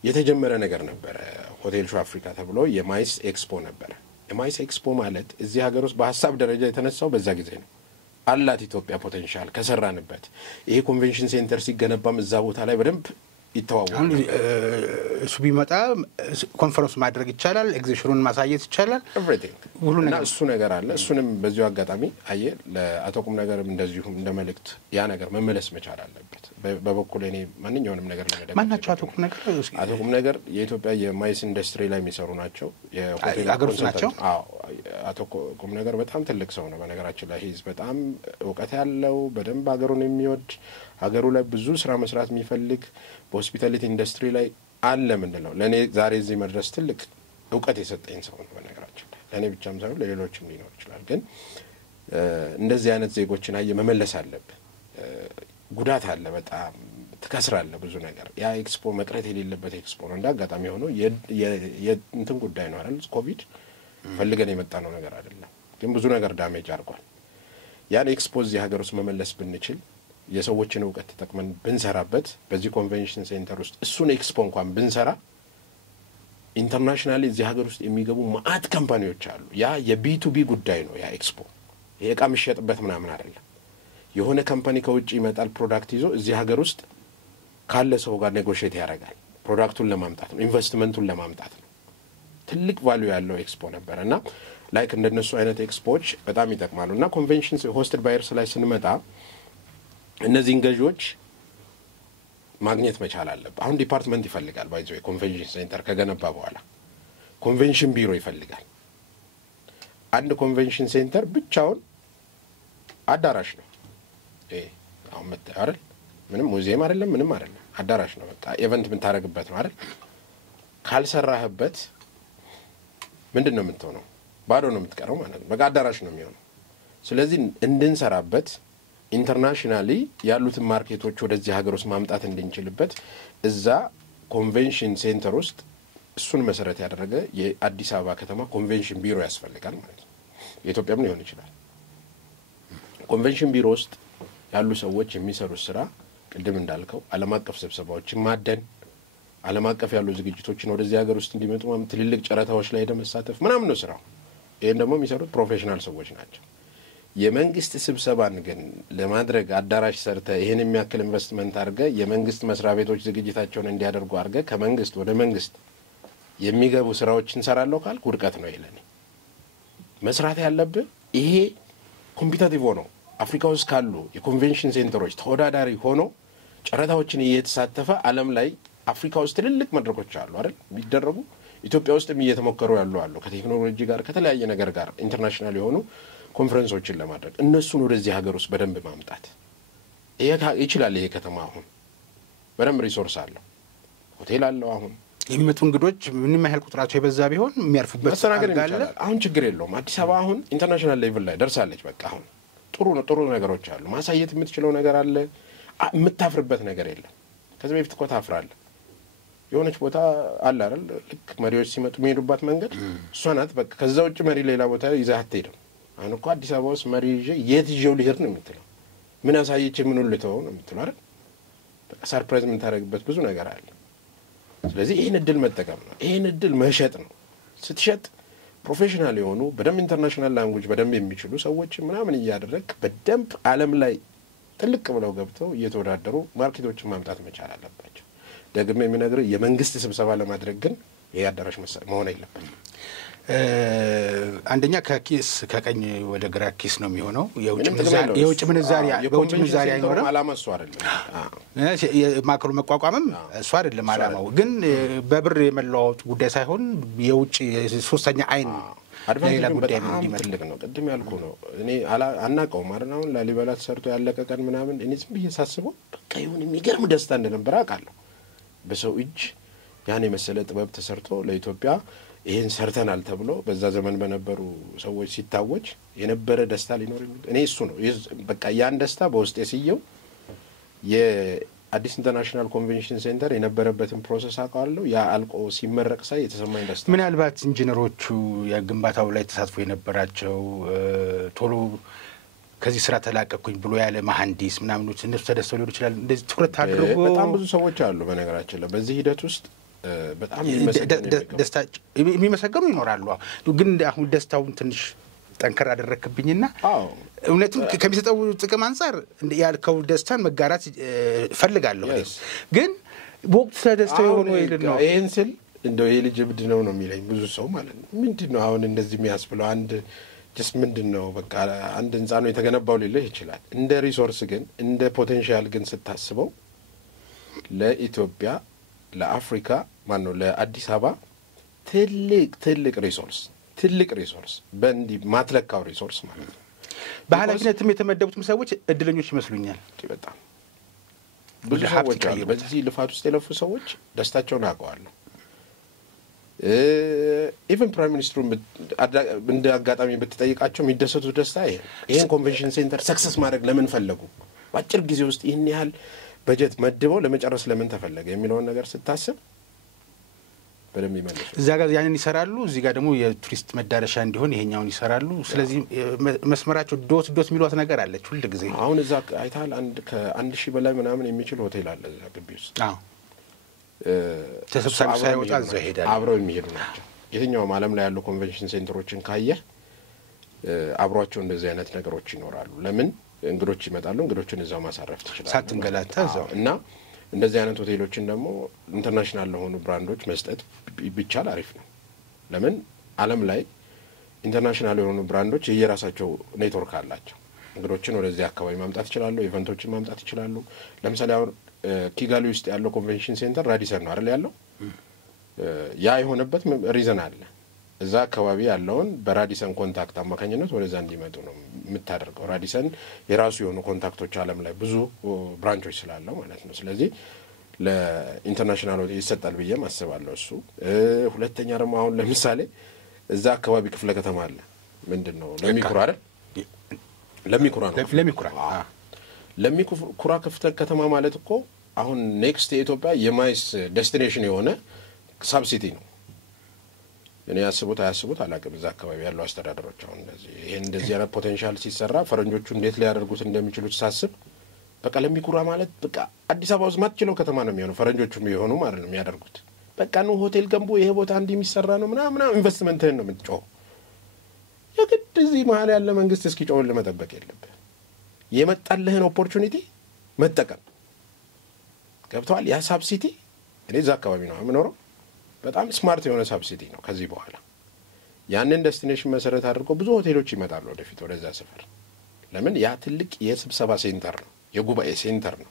የተጀመረ ነገር ነበረ ሆቴል ሾው አፍሪካ ተብሎ የማይስ ኤክስፖ ነበረ። የማይስ ኤክስፖ ማለት እዚህ ሀገር ውስጥ በሀሳብ ደረጃ የተነሳው በዛ ጊዜ ነው። አላት ኢትዮጵያ ፖቴንሻል ከሰራንበት። ይሄ ኮንቬንሽን ሴንተር ሲገነባም እዛ ቦታ ላይ በደንብ ይተዋወቃል። እሱ ቢመጣ ኮንፈረንስ ማድረግ ይቻላል፣ ኤግዚቢሽኑን ማሳየት ይቻላል። ኤቭሪቲንግ ሁሉ ነገር እሱ ነገር አለ። እሱንም በዚሁ አጋጣሚ ለአቶ ቁም ነገርም እንደዚሁም እንደመልእክት ያ ነገር መመለስ መቻል አለበት። በበኩል እኔ ማንኛውንም ነገር ለማድረግ ማናቸው አቶ ቁም ነገር የኢትዮጵያ የማይስ ኢንዱስትሪ ላይ የሚሰሩ ናቸው። የሆቴል አገሮች ናቸው። አቶ ቁም ነገር በጣም ትልቅ ሰው ነው። በነገራችን ላይ ሂዝ በጣም እውቀት ያለው በደንብ ሀገሩን የሚወድ ሀገሩ ላይ ብዙ ስራ መስራት የሚፈልግ በሆስፒታሊቲ ኢንዱስትሪ ላይ አለ ምንለው። ለኔ ዛሬ እዚህ መድረስ ትልቅ እውቀት የሰጠኝ ሰው ነው። በነገራችን ላይ ለኔ ብቻም ሳይሆን ለሌሎችም ሊኖር ይችላል። ግን እንደዚህ አይነት ዜጎችን መመለስ አለብን። ጉዳት አለ በጣም ትከስራለህ ብዙ ነገር ያ ኤክስፖ መቅረት የሌለበት ኤክስፖ ነው እንዳጋጣሚ ሆኖ እንትን ጉዳይ ነው አይደል ኮቪድ ፈልገን የመጣ ነው ነገር አይደለም ግን ብዙ ነገር ዳሜጅ አድርጓል ያን ኤክስፖ እዚህ ሀገር ውስጥ መመለስ ብንችል የሰዎችን ዕውቀት ተጠቅመን ብንሰራበት በዚህ ኮንቬንሽን ሴንተር ውስጥ እሱን ኤክስፖ እንኳን ብንሰራ ኢንተርናሽናሊ እዚህ ሀገር ውስጥ የሚገቡ ማአት ካምፓኒዎች አሉ ያ የቢ2ቢ ጉዳይ ነው ያ ኤክስፖ የእቃ የሚሸጥበት ምናምን አይደለም የሆነ ካምፓኒ ከውጭ ይመጣል ፕሮዳክት ይዞ እዚህ ሀገር ውስጥ ካለ ሰው ጋር ኔጎሺዬት ያደርጋል ፕሮዳክቱን ለማምጣት ነው ኢንቨስትመንቱን ለማምጣት ነው ትልቅ ቫልዩ ያለው ኤክስፖ ነበርና ላይክ እንደነሱ አይነት ኤክስፖዎች በጣም ይጠቅማሉና ኮንቬንሽን ሆስትድ ባየርስ ላይ ስንመጣ እነዚህ ገዢዎች ማግኘት መቻል አለበት አሁን ዲፓርትመንት ይፈልጋል ባይዘው ኮንቬንሽን ሴንተር ከገነባ በኋላ ኮንቬንሽን ቢሮ ይፈልጋል አንድ ኮንቬንሽን ሴንተር ብቻውን አዳራሽ ነው አሁን መጣ ምንም ሙዚየም አይደለም ምንም አይደለም አዳራሽ ነው በቃ ኢቨንት ምን ታረግበት ነው አይደል ካልሰራህበት ምንድነው የምትሆነው ባዶ ነው የምትቀረው ማለት ነው በቃ አዳራሽ ነው የሚሆነው ስለዚህ እንድንሰራበት ኢንተርናሽናሊ ያሉትን ማርኬቶች ወደዚህ ሀገር ውስጥ ማምጣት እንድንችልበት እዛ ኮንቬንሽን ሴንተር ውስጥ እሱን መሰረት ያደረገ የአዲስ አበባ ከተማ ኮንቬንሽን ቢሮ ያስፈልጋል ማለት ነው የኢትዮጵያም ሊሆን ይችላል ኮንቬንሽን ቢሮ ውስጥ ያሉ ሰዎች የሚሰሩት ስራ ቅድም እንዳልከው ዓለም አቀፍ ስብሰባዎችን ማደን ዓለም አቀፍ ያሉ ዝግጅቶችን ወደዚህ ሀገር ውስጥ እንዲመጡ ትልልቅ ጨረታዎች ላይ ደመሳተፍ ምናምን ነው ስራው ይሄን ደግሞ የሚሰሩት ፕሮፌሽናል ሰዎች ናቸው የመንግስት ስብሰባን ግን ለማድረግ አዳራሽ ሰርተ ይሄን የሚያክል ኢንቨስትመንት አድርገ የመንግስት መስሪያ ቤቶች ዝግጅታቸውን እንዲያደርጉ አድርገ ከመንግስት ወደ መንግስት የሚገቡ ስራዎችን ሰራለው ካልኩ ውድቀት ነው ይለኔ መስራት ያለብህ ይሄ ኮምፒቲቲቭ ሆኖ አፍሪካ ውስጥ ካሉ የኮንቬንሽን ሴንተሮች ተወዳዳሪ ሆኖ ጨረታዎችን እየተሳተፈ ዓለም ላይ አፍሪካ ውስጥ ትልልቅ መድረኮች አሉ አይደል የሚደረጉ ኢትዮጵያ ውስጥም እየተሞከሩ አሉ ከቴክኖሎጂ ጋር ከተለያየ ነገር ጋር ኢንተርናሽናል የሆኑ ኮንፈረንሶችን ለማድረግ እነሱን ወደዚህ ሀገር ውስጥ በደንብ ማምጣት ይችላል ይሄ ከተማ አሁን በደንብ ሪሶርስ አለው ሆቴል አለው አሁን የሚመጡ እንግዶች ምንም ያህል ቁጥራቸው የበዛ ቢሆን የሚያርፉበት አጋለ አሁን ችግር የለውም አዲስ አበባ አሁን ኢንተርናሽናል ሌቭል ላይ ደርሳለች በቃ አሁን ጥሩ ነገሮች አሉ ማሳየት የምትችለው ነገር አለ የምታፍርበት ነገር የለም ከዚህ በፊት እኮ ታፍራለህ የሆነች ቦታ አለ አይደል ልክ መሪዎች ሲመጡ የሚሄዱባት መንገድ እሷ ናት በቃ ከዛ ውጭ መሪ ሌላ ቦታ ይዘህ አትሄድም አሁን እኮ አዲስ አበባ ውስጥ መሪ የት ይዤው ልሄድ ነው የምትለው ምን አሳየች ምን ልተው ነው የምትለው አይደል በቃ ሰርፕራይዝ ምን ታረግበት ብዙ ነገር አለ ስለዚህ ይሄን እድል መጠቀም ነው ይሄን እድል መሸጥ ነው ስትሸጥ ፕሮፌሽናል የሆኑ በደም ኢንተርናሽናል ላንጉዌጅ በደም የሚችሉ ሰዎች ምናምን እያደረግ በደም ዓለም ላይ ትልቅ ብለው ገብተው እየተወዳደሩ ማርኬቶችን ማምጣት መቻል አለባቸው ደግሞ የሚነግር የመንግስት ስብሰባ ለማድረግ ግን ይሄ አዳራሽ መሆን የለበትም አንደኛ ከቀኝ ወደ ግራ ኪስ ነው የሚሆነው የውጭ ምንዛሪ አይኖርም አላማ እሱ አይደለም ማዕከሉ መቋቋምም እሱ አይደለም አላማው ግን በብር የመለዋወጥ ጉዳይ ሳይሆን የውጭ ሶስተኛ አይን ሌላ ጉዳይ እንዲመልክ ነው ቅድም ያልኩ ነው እኔ አናቀው ማረናውን ላሊበላ ተሰርቶ ያለቀ ቀን ምናምን እኔ ዝም ብዬ ሳስበው በቃ ይሁን የሚገርም ደስታ እንደነበር አውቃለሁ በሰው እጅ ያን የመሰለ ጥበብ ተሰርቶ ለኢትዮጵያ ይሄን ሰርተናል ተብሎ በዛ ዘመን በነበሩ ሰዎች ሲታወጅ የነበረ ደስታ ሊኖር እኔ እሱ ነው በቃ ያን ደስታ በውስጥ የስየው የአዲስ ኢንተርናሽናል ኮንቬንሽን ሴንተር የነበረበትን ፕሮሰስ አውቃለሁ ያ አልቆ ሲመረቅ ሳይ የተሰማኝ ደስታ ምናልባት ኢንጂነሮቹ የግንባታው ላይ ተሳትፎ የነበራቸው ቶሎ ከዚህ ስራ ተላቀቅኩኝ ብሎ ያለ መሐንዲስ ምናምኖች እነሱ ተደስተው ሊሆን ይችላል እንደዚህ ትኩረት አድርጎ በጣም ብዙ ሰዎች አሉ በነገራችን ላይ በዚህ ሂደት ውስጥ በጣም ደስታ የሚመሰገኑ ይኖራሉ ግን አሁን ደስታውን ትንሽ ጠንከር አደረክብኝና እውነቱም ከሚሰጠው ጥቅም አንፃር ያልከው ደስታን መጋራት ፈልጋለሁ ግን በወቅቱ ስለደስታው የሆነ ይልን ነው ይሄን ስል እንደው የልጅ እብድ ነው የሚለኝ ብዙ ሰው ማለት ነው ምንድነው አሁን እንደዚህ የሚያስብለው አንድ just ምንድነው በቃ አንድ ህንጻ ነው የተገነባው ሊልህ ይችላል እንደ ሪሶርስ ግን እንደ ፖቴንሻል ግን ስታስበው ለኢትዮጵያ ለአፍሪካ ማነው ለአዲስ አበባ ትልቅ ሪሶርስ በእንዲ ማትለካው ሪሶርስ ማለት ነው በኃላፊነትም የተመደቡትም ሰዎች እድለኞች ይመስሉኛል በጣም ብዙ ሰዎች አሉ በዚህ ልፋት ውስጥ የለፉ ሰዎች ደስታቸውን አውቀዋለሁ ኢቨን ፕራይም ሚኒስትሩ እንደ አጋጣሚ ብትጠይቃቸው የሚደሰቱት ደስታ ይሄን ኮንቬንሽን ሴንተር ሰክሰስ ማድረግ ለምን ፈለጉ በአጭር ጊዜ ውስጥ ይህን ያህል በጀት መድበው ለመጨረስ ለምን ተፈለገ የሚለውን ነገር ስታስብ በደንብ ይመለስ። እዛ ጋር ያንን ይሰራሉ፣ እዚህ ጋር ደግሞ የቱሪስት መዳረሻ እንዲሆን ይሄኛውን ይሰራሉ። ስለዚህ መስመራቸው ዶት ሚሏት ነገር አለች ሁሉ ጊዜ። አሁን እዛ አይታል ከአንድ ሺህ በላይ ምናምን የሚችል ሆቴል አለ እዛ ግቢ ውስጥ። አዎ ተሰብሳቢ ሳይወጣ እዛ ይሄዳል። አብረው የሚሄዱ ናቸው። የትኛውም ዓለም ላይ ያሉ ኮንቬንሽን ሴንተሮችን ካየህ አብሯቸው እንደዚህ አይነት ነገሮች ይኖራሉ። ለምን እንግዶች ይመጣሉ፣ እንግዶችን እዛው ማሳረፍ ትችላለህ ሳትንገላታ እዛው። እና እንደዚህ አይነት ሆቴሎችን ደግሞ ኢንተርናሽናል ለሆኑ ብራንዶች መስጠት ቢቻል አሪፍ ነው። ለምን ዓለም ላይ ኢንተርናሽናል የሆኑ ብራንዶች የየራሳቸው ኔትወርክ አላቸው። እንግዶችን ወደዚህ አካባቢ ማምጣት ይችላሉ፣ ኢቨንቶችን ማምጣት ይችላሉ። ለምሳሌ አሁን ኪጋሊ ውስጥ ያለው ኮንቬንሽን ሴንተር ራዲሰን ነው አይደል ያለው? ያ የሆነበት ሪዘን አለ። እዛ አካባቢ ያለውን በራዲሰን ኮንታክት አማካኝነት ወደዛ እንዲመጡ ነው የምታደርገው። ራዲሰን የራሱ የሆኑ ኮንታክቶች ዓለም ላይ ብዙ ብራንቾች ስላለው ማለት ነው። ስለዚህ ለኢንተርናሽናል ይሰጣል ብዬ አስባለሁ እሱ። ሁለተኛ ደግሞ አሁን ለምሳሌ እዛ አካባቢ ክፍለ ከተማ አለ። ምንድነው ለሚኩራ አይደል? ለሚኩራ ነው። ለሚኩራ ክፍለ ከተማ ማለት እኮ አሁን ኔክስት የኢትዮጵያ የማይስ ዴስቲኔሽን የሆነ ሳብሲቲ ነው። እኔ ያስቡት አያስቡት አላውቅም። እዛ አካባቢ ያለው አስተዳደሮች አሁን እንደዚህ አይነት ፖቴንሻል ሲሰራ ፈረንጆቹ እንዴት ሊያደርጉት እንደሚችሉት ሳስብ በቃ ለሚኩራ ማለት በቃ አዲስ አበባ ውስጥ ማትችለው ከተማ ነው የሚሆነው። ፈረንጆቹም የሆኑ ማለት ነው የሚያደርጉት። በቃ ነው ሆቴል ገንቦ ይሄ ቦታ እንዲህ የሚሰራ ነው ምናምን ኢንቨስትመንትህን ነው የምትጮው። የግድ እዚህ መሀል ያለ መንግስት እስኪጮህ ለመጠበቅ የለብህ። የመጣልህን ኦፖርቹኒቲ መጠቀም ገብተዋል። ያ ሳብሲቲ እኔ እዛ አካባቢ ነው የምኖረው። በጣም ስማርት የሆነ ሳብሲቲ ነው። ከዚህ በኋላ ያንን ዴስቲኔሽን መሰረት አድርገው ብዙ ሆቴሎች ይመጣሉ ወደፊት ወደዛ ሰፈር። ለምን ያ ትልቅ የስብሰባ ሴንተር ነው፣ የጉባኤ ሴንተር ነው።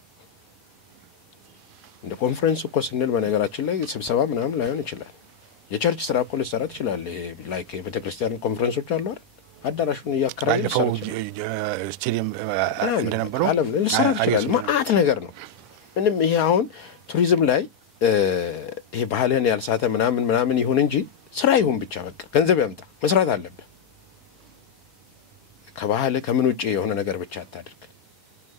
እንደ ኮንፈረንስ እኮ ስንል በነገራችን ላይ ስብሰባ ምናምን ላይሆን ይችላል። የቸርች ስራ እኮ ልትሰራ ትችላለህ። ላይክ የቤተክርስቲያን ኮንፈረንሶች አሉ አይደል? አዳራሹን እያከራየ ስቴዲየም እንደነበረው ልትሰራ ትችላለህ። ማአት ነገር ነው። ምንም ይሄ አሁን ቱሪዝም ላይ ይሄ ባህልን ያልሳተ ምናምን ይሁን እንጂ ስራ ይሁን ብቻ በቃ ገንዘብ ያምጣ መስራት አለበት። ከባህል ከምን ውጪ የሆነ ነገር ብቻ አታድርግ።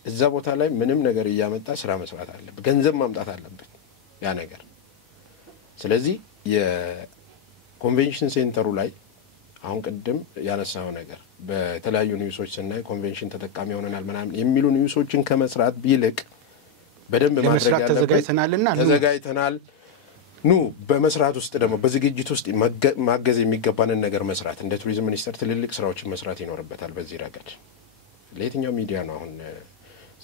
እዛ ቦታ ላይ ምንም ነገር እያመጣ ስራ መስራት አለበት፣ ገንዘብ ማምጣት አለበት ያ ነገር። ስለዚህ የኮንቬንሽን ሴንተሩ ላይ አሁን ቅድም ያነሳው ነገር በተለያዩ ኒውሶች ስናይ ኮንቬንሽን ተጠቃሚ ሆነናል ምናምን የሚሉ ኒውሶችን ከመስራት ይልቅ በደንብ ማድረግ ያለብን ተዘጋጅተናል ኑ በመስራት ውስጥ ደግሞ በዝግጅት ውስጥ ማገዝ የሚገባንን ነገር መስራት እንደ ቱሪዝም ሚኒስቴር ትልልቅ ስራዎችን መስራት ይኖርበታል። በዚህ ረገድ ለየትኛው ሚዲያ ነው አሁን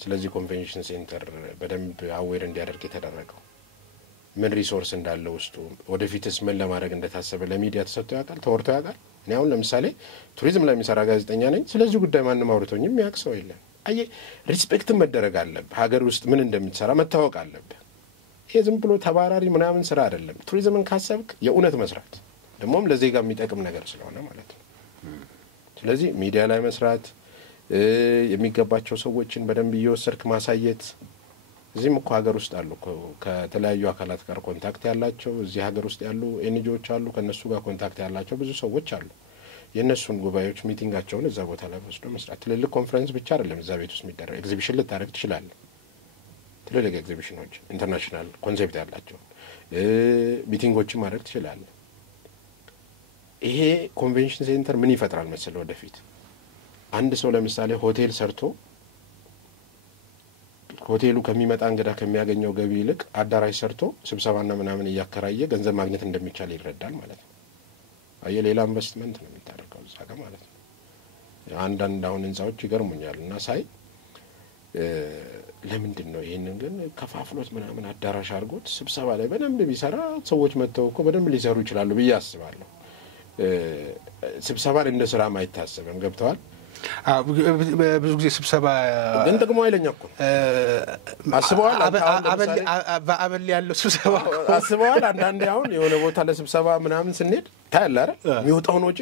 ስለዚህ ኮንቬንሽን ሴንተር በደንብ አዌር እንዲያደርግ የተደረገው? ምን ሪሶርስ እንዳለው ውስጡ ወደፊትስ ምን ለማድረግ እንደታሰበ ለሚዲያ ተሰጥቶ ያውቃል? ተወርቶ ያውቃል? እኔ አሁን ለምሳሌ ቱሪዝም ላይ የሚሰራ ጋዜጠኛ ነኝ። ስለዚህ ጉዳይ ማንም አውርቶኝ የሚያውቅ ሰው የለም። አየ ሪስፔክት መደረግ አለበት። ሀገር ውስጥ ምን እንደምትሰራ መታወቅ አለበት። ይሄ ዝም ብሎ ተባራሪ ምናምን ስራ አይደለም። ቱሪዝምን ካሰብክ የእውነት መስራት ደግሞም ለዜጋ የሚጠቅም ነገር ስለሆነ ማለት ነው። ስለዚህ ሚዲያ ላይ መስራት የሚገባቸው ሰዎችን በደንብ እየወሰድክ ማሳየት። እዚህም እኮ ሀገር ውስጥ አሉ ከተለያዩ አካላት ጋር ኮንታክት ያላቸው እዚህ ሀገር ውስጥ ያሉ ኤንጂኦዎች አሉ። ከነሱ ጋር ኮንታክት ያላቸው ብዙ ሰዎች አሉ። የነሱን ጉባኤዎች ሚቲንጋቸውን እዛ ቦታ ላይ ወስዶ መስራት። ትልልቅ ኮንፈረንስ ብቻ አይደለም እዛ ቤት ውስጥ የሚደረግ ኤግዚቢሽን ልታደርግ ትችላለህ። ትልልቅ ኤግዚቢሽኖች ኢንተርናሽናል ኮንሴፕት ያላቸው ሚቲንጎችን ማድረግ ትችላለህ። ይሄ ኮንቬንሽን ሴንተር ምን ይፈጥራል መሰለህ? ወደፊት አንድ ሰው ለምሳሌ ሆቴል ሰርቶ ሆቴሉ ከሚመጣ እንግዳ ከሚያገኘው ገቢ ይልቅ አዳራሽ ሰርቶ ስብሰባና ምናምን እያከራየ ገንዘብ ማግኘት እንደሚቻል ይረዳል ማለት ነው። አየህ ሌላ ኢንቨስትመንት ነው የምታደርገው እዛ ጋር ማለት ነው። አንዳንድ አሁን ህንጻዎች ይገርሙኛል እና ሳይ ለምንድን ነው ይሄንን ግን ከፋፍሎት ምናምን አዳራሽ አድርጎት ስብሰባ ላይ በደንብ ቢሰራ ሰዎች መጥተው እኮ በደንብ ሊሰሩ ይችላሉ ብዬ አስባለሁ። ስብሰባ እንደ ስራ ማይታሰብም ገብተዋል። ብዙ ጊዜ ስብሰባ ግን ደግሞ አይለኛ እኮ አስበዋል። በአበል ያለው ስብሰባ አስበዋል። አንዳንዴ አሁን የሆነ ቦታ ለስብሰባ ምናምን ስንሄድ ታያለህ አይደል? የሚወጣውን ወጪ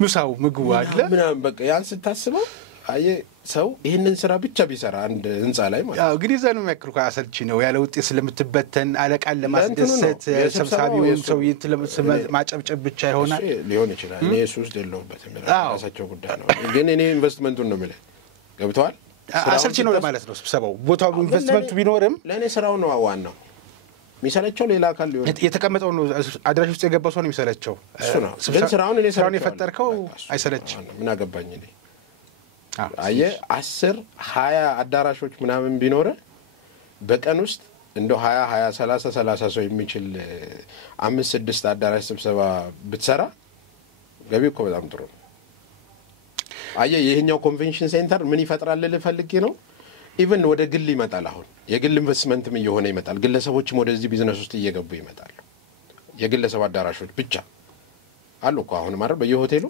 ምሳው ምግቡ አለ ምናምን በቃ ያን ስታስበው አየ ሰው ይሄንን ስራ ብቻ ቢሰራ አንድ ህንጻ ላይ ማለት ነው። እንግዲህ ዘኑ የሚያክሩካ አሰልቺ ነው ያለ ውጤት ስለምትበተን አለቃን ለማስደሰት ሰብሳቢውን ሰው ማጨብጨብ ብቻ ይሆናል ሊሆን ይችላል። እኔ እሱ ውስጥ የለውበትም ራሳቸው ጉዳይ ነው። ግን እኔ ኢንቨስትመንቱን ነው የምልህ ገብተዋል። አሰልቺ ነው ለማለት ነው ስብሰባው ቦታው ኢንቨስትመንቱ ቢኖርም ለኔ ስራው ነው ዋናው የሚሰለቸው ሌላ አካል ሊሆን የተቀመጠው ነው አድራሽ ውስጥ የገባው ሰው ነው የሚሰለቸው እሱ ነው ግን ስራውን እኔ ስራውን የፈጠርከው አይሰለችም ምን አገባኝ እኔ አየ 10 20 አዳራሾች ምናምን ቢኖር በቀን ውስጥ እንደው 20 30 ሰው የሚችል 5-6 አዳራሽ ስብሰባ ብትሰራ ገቢው እኮ በጣም ጥሩ ነው አየ ይሄኛው ኮንቬንሽን ሴንተር ምን ይፈጥራል ልፈልጌ ነው ኢቭን ወደ ግል ይመጣል አሁን የግል ኢንቨስትመንትም እየሆነ ይመጣል ግለሰቦችም ወደዚህ ቢዝነስ ውስጥ እየገቡ ይመጣሉ የግለሰብ አዳራሾች ብቻ አሉ እኮ አሁን ማለት በየሆቴሉ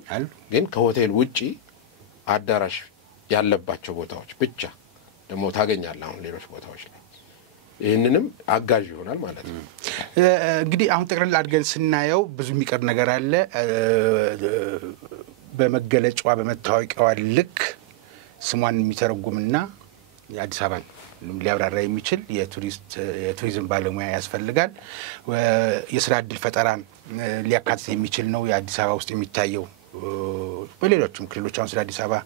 ግን ከሆቴል ውጪ አዳራሽ ያለባቸው ቦታዎች ብቻ ደግሞ ታገኛለህ አሁን ሌሎች ቦታዎች ላይ ይሄንንም አጋዥ ይሆናል ማለት ነው እንግዲህ አሁን ጠቅላላ አድርገን ስናየው ብዙ የሚቀር ነገር አለ በመገለጫዋ በመታወቂያዋ ልክ ስሟን የሚተረጉምና የአዲስ አበባን ሊያብራራ የሚችል የቱሪዝም ባለሙያ ያስፈልጋል የስራ ዕድል ፈጠራን ሊያካትት የሚችል ነው የአዲስ አበባ ውስጥ የሚታየው በሌሎችም ክልሎች አሁን ስለ አዲስ አበባ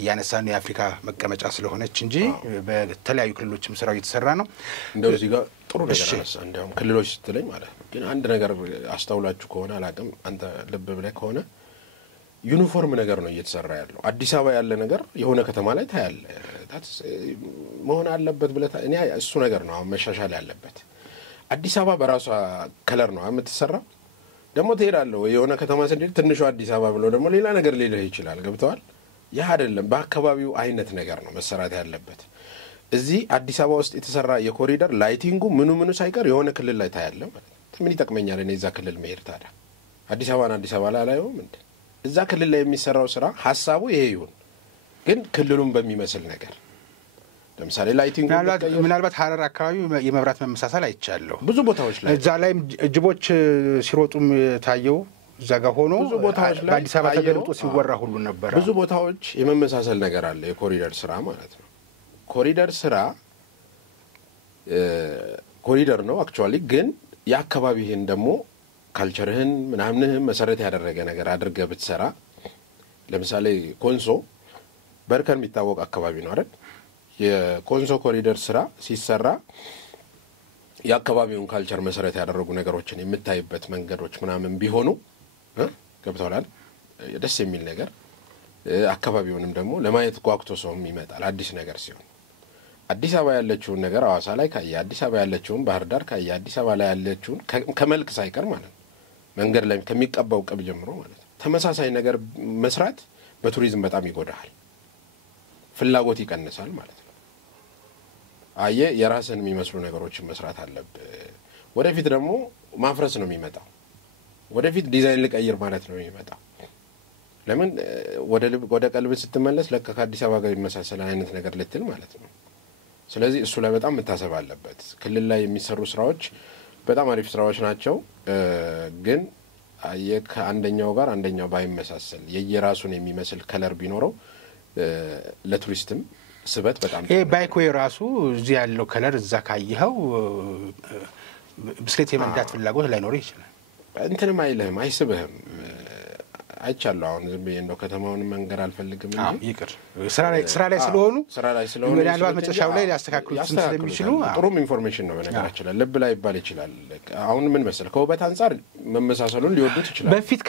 እያነሳን የአፍሪካ መቀመጫ ስለሆነች እንጂ በተለያዩ ክልሎችም ስራው እየተሰራ ነው እንደው እዚህ ጋር ጥሩ ነገር አነሳ እንደውም ክልሎች ስትለኝ ማለት ነው ግን አንድ ነገር አስተውላችሁ ከሆነ አላቅም አንተ ልብ ብለህ ከሆነ ዩኒፎርም ነገር ነው እየተሰራ ያለው አዲስ አበባ ያለ ነገር የሆነ ከተማ ላይ ታያለ መሆን አለበት ብለህ እኔ እሱ ነገር ነው መሻሻል ያለበት አዲስ አበባ በራሷ ከለር ነው የምትሰራው ደግሞ ትሄዳለህ የሆነ ከተማ ስንዴት ትንሹ አዲስ አበባ ብሎ ደግሞ ሌላ ነገር ሊልህ ይችላል ገብተዋል ያ አይደለም በአካባቢው አይነት ነገር ነው መሰራት ያለበት እዚህ አዲስ አበባ ውስጥ የተሰራ የኮሪደር ላይቲንጉ ምኑ ሳይቀር የሆነ ክልል ላይ ታያለ ማለት ምን ይጠቅመኛል እኔ እዛ ክልል መሄድ ታዲያ አዲስ አበባ ላይ አላየውም እንዴ እዛ ክልል ላይ የሚሰራው ስራ ሐሳቡ ይሄ ይሁን ግን ክልሉን በሚመስል ነገር ለምሳሌ ላይቲንግ ምናልባት ሐረር አካባቢ የመብራት መመሳሰል አይቻለሁ ብዙ ቦታዎች ላይ እዛ ላይ እጅቦች ሲሮጡም ታየው እዛ ጋር ሆኖ በአዲስ አበባ ተገልጦ ሲወራ ሁሉ ነበር ብዙ ቦታዎች የመመሳሰል ነገር አለ የኮሪደር ስራ ማለት ነው ኮሪደር ስራ ኮሪደር ነው አክቹአሊ ግን ያከባቢህን ደግሞ ካልቸርህን ምናምንህን መሰረት ያደረገ ነገር አድርገህ ብትሰራ ለምሳሌ ኮንሶ በርከን የሚታወቅ አካባቢ ነው አይደል የኮንሶ ኮሪደር ስራ ሲሰራ ያከባቢውን ካልቸር መሰረት ያደረጉ ነገሮችን የምታይበት መንገዶች ምናምን ቢሆኑ ገብተዋል ደስ የሚል ነገር አካባቢውንም ደግሞ ለማየት ጓጉቶ ሰውም ይመጣል አዲስ ነገር ሲሆን አዲስ አበባ ያለችውን ነገር አዋሳ ላይ ካየ አዲስ አበባ ያለችውን ባህር ዳር ካየ አዲስ አበባ ላይ ያለችውን ከመልክ ሳይቀር ማለት መንገድ ላይ ከሚቀባው ቅብ ጀምሮ ማለት ተመሳሳይ ነገር መስራት በቱሪዝም በጣም ይጎዳል ፍላጎት ይቀንሳል ማለት ነው አየ የራስን የሚመስሉ ነገሮችን መስራት አለበት ወደፊት ደግሞ ማፍረስ ነው የሚመጣው ወደፊት ዲዛይን ልቀይር ማለት ነው የሚመጣው ለምን ወደ ቀልብ ስትመለስ ለካ ከአዲስ አበባ ጋር የሚመሳሰል አይነት ነገር ልትል ማለት ነው ስለዚህ እሱ ላይ በጣም መታሰብ አለበት ክልል ላይ የሚሰሩ ስራዎች በጣም አሪፍ ስራዎች ናቸው ግን አየ ከአንደኛው ጋር አንደኛው ባይመሳሰል የየራሱን የሚመስል ከለር ቢኖረው ለቱሪስትም ስበት በጣም ባይኮይ ራሱ እዚህ ያለው ከለር እዛ ካየኸው ብስክሌት የመንዳት ፍላጎት ላይኖር ይችላል እንትንም አይልህም አይስብህም አይቻለሁ አሁን ዝም ብዬ እንደው ከተማውን መንገር አልፈልግም እንጂ ይቅር ስራ ላይ ስለሆኑ ምናልባት መጨረሻው ላይ ሊያስተካክሉት ስለሚችሉ ጥሩም ኢንፎርሜሽን ነው በነገራችን ላይ ልብ ላይ ይባል ይችላል አሁን ምን መሰለህ ከውበት አንፃር መመሳሰሉን ሊወዱት ይችላል በፊት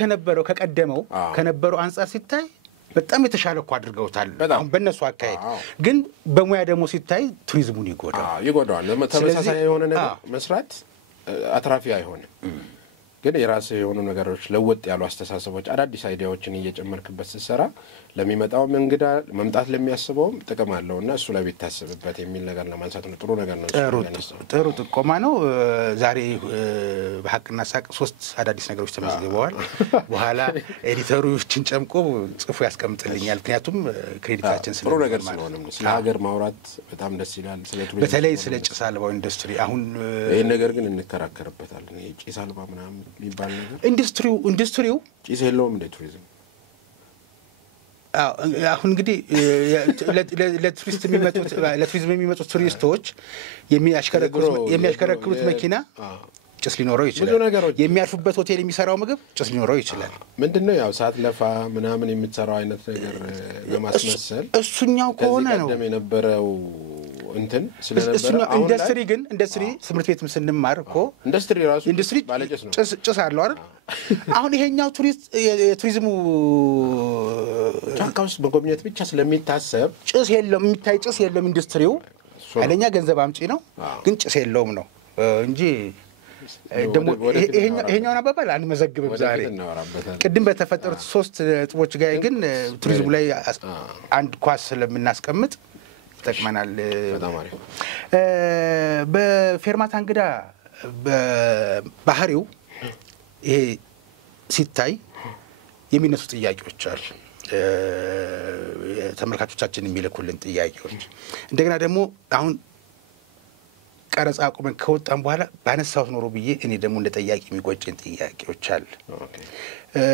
ከነበረው አንፃር ሲታይ በጣም የተሻለ እኮ አድርገውታል አሁን በእነሱ አካሄድ ግን በሙያ ደግሞ ሲታይ ቱሪዝሙን ይጎዳዋል ተመሳሳይ የሆነ ነገር መስራት አትራፊ አይሆንም ግን የራስ የሆኑ ነገሮች ለወጥ ያሉ አስተሳሰቦች አዳዲስ አይዲያዎችን እየጨመርክበት ሲሰራ ለሚመጣው እንግዳ መምጣት ለሚያስበውም ጥቅም አለውና እሱ ላይ ቢታሰብበት የሚል ነገር ለማንሳት ነው ጥሩ ነገር ነው ጥሩ ጥቆማ ነው ዛሬ በሐቅና ሳቅ 3 አዳዲስ ነገሮች ተመዝግበዋል በኋላ ኤዲተሮችን ጨምቆ ጽፎ ያስቀምጥልኛል ምክንያቱም ክሬዲታችን ጥሩ ነገር ስለሆነ ስለ ሀገር ማውራት በጣም ደስ ይላል ስለ ቱሪዝም በተለይ ስለ ጭስ አልባው ኢንዱስትሪ አሁን ይሄ ነገር ግን እንከራከርበታለን ይሄ ጭስ አልባ ምናምን ይባል ነገር ኢንዱስትሪው ጭስ የለውም እንደ ቱሪዝም አሁን እንግዲህ ለቱሪዝም የሚመጡት ቱሪስቶች የሚያሽከረክሩት መኪና ጭስ ሊኖረው ይችላል። የሚያርፉበት ሆቴል የሚሰራው ምግብ ጭስ ሊኖረው ይችላል። ምንድነው ያው ሰዓት ለፋ ምናምን የምትሰራው አይነት ነገር ለማስመሰል እሱኛው ከሆነ ነው ቀደም የነበረው እንትን ስለነበረ ኢንዱስትሪ ትምህርት ቤትም ስንማር እኮ ኢንዱስትሪ ባለጭስ ነው ጭስ አለው አይደል? አሁን ይሄኛው የቱሪዝሙ ጫካ ውስጥ መጎብኘት ብቻ ስለሚታሰብ ጭስ የለም፣ የሚታይ ጭስ የለም። ኢንዱስትሪው ኃይለኛ ገንዘብ አምጪ ነው፣ ግን ጭስ የለውም ነው እንጂ ደግሞ ይሄኛውን አባባል አንመዘግብም ዛሬ። ቅድም በተፈጠሩት 3 ነጥቦች ጋር ግን ቱሪዝሙ ላይ አንድ ኳስ ስለምናስቀምጥ ይጠቅመናል። በጣም አሪፍ። በፌርማታ እንግዳ በባህሪው ይሄ ሲታይ የሚነሱ ጥያቄዎች አሉ። ተመልካቾቻችን የሚልኩልን ጥያቄዎች እንደገና ደግሞ አሁን ቀረጻ አቁመን ከወጣን በኋላ ባነሳሁት ኖሮ ብዬ እኔ ደግሞ እንደ ጠያቂ የሚቆጨኝ ጥያቄዎች አሉ።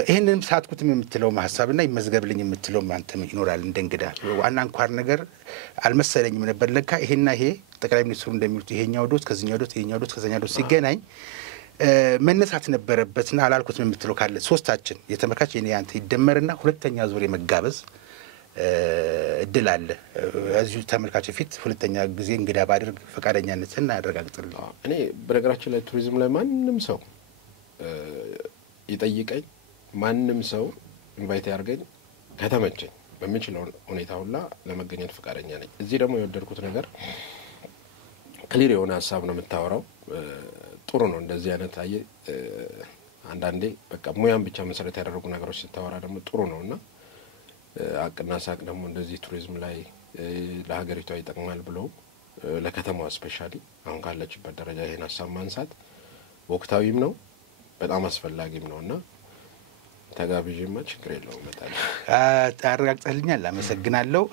ይሄንንም ሳትኩትም የምትለው ሐሳብና ይመዝገብልኝ የምትለው አንተም ይኖራል። እንደ እንግዳ ዋና እንኳን ነገር አልመሰለኝም ነበር። ለካ ይሄና ይሄ ጠቅላይ ሚኒስትሩ እንደሚሉት ይሄኛው ዶት ከዚህኛው ዶት ይሄኛው ዶት ከዚህኛው ዶት ሲገናኝ መነሳት ነበረበትና አላልኩትም የምትለው ካለ ሶስታችን የተመልካች የኔ አንተ ይደመርና ሁለተኛ ዙር የመጋበዝ እድል አለ። እዚሁ ተመልካች ፊት ሁለተኛ ጊዜ እንግዳ ባድርግ ፈቃደኛነትን አረጋግጥልኝ። እኔ በነገራችን ላይ ቱሪዝም ላይ ማንም ሰው ይጠይቀኝ፣ ማንም ሰው ኢንቫይት ያርገኝ፣ ከተመቸኝ በሚችለው ሁኔታ ሁላ ለመገኘት ፈቃደኛ ነኝ። እዚህ ደግሞ የወደድኩት ነገር ክሊር የሆነ ሀሳብ ነው የምታወራው። ጥሩ ነው እንደዚህ አይነት አንዳንዴ በቃ ሙያን ብቻ መሰረት ያደረጉ ነገሮች ስታወራ ደግሞ ጥሩ ነውና አቅና ሳቅ ደግሞ እንደዚህ ቱሪዝም ላይ ለሀገሪቷ ይጠቅማል ብሎ ለከተማዋ ስፔሻሊ አሁን ካለችበት ደረጃ ይሄን ሀሳብ ማንሳት ወቅታዊም ነው በጣም አስፈላጊም ነውና ተጋብዤማ ችግር የለውም። መጣለ አረጋግጠልኛል። አመሰግናለሁ።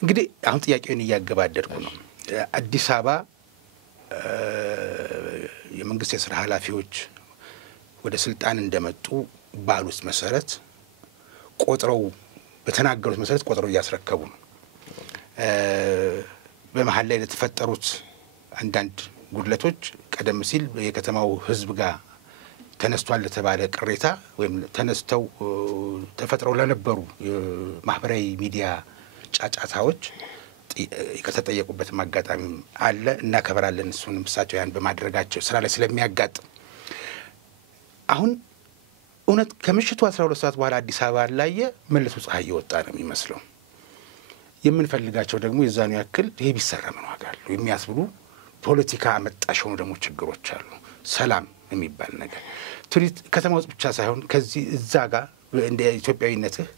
እንግዲህ አሁን ጥያቄውን እያገባደድኩ ነው። አዲስ አበባ የመንግስት የሥራ ኃላፊዎች ወደ ስልጣን እንደመጡ ባሉት መሰረት ቆጥረው በተናገሩት መሰረት ቆጥረው እያስረከቡ ነው። በመሃል ላይ ለተፈጠሩት አንዳንድ ጉድለቶች ቀደም ሲል የከተማው ሕዝብ ጋር ተነስቷል ለተባለ ቅሬታ ወይም ተነስተው ተፈጥረው ለነበሩ ማህበራዊ ሚዲያ ጫጫታዎች ከተጠየቁበት ማጋጣሚ አለ። እናከብራለን እሱንም እሳቸው ያን በማድረጋቸው ስራ ላይ ስለሚያጋጥም አሁን እውነት ከምሽቱ 12 ሰዓት በኋላ አዲስ አበባ ላይ መልሶ ፀሐይ እየወጣ ነው የሚመስለው። የምንፈልጋቸው ደግሞ የዛኑ ያክል ይሄ ቢሰራ ምን ዋጋ አለው የሚያስብሉ ፖለቲካ አመጣሽ ሆኖ ደግሞ ችግሮች አሉ። ሰላም የሚባል ነገር ቱሪስት ከተማ ውስጥ ብቻ ሳይሆን ከዚህ እዛ ጋር እንደ ኢትዮጵያዊነትህ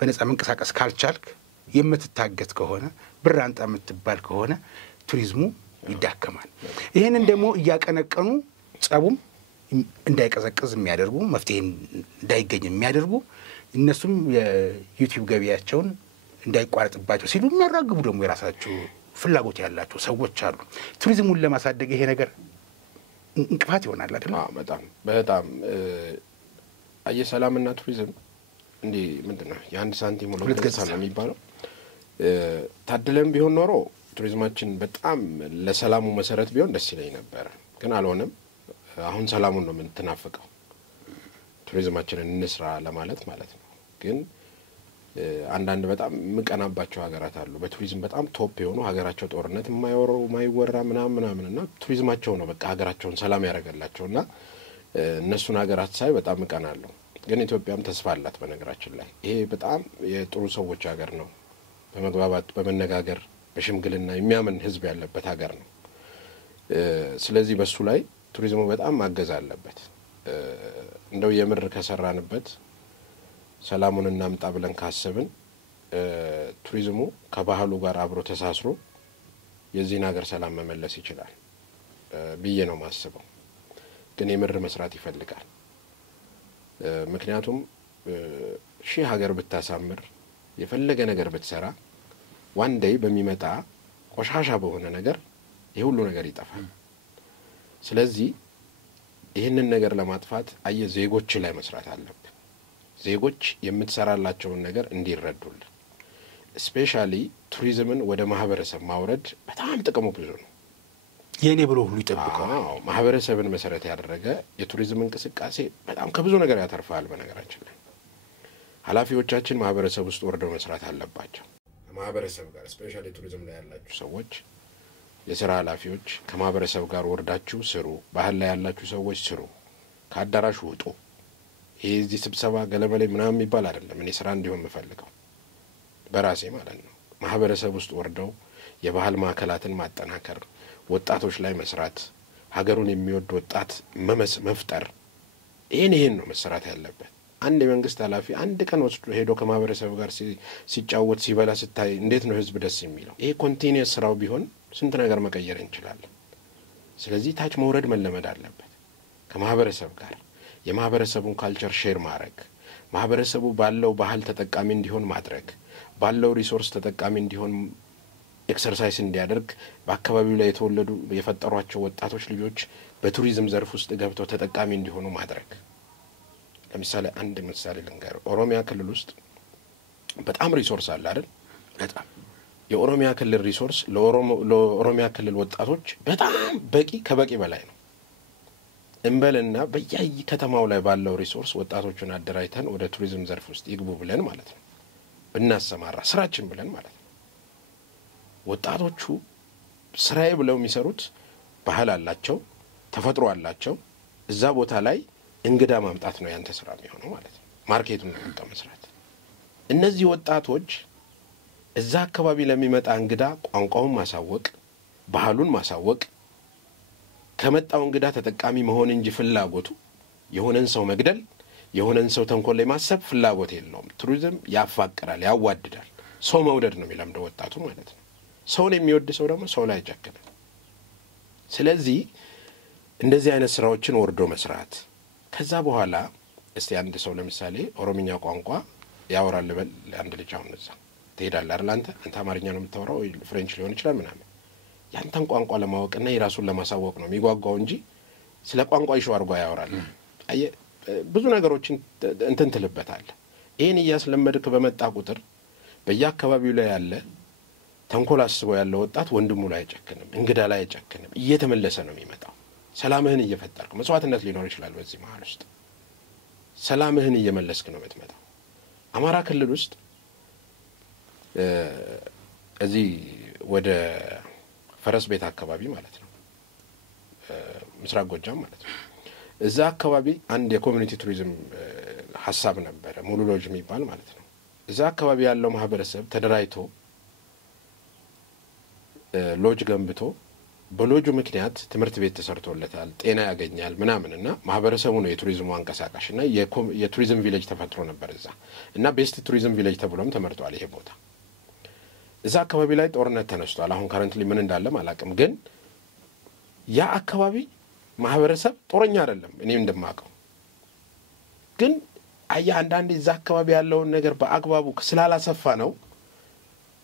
በነፃ መንቀሳቀስ ካልቻልክ የምትታገት ከሆነ ብር አንጣ የምትባል ከሆነ ቱሪዝሙ ይዳከማል። ይሄንን ደግሞ እያቀነቀኑ ጸቡም እንዳይቀዘቅዝ የሚያደርጉ መፍትሄ እንዳይገኝ የሚያደርጉ እነሱም የዩቲዩብ ገቢያቸውን እንዳይቋረጥባቸው ሲሉ የሚያራግቡ ደግሞ የራሳቸው ፍላጎት ያላቸው ሰዎች አሉ። ቱሪዝሙን ለማሳደግ ይሄ ነገር እንቅፋት ይሆናል አይደል? በጣም ሰላምና ቱሪዝም እንዴ ምንድነው የአንድ ሳንቲም ሁለት ገጽታ ነው የሚባለው። ታደለም ቢሆን ኖሮ ቱሪዝማችን በጣም ለሰላሙ መሰረት ቢሆን ደስ ይለኝ ነበር፣ ግን አልሆነም። አሁን ሰላሙን ነው የምንተናፈቀው ቱሪዝማችንን እንስራ ለማለት ማለት ነው። ግን አንዳንድ በጣም ምቀናባቸው ሀገራት አሉ በቱሪዝም በጣም ቶፕ የሆኑ ሀገራቸው ጦርነት ማይወራ ምናምንና ቱሪዝማቸው ነው በቃ ሀገራቸውን ሰላም ያደርጋላቸውና እነሱን ሀገራት ሳይ በጣም ምቀናለሁ። ግን ኢትዮጵያም ተስፋ አላት በነገራችን ላይ። ይሄ በጣም የጥሩ ሰዎች ሀገር ነው። በመግባባት በመነጋገር በሽምግልና የሚያምን ህዝብ ያለበት ሀገር ነው። ስለዚህ በሱ ላይ ቱሪዝሙ በጣም ማገዝ አለበት። እንደው የምር ከሰራንበት ሰላሙን እናምጣ ብለን ካሰብን ቱሪዝሙ ከባህሉ ጋር አብሮ ተሳስሮ የዚህን ሀገር ሰላም መመለስ ይችላል ብዬ ነው ማስበው። ግን የምር መስራት ይፈልጋል። ምክንያቱም ሺህ ሀገር ብታሳምር የፈለገ ነገር ብትሰራ ዋን ዴይ በሚመጣ ቆሻሻ በሆነ ነገር የሁሉ ነገር ይጠፋል። ስለዚህ ይህንን ነገር ለማጥፋት ዜጎች ላይ መስራት አለብን። ዜጎች የምትሰራላቸውን ነገር እንዲረዱልን ስፔሻሊ ቱሪዝምን ወደ ማህበረሰብ ማውረድ በጣም ጥቅሙ ብዙ ነው። የኔ ብሎ ሁሉ ይጠብቀው ማህበረሰብን መሰረት ያደረገ የቱሪዝም እንቅስቃሴ በጣም ከብዙ ነገር ያተርፋል በነገራችን ላይ ኃላፊዎቻችን ማህበረሰብ ውስጥ ወርደው መስራት አለባቸው ማህበረሰብ ጋር ስፔሻሊ ቱሪዝም ላይ ያላችሁ ሰዎች የሥራ ኃላፊዎች ከማህበረሰብ ጋር ወርዳችሁ ስሩ ባህል ላይ ያላችሁ ሰዎች ስሩ ከአዳራሹ ውጡ ይሄ እዚህ ስብሰባ ገለመሌ ምናምን ይባል አይደለም እኔ ስራ እንዲሆን መፈልገው በራሴ ማለት ነው ማህበረሰብ ውስጥ ወርደው የባህል ማዕከላትን ማጠናከር ወጣቶች ላይ መስራት ሀገሩን የሚወድ ወጣት መፍጠር ይሄን ነው መስራት ያለበት አንድ የመንግስት ኃላፊ አንድ ቀን ወስዶ ሄዶ ከማህበረሰብ ጋር ሲጫወት ሲበላ ስታይ እንዴት ነው ህዝብ ደስ የሚለው ይሄ ኮንቲኒየስ ስራው ቢሆን ስንት ነገር መቀየር እንችላለን ስለዚህ ታች መውረድ መለመድ አለበት ከማህበረሰብ ጋር የማህበረሰቡን ካልቸር ሼር ማድረግ ማህበረሰቡ ባለው ባህል ተጠቃሚ እንዲሆን ማድረግ ባለው ሪሶርስ ተጠቃሚ እንዲሆን ኤክሰርሳይዝ እንዲያደርግ በአካባቢው ላይ የተወለዱ የፈጠሯቸው ወጣቶች ልጆች በቱሪዝም ዘርፍ ውስጥ ገብተው ተጠቃሚ እንዲሆኑ ማድረግ ለምሳሌ አንድ ምሳሌ ልንገር ኦሮሚያ ክልል ውስጥ በጣም ሪሶርስ አለ አይደል በጣም የኦሮሚያ ክልል ሪሶርስ ለኦሮሚያ ክልል ወጣቶች በጣም በቂ ከበቂ በላይ ነው እንበልና በያይ ከተማው ላይ ባለው ሪሶርስ ወጣቶችን አደራጅተን ወደ ቱሪዝም ዘርፍ ውስጥ ይግቡ ብለን ማለት ነው ብናሰማራ ስራችን ብለን ማለት ነው ወጣቶቹ ስራዬ ብለው የሚሰሩት ባህል አላቸው ተፈጥሮ አላቸው እዛ ቦታ ላይ እንግዳ ማምጣት ነው ያንተ ስራ የሚሆነው ማለት ነው ማርኬቱን ነው መስራት እነዚህ ወጣቶች እዛ አካባቢ ለሚመጣ እንግዳ ቋንቋውን ማሳወቅ ባህሉን ማሳወቅ ከመጣው እንግዳ ተጠቃሚ መሆን እንጂ ፍላጎቱ የሆነን ሰው መግደል የሆነን ሰው ተንኮል ላይ ማሰብ ፍላጎት የለውም ቱሪዝም ያፋቅራል ያዋድዳል ሰው መውደድ ነው የሚለምደው ወጣቱ ማለት ነው ሰውን የሚወድ ሰው ደግሞ ሰው ላይ ያጀክናል ስለዚህ እንደዚህ አይነት ስራዎችን ወርዶ መስራት ከዛ በኋላ እስቲ አንድ ሰው ለምሳሌ ኦሮሚኛ ቋንቋ ያወራል በል አንድ ልጅ አሁን እዛ ትሄዳለህ አይደል አንተ አማርኛ ነው የምታወራው ወይ ፍሬንች ሊሆን ይችላል ምናምን ያንተን ቋንቋ ለማወቅና የራሱን ለማሳወቅ ነው የሚጓጓው እንጂ ስለ ቋንቋ ይሾ አርጓ ያወራል ብዙ ነገሮችን እንትን ትልበታል ይሄን ያስለመድክ በመጣ ቁጥር በየአካባቢው ላይ ያለ ተንኮል አስበው ያለው ወጣት ወንድሙ ላይ አይጨክንም እንግዳ ላይ አይጨክንም እየተመለሰ ነው የሚመጣው ሰላምህን እየፈጠርክ መስዋዕትነት ሊኖር ይችላል በዚህ መሃል ውስጥ ሰላምህን እየመለስክ ነው የምትመጣው አማራ ክልል ውስጥ እዚህ ወደ ፈረስ ቤት አካባቢ ማለት ነው ምስራቅ ጎጃም ማለት ነው እዛ አካባቢ አንድ የኮሚኒቲ ቱሪዝም ሐሳብ ነበር ሙሉ ሎጅ የሚባል ማለት ነው እዛ አካባቢ ያለው ማህበረሰብ ተደራጅቶ ሎጅ ገንብቶ በሎጁ ምክንያት ትምህርት ቤት ተሰርቶለታል ጤና ያገኛል ምናምንና ማህበረሰቡ ነው የቱሪዝሙ አንቀሳቃሽና የቱሪዝም ቪሌጅ ተፈጥሮ ነበር እዛ እና ቤስት ቱሪዝም ቪሌጅ ተብሎም ተመርጧል ይሄ ቦታ እዛ አካባቢ ላይ ጦርነት ተነስቷል አሁን ካረንትሊ ምን እንዳለ ማላቀም ግን ያ አካባቢ ማህበረሰብ ጦረኛ አይደለም እኔም እንደማቀው ግን አንዳንዴ እዛ አካባቢ ያለውን ነገር በአግባቡ ስላላሰፋ ነው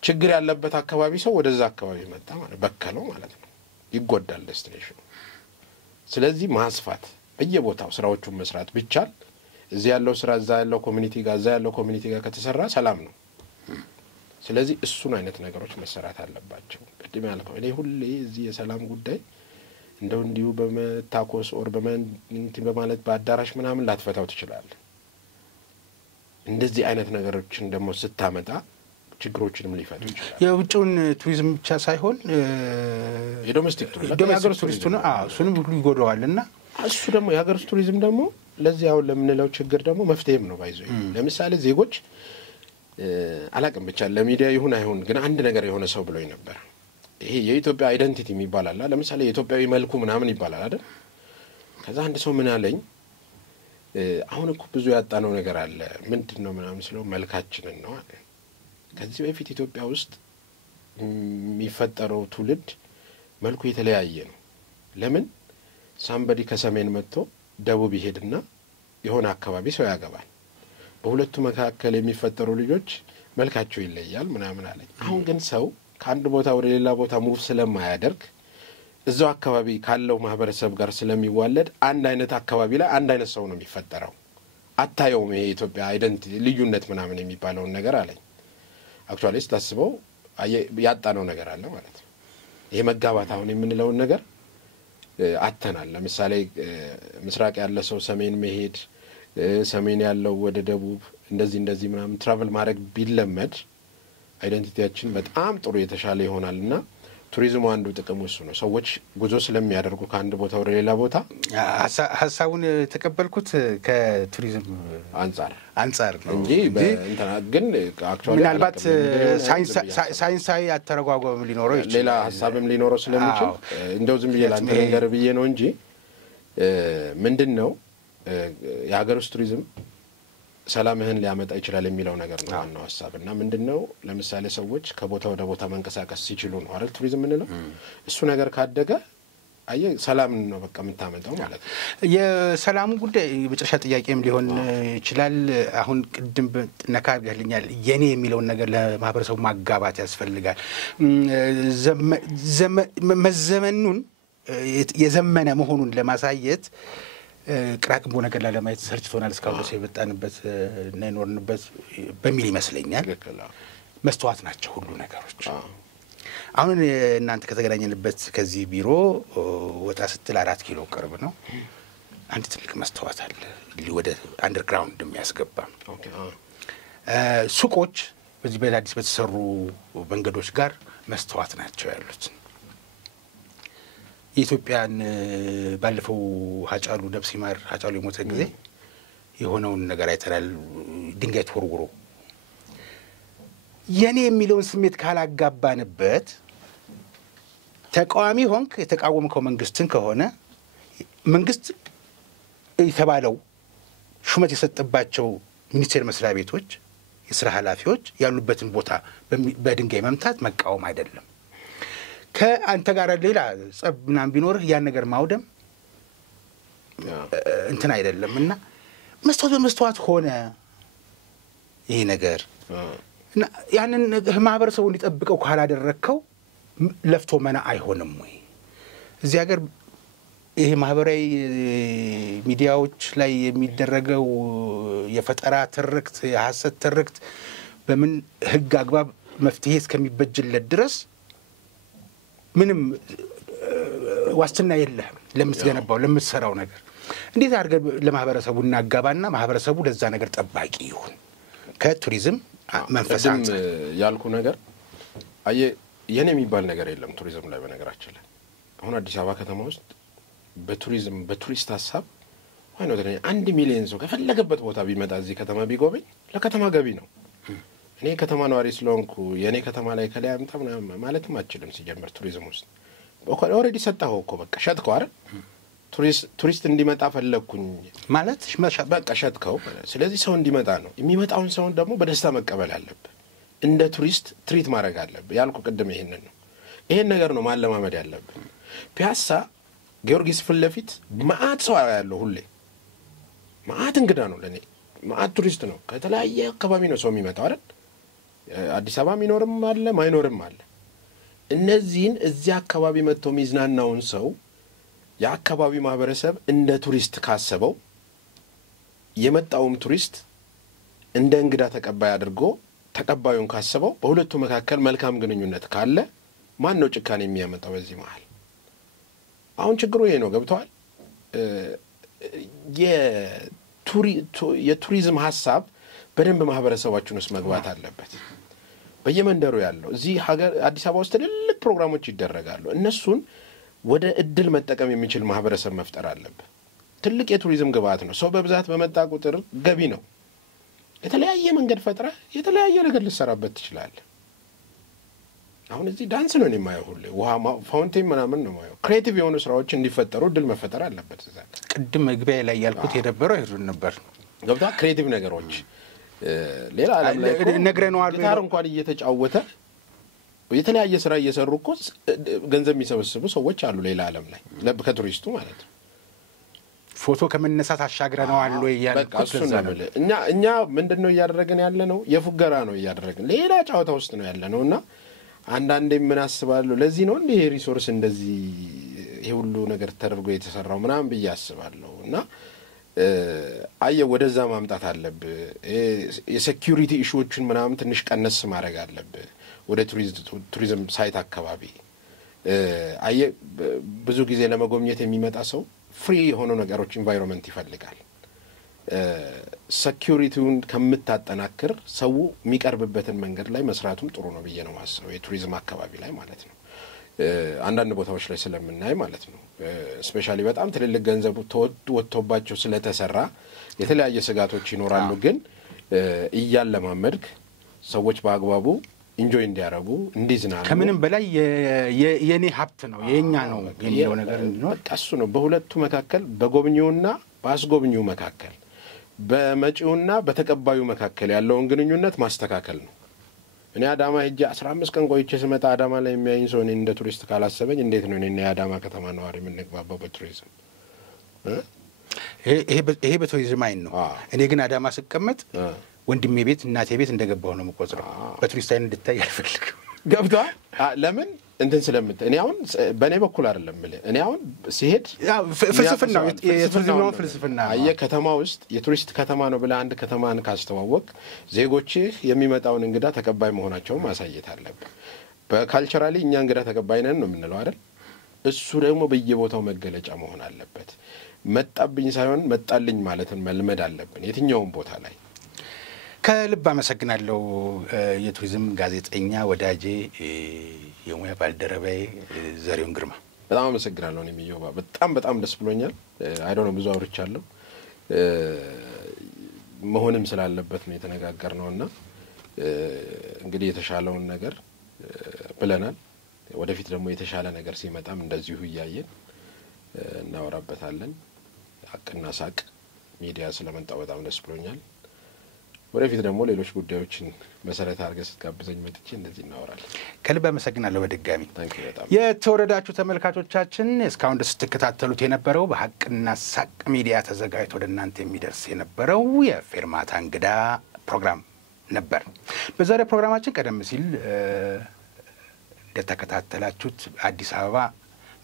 ችግር ያለበት አካባቢ ሰው ወደዛ አካባቢ መጣ ማለት በከለው ማለት ነው ይጎዳል ዴስቲኔሽኑ ስለዚህ ማስፋት በየቦታው ስራዎቹን መስራት ብቻል እዚህ ያለው ስራ እዛ ያለው ኮሚኒቲ ጋር እዛ ያለው ኮሚኒቲ ጋር ከተሰራ ሰላም ነው ስለዚህ እሱን አይነት ነገሮች መሰራት አለባቸው ቅድም ያልከው እኔ ሁሌ እዚህ የሰላም ጉዳይ እንደው እንዲሁ በመታኮስ ኦር በማለት በአዳራሽ ምናምን ላትፈታው ትችላለህ እንደዚህ አይነት ነገሮችን ደግሞ ስታመጣ ችግሮችንም ሊፈቱ ይችላል የውጭውን ቱሪዝም ብቻ ሳይሆን የዶሜስቲክ ቱሪዝም እሱንም ሁሉ ይጎዳዋልና እሱ ደግሞ የሀገር ቱሪዝም ደግሞ ለዚህ አሁን ለምንለው ችግር ደግሞ መፍትሄም ነው ባይዘው ለምሳሌ ዜጎች አላቀም ብቻ ለሚዲያ ይሁን አይሁን ግን አንድ ነገር የሆነ ሰው ብሎኝ ነበር ይሄ የኢትዮጵያ አይደንቲቲ የሚባል አለ ለምሳሌ የኢትዮጵያዊ መልኩ ምናምን ይባላል አይደል ከዛ አንድ ሰው ምን አለኝ አሁን እኮ ብዙ ያጣነው ነገር አለ ምንድነው ምናምን ስለው መልካችንን ነው አለ ከዚህ በፊት ኢትዮጵያ ውስጥ የሚፈጠረው ትውልድ መልኩ የተለያየ ነው ለምን ሳምበዲ ከሰሜን መጥቶ ደቡብ ይሄድና የሆነ አካባቢ ሰው ያገባል በሁለቱ መካከል የሚፈጠሩ ልጆች መልካቸው ይለያል ምናምን አለኝ አሁን ግን ሰው ከአንድ ቦታ ወደ ሌላ ቦታ ሙቭ ስለማያደርግ እዛው አካባቢ ካለው ማህበረሰብ ጋር ስለሚዋለድ አንድ አይነት አካባቢ ላይ አንድ አይነት ሰው ነው የሚፈጠረው አታየውም ይሄ ኢትዮጵያ አይደንቲቲ ልዩነት ምናምን የሚባለው ነገር አለኝ አክቹአሊ ስታስበው ያጣነው ነገር አለ ማለት ነው ይሄ መጋባት አሁን የምንለው ነገር አተናል ለምሳሌ ምስራቅ ያለ ሰው ሰሜን መሄድ ሰሜን ያለው ወደ ደቡብ እንደዚህ ምናምን ትራቨል ማድረግ ቢለመድ አይደንቲቲያችን በጣም ጥሩ የተሻለ ይሆናልና ቱሪዝሙ አንዱ ጥቅሙ እሱ ነው ሰዎች ጉዞ ስለሚያደርጉ ከአንድ ቦታ ወደ ሌላ ቦታ ሐሳቡን ተቀበልኩት ከቱሪዝም አንፃር ነው እንጂ እንትና ግን አክቹአሊ ምናልባት ሳይንሳዊ አተረጓጓም ሊኖረው ይችላል ሌላ ሐሳብም ሊኖረው ስለሚችል እንደው ዝም ብዬ ላንተ ነገር ብዬ ነው እንጂ ምንድነው የሀገር ውስጥ ቱሪዝም ሰላምህን ሊያመጣ ይችላል የሚለው ነገር ነው ዋናው ሐሳብና ምንድነው ለምሳሌ ሰዎች ከቦታ ወደ ቦታ መንቀሳቀስ ሲችሉ ነው አይደል ቱሪዝም ምንለው እሱ ነገር ካደገ ሰላም ነው በቃ የምታመጣው ማለት ነው የሰላሙ ጉዳይ በመጨረሻ ጥያቄም ሊሆን ይችላል አሁን ቅድም ነካርገልኛል የኔ የሚለው ነገር ለማህበረሰቡ ማጋባት ያስፈልጋል መዘመኑን የዘመነ መሆኑን ለማሳየት ቅራቅምቦ ነገር ለማየት ሰርችቶናል እስካሁን ድረስ የበጣንበት እና የኖርንበት በሚል ይመስለኛል መስተዋት ናቸው ሁሉ ነገሮች አሁን እናንተ ከተገናኘንበት ከዚህ ቢሮ ወጣ ስትል 4 ኪሎ ቅርብ ነው አንድ ትልቅ መስተዋት አለ ወደ አንደርግራውንድ የሚያስገባ ሱቆች በዚህ በአዲስ በተሰሩ መንገዶች ጋር መስተዋት ናቸው ያሉት የኢትዮጵያን ባለፈው ሀጫሉ ነፍስ ይማር ሀጫሉ የሞተ ጊዜ የሆነውን ነገር አይተናል ድንጋይ ተወርውሮ የኔ የሚለውን ስሜት ካላጋባንበት ተቃዋሚ ሆንክ የተቃወምከው መንግስትን ከሆነ መንግስት የተባለው ሹመት የሰጠባቸው ሚኒስቴር መስሪያ ቤቶች የሥራ ኃላፊዎች ያሉበትን ቦታ በድንጋይ መምታት መቃወም አይደለም ከአንተ ጋር ሌላ ጸብ ምናምን ቢኖርህ ያን ነገር ማውደም እንትን አይደለምና መስተዋት ሆነ ይሄ ነገር እና ያንን ማህበረሰቡ እንዲጠብቀው ካላደረከው ለፍቶ መና አይሆንም ወይ እዚህ ሀገር ይሄ ማህበራዊ ሚዲያዎች ላይ የሚደረገው የፈጠራ ትርክት የሐሰት ትርክት በምን ህግ አግባብ መፍትሄ እስከሚበጅለት ድረስ ምንም ዋስትና የለህም ለምትገነባው ለምትሰራው ነገር እንዴት አድርገህ ለማህበረሰቡ እናጋባና ማህበረሰቡ ለዛ ነገር ጠባቂ ይሁን ከቱሪዝም መንፈስ አንፃር ያልኩ ነገር የኔ የሚባል ነገር የለም ቱሪዝም ላይ በነገራችን ላይ አሁን አዲስ አበባ ከተማ ውስጥ በቱሪስት ሀሳብ ዋናው ደረጃ 1 ሚሊዮን ሰው ከፈለገበት ቦታ ቢመጣ እዚህ ከተማ ቢጎበኝ ለከተማ ገቢ ነው እኔ ከተማ ነዋሪ ስለሆንኩ የኔ ከተማ ላይ ከላይ አምጣ ማለትም አትችልም ሲጀምር ቱሪዝም ውስጥ ኦሬዲ ሰጣው እኮ በቃ ሸጥከው አይደል ቱሪስት እንዲመጣ ፈለኩኝ ማለት በቃ ሸጥከው ስለዚህ ሰው እንዲመጣ ነው የሚመጣውን ሰው ደግሞ በደስታ መቀበል አለበት እንደ ቱሪስት ትሪት ማድረግ አለበት ያልኩ ቅድም ይሄንን ነው ይሄን ነገር ነው ማለማመድ ያለበት ፒያሳ ጊዮርጊስ ፍለፊት ማአት ሰው ያለው ሁሌ ማአት እንግዳ ነው ለኔ ማአት ቱሪስት ነው ከተለያየ አካባቢ ነው ሰው የሚመጣው አይደል አዲስ አበባ ሚኖርም አለ ማይኖርም አለ እነዚህን እዚህ አካባቢ መጥቶ ሚዝናናውን ሰው የአካባቢ ማህበረሰብ እንደ ቱሪስት ካሰበው የመጣውም ቱሪስት እንደ እንግዳ ተቀባይ አድርጎ ተቀባዩን ካሰበው በሁለቱ መካከል መልካም ግንኙነት ካለ ማን ነው ጭካኔ የሚያመጣው በዚህ መሃል አሁን ችግሩ ይሄ ነው ገብቷል የቱሪዝም ሐሳብ በደንብ ማህበረሰባችን ውስጥ መግባት አለበት በየመንደሩ ያለው እዚህ ሀገር አዲስ አበባ ውስጥ ትልልቅ ፕሮግራሞች ይደረጋሉ እነሱን ወደ እድል መጠቀም የሚችል ማህበረሰብ መፍጠር አለበት ትልቅ የቱሪዝም ግብአት ነው ሰው በብዛት በመጣ ቁጥር ገቢ ነው የተለያየ መንገድ ፈጥራ የተለያየ ነገር ልሰራበት ይችላል አሁን እዚህ ዳንስ ነው የማየው ሁሌ ውሃ ፋውንቴን ምናምን ነው የማየው ክሬቲቭ የሆኑ ስራዎች እንዲፈጠሩ እድል መፈጠር አለበት እዛ ቅድም መግቢያ ላይ ያልኩት የነበረው ይሄን ነበር ገብታ ክሬቲቭ ነገሮች ሌላ ዓለም ላይ ነግረናል ጊታር እንኳን እየተጫወተ የተለያየ ስራ እየሰሩ እኮ ገንዘብ የሚሰበስቡ ሰዎች አሉ ሌላ ዓለም ላይ ከቱሪስቱ ማለት ነው ፎቶ ከመነሳት አሻግረናል ወይ ያልኩት እኛ ምንድነው እያደረግን ያለ ነው የፉገራ ነው እያደረግን ሌላ ጫዋታ ውስጥ ነው ያለ ነውና አንዳንዴ ምን አስባለሁ ለዚህ ነው እንዴ ሪሶርስ እንደዚህ ይሄ ሁሉ ነገር ተደርጎ የተሰራው ምናምን በያስባለሁ እና ወደዛ ማምጣት አለብህ የሴኩሪቲ ኢሹዎችን ምናምን ትንሽ ቀነስ ማድረግ አለብህ ወደ ቱሪዝም ሳይት አካባቢ አየ ብዙ ጊዜ ለመጎብኘት የሚመጣ ሰው ፍሪ የሆኑ ነገሮች ኢንቫይሮንመንት ይፈልጋል ሴኩሪቲውን ከምታጠናክር ሰው የሚቀርብበትን መንገድ ላይ መስራቱም ጥሩ ነው ብዬ ነው ማስበው የቱሪዝም አካባቢ ላይ ማለት ነው አንዳንድ ቦታዎች ላይ ስለምናይ ማለት ነው ስፔሻሊ በጣም ትልልቅ ገንዘቡ ተወጥቶባቸው ስለተሰራ የተለያየ ስጋቶች ይኖራሉ ግን እያለማመድክ ሰዎች በአግባቡ ኢንጆይ እንዲያረጉ እንዲዝናኑ ከምንም በላይ የኔ ሀብት ነው የኛ ነው የሚለው ነገር እንዲኖር ቀሱ ነው በሁለቱ መካከል በጎብኚውና ባስጎብኚው መካከል በመጪውና በተቀባዩ መካከል ያለውን ግንኙነት ማስተካከል ነው እኔ አዳማ ሄጄ 15 ቀን ቆይቼ ስመጣ አዳማ ላይ የሚያይኝ ሰው እኔ እንደ ቱሪስት ካላሰበኝ እንዴት ነው እኔ የአዳማ ከተማ ነዋሪ የምንግባባው በቱሪዝም ይሄ በቱሪዝም አይን ነው እኔ ግን አዳማ ስቀመጥ ወንድሜ ቤት እናቴ ቤት እንደገባው ነው የምቆጥረው በቱሪስት አይን እንድታይ አልፈልግም ገብቷ ለምን እንትን ስለምት እኔ አሁን በኔ በኩል አይደለም ማለት እኔ አሁን ሲሄድ ፍልስፍና የቱሪዝም ነው ፍልስፍና ከተማ ውስጥ የቱሪስት ከተማ ነው ብለ አንድ ከተማን ካስተዋወቅ ዜጎች የሚመጣውን እንግዳ ተቀባይ መሆናቸውን ማሳየት አለበት በካልቸራሊ እኛ እንግዳ ተቀባይ ነን ነው የምንለው አይደል እሱ ደግሞ በየቦታው መገለጫ መሆን አለበት መጣብኝ ሳይሆን መጣልኝ ማለትን መልመድ አለብን የትኛውም ቦታ ላይ ከልብ አመሰግናለሁ የቱሪዝም ጋዜጠኛ ወዳጄ የሙያ ባልደረባዬ ዘሪሁን ግርማ በጣም አመሰግናለሁ እኔ ሚዮባ በጣም ደስ ብሎኛል አይ ዶንት ኖ ብዙ አውርቻለሁ መሆንም ስላለበት ነው የተነጋገርነውና እንግዲህ የተሻለውን ነገር ብለናል ወደፊት ደግሞ የተሻለ ነገር ሲመጣም እንደዚሁ ያያየን እናወራበታለን አቅና ሳቅ ሚዲያ ስለመጣው በጣም ደስ ብሎኛል ወደፊት ደግሞ ሌሎች ጉዳዮችን መሰረት አድርገህ ስትጋብዘኝ መጥቼ እንደዚህ እናወራለን ከልብ አመሰግናለሁ በድጋሚ የተወረዳችሁ ተመልካቾቻችን እስካሁን ድረስ ስትከታተሉት የነበረው በሐቅና ሳቅ ሚዲያ ተዘጋጅቶ ወደናንተ የሚደርስ የነበረው የፌርማታ እንግዳ ፕሮግራም ነበር በዛሬ ፕሮግራማችን ቀደም ሲል እንደተከታተላችሁት አዲስ አበባ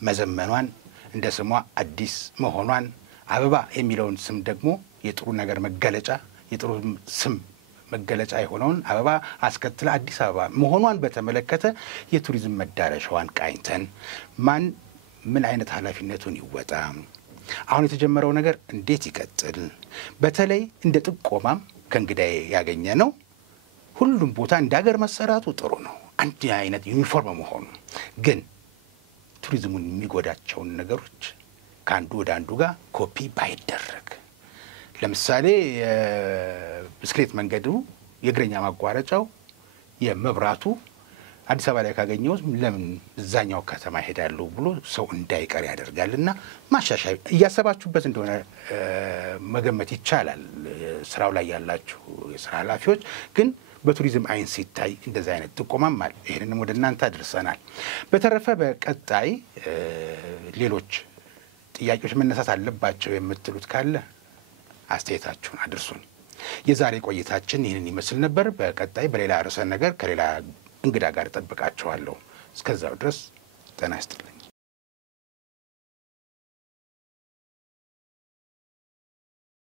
መዘመኗን እንደ ስሟ አዲስ መሆኗን አበባ የሚለውን ስም ደግሞ የጥሩ ነገር መገለጫ የጥሩ ስም መገለጫ የሆነውን አበባ አስከትላ አዲስ አበባ መሆኗን በተመለከተ የቱሪዝም መዳረሻዋን ቃኝተን ማን ምን አይነት ኃላፊነቱን ይወጣ አሁን የተጀመረው ነገር እንዴት ይቀጥል በተለይ እንደ ጥቆማም ከእንግዳዬ ያገኘ ነው ሁሉም ቦታ እንዳገር መሰራቱ ጥሩ ነው አንድ አይነት ዩኒፎርም መሆኑ ግን ቱሪዝሙን የሚጎዳቸውን ነገሮች ከአንዱ ወደ አንዱ ጋር ኮፒ ባይደረግ ለምሳሌ ብስክሌት መንገዱ የእግረኛ ማቋረጫው የመብራቱ አዲስ አበባ ላይ ካገኘው ለምን እዛኛው ከተማ ሄዳሉ ብሎ ሰው እንዳይቀር ያደርጋልና ማሻሻይ ያሰባችሁበት እንደሆነ መገመት ይቻላል ስራው ላይ ያላችሁ የሥራ ኃላፊዎች ግን በቱሪዝም አይን ሲታይ እንደዛ አይነት ጥቆማም አለ ይሄንንም ወደናንተ አድርሰናል በተረፈ በቀጣይ ሌሎች ጥያቄዎች መነሳት አለባቸው የምትሉት ካለ አስተያየታችሁን አድርሱን የዛሬ ቆይታችን ይሄንን ይመስል ነበር በቀጣይ በሌላ ርዕሰ ነገር ከሌላ እንግዳ ጋር ተጠብቃችኋለሁ እስከዛው ድረስ ጤና ይስጥልኝ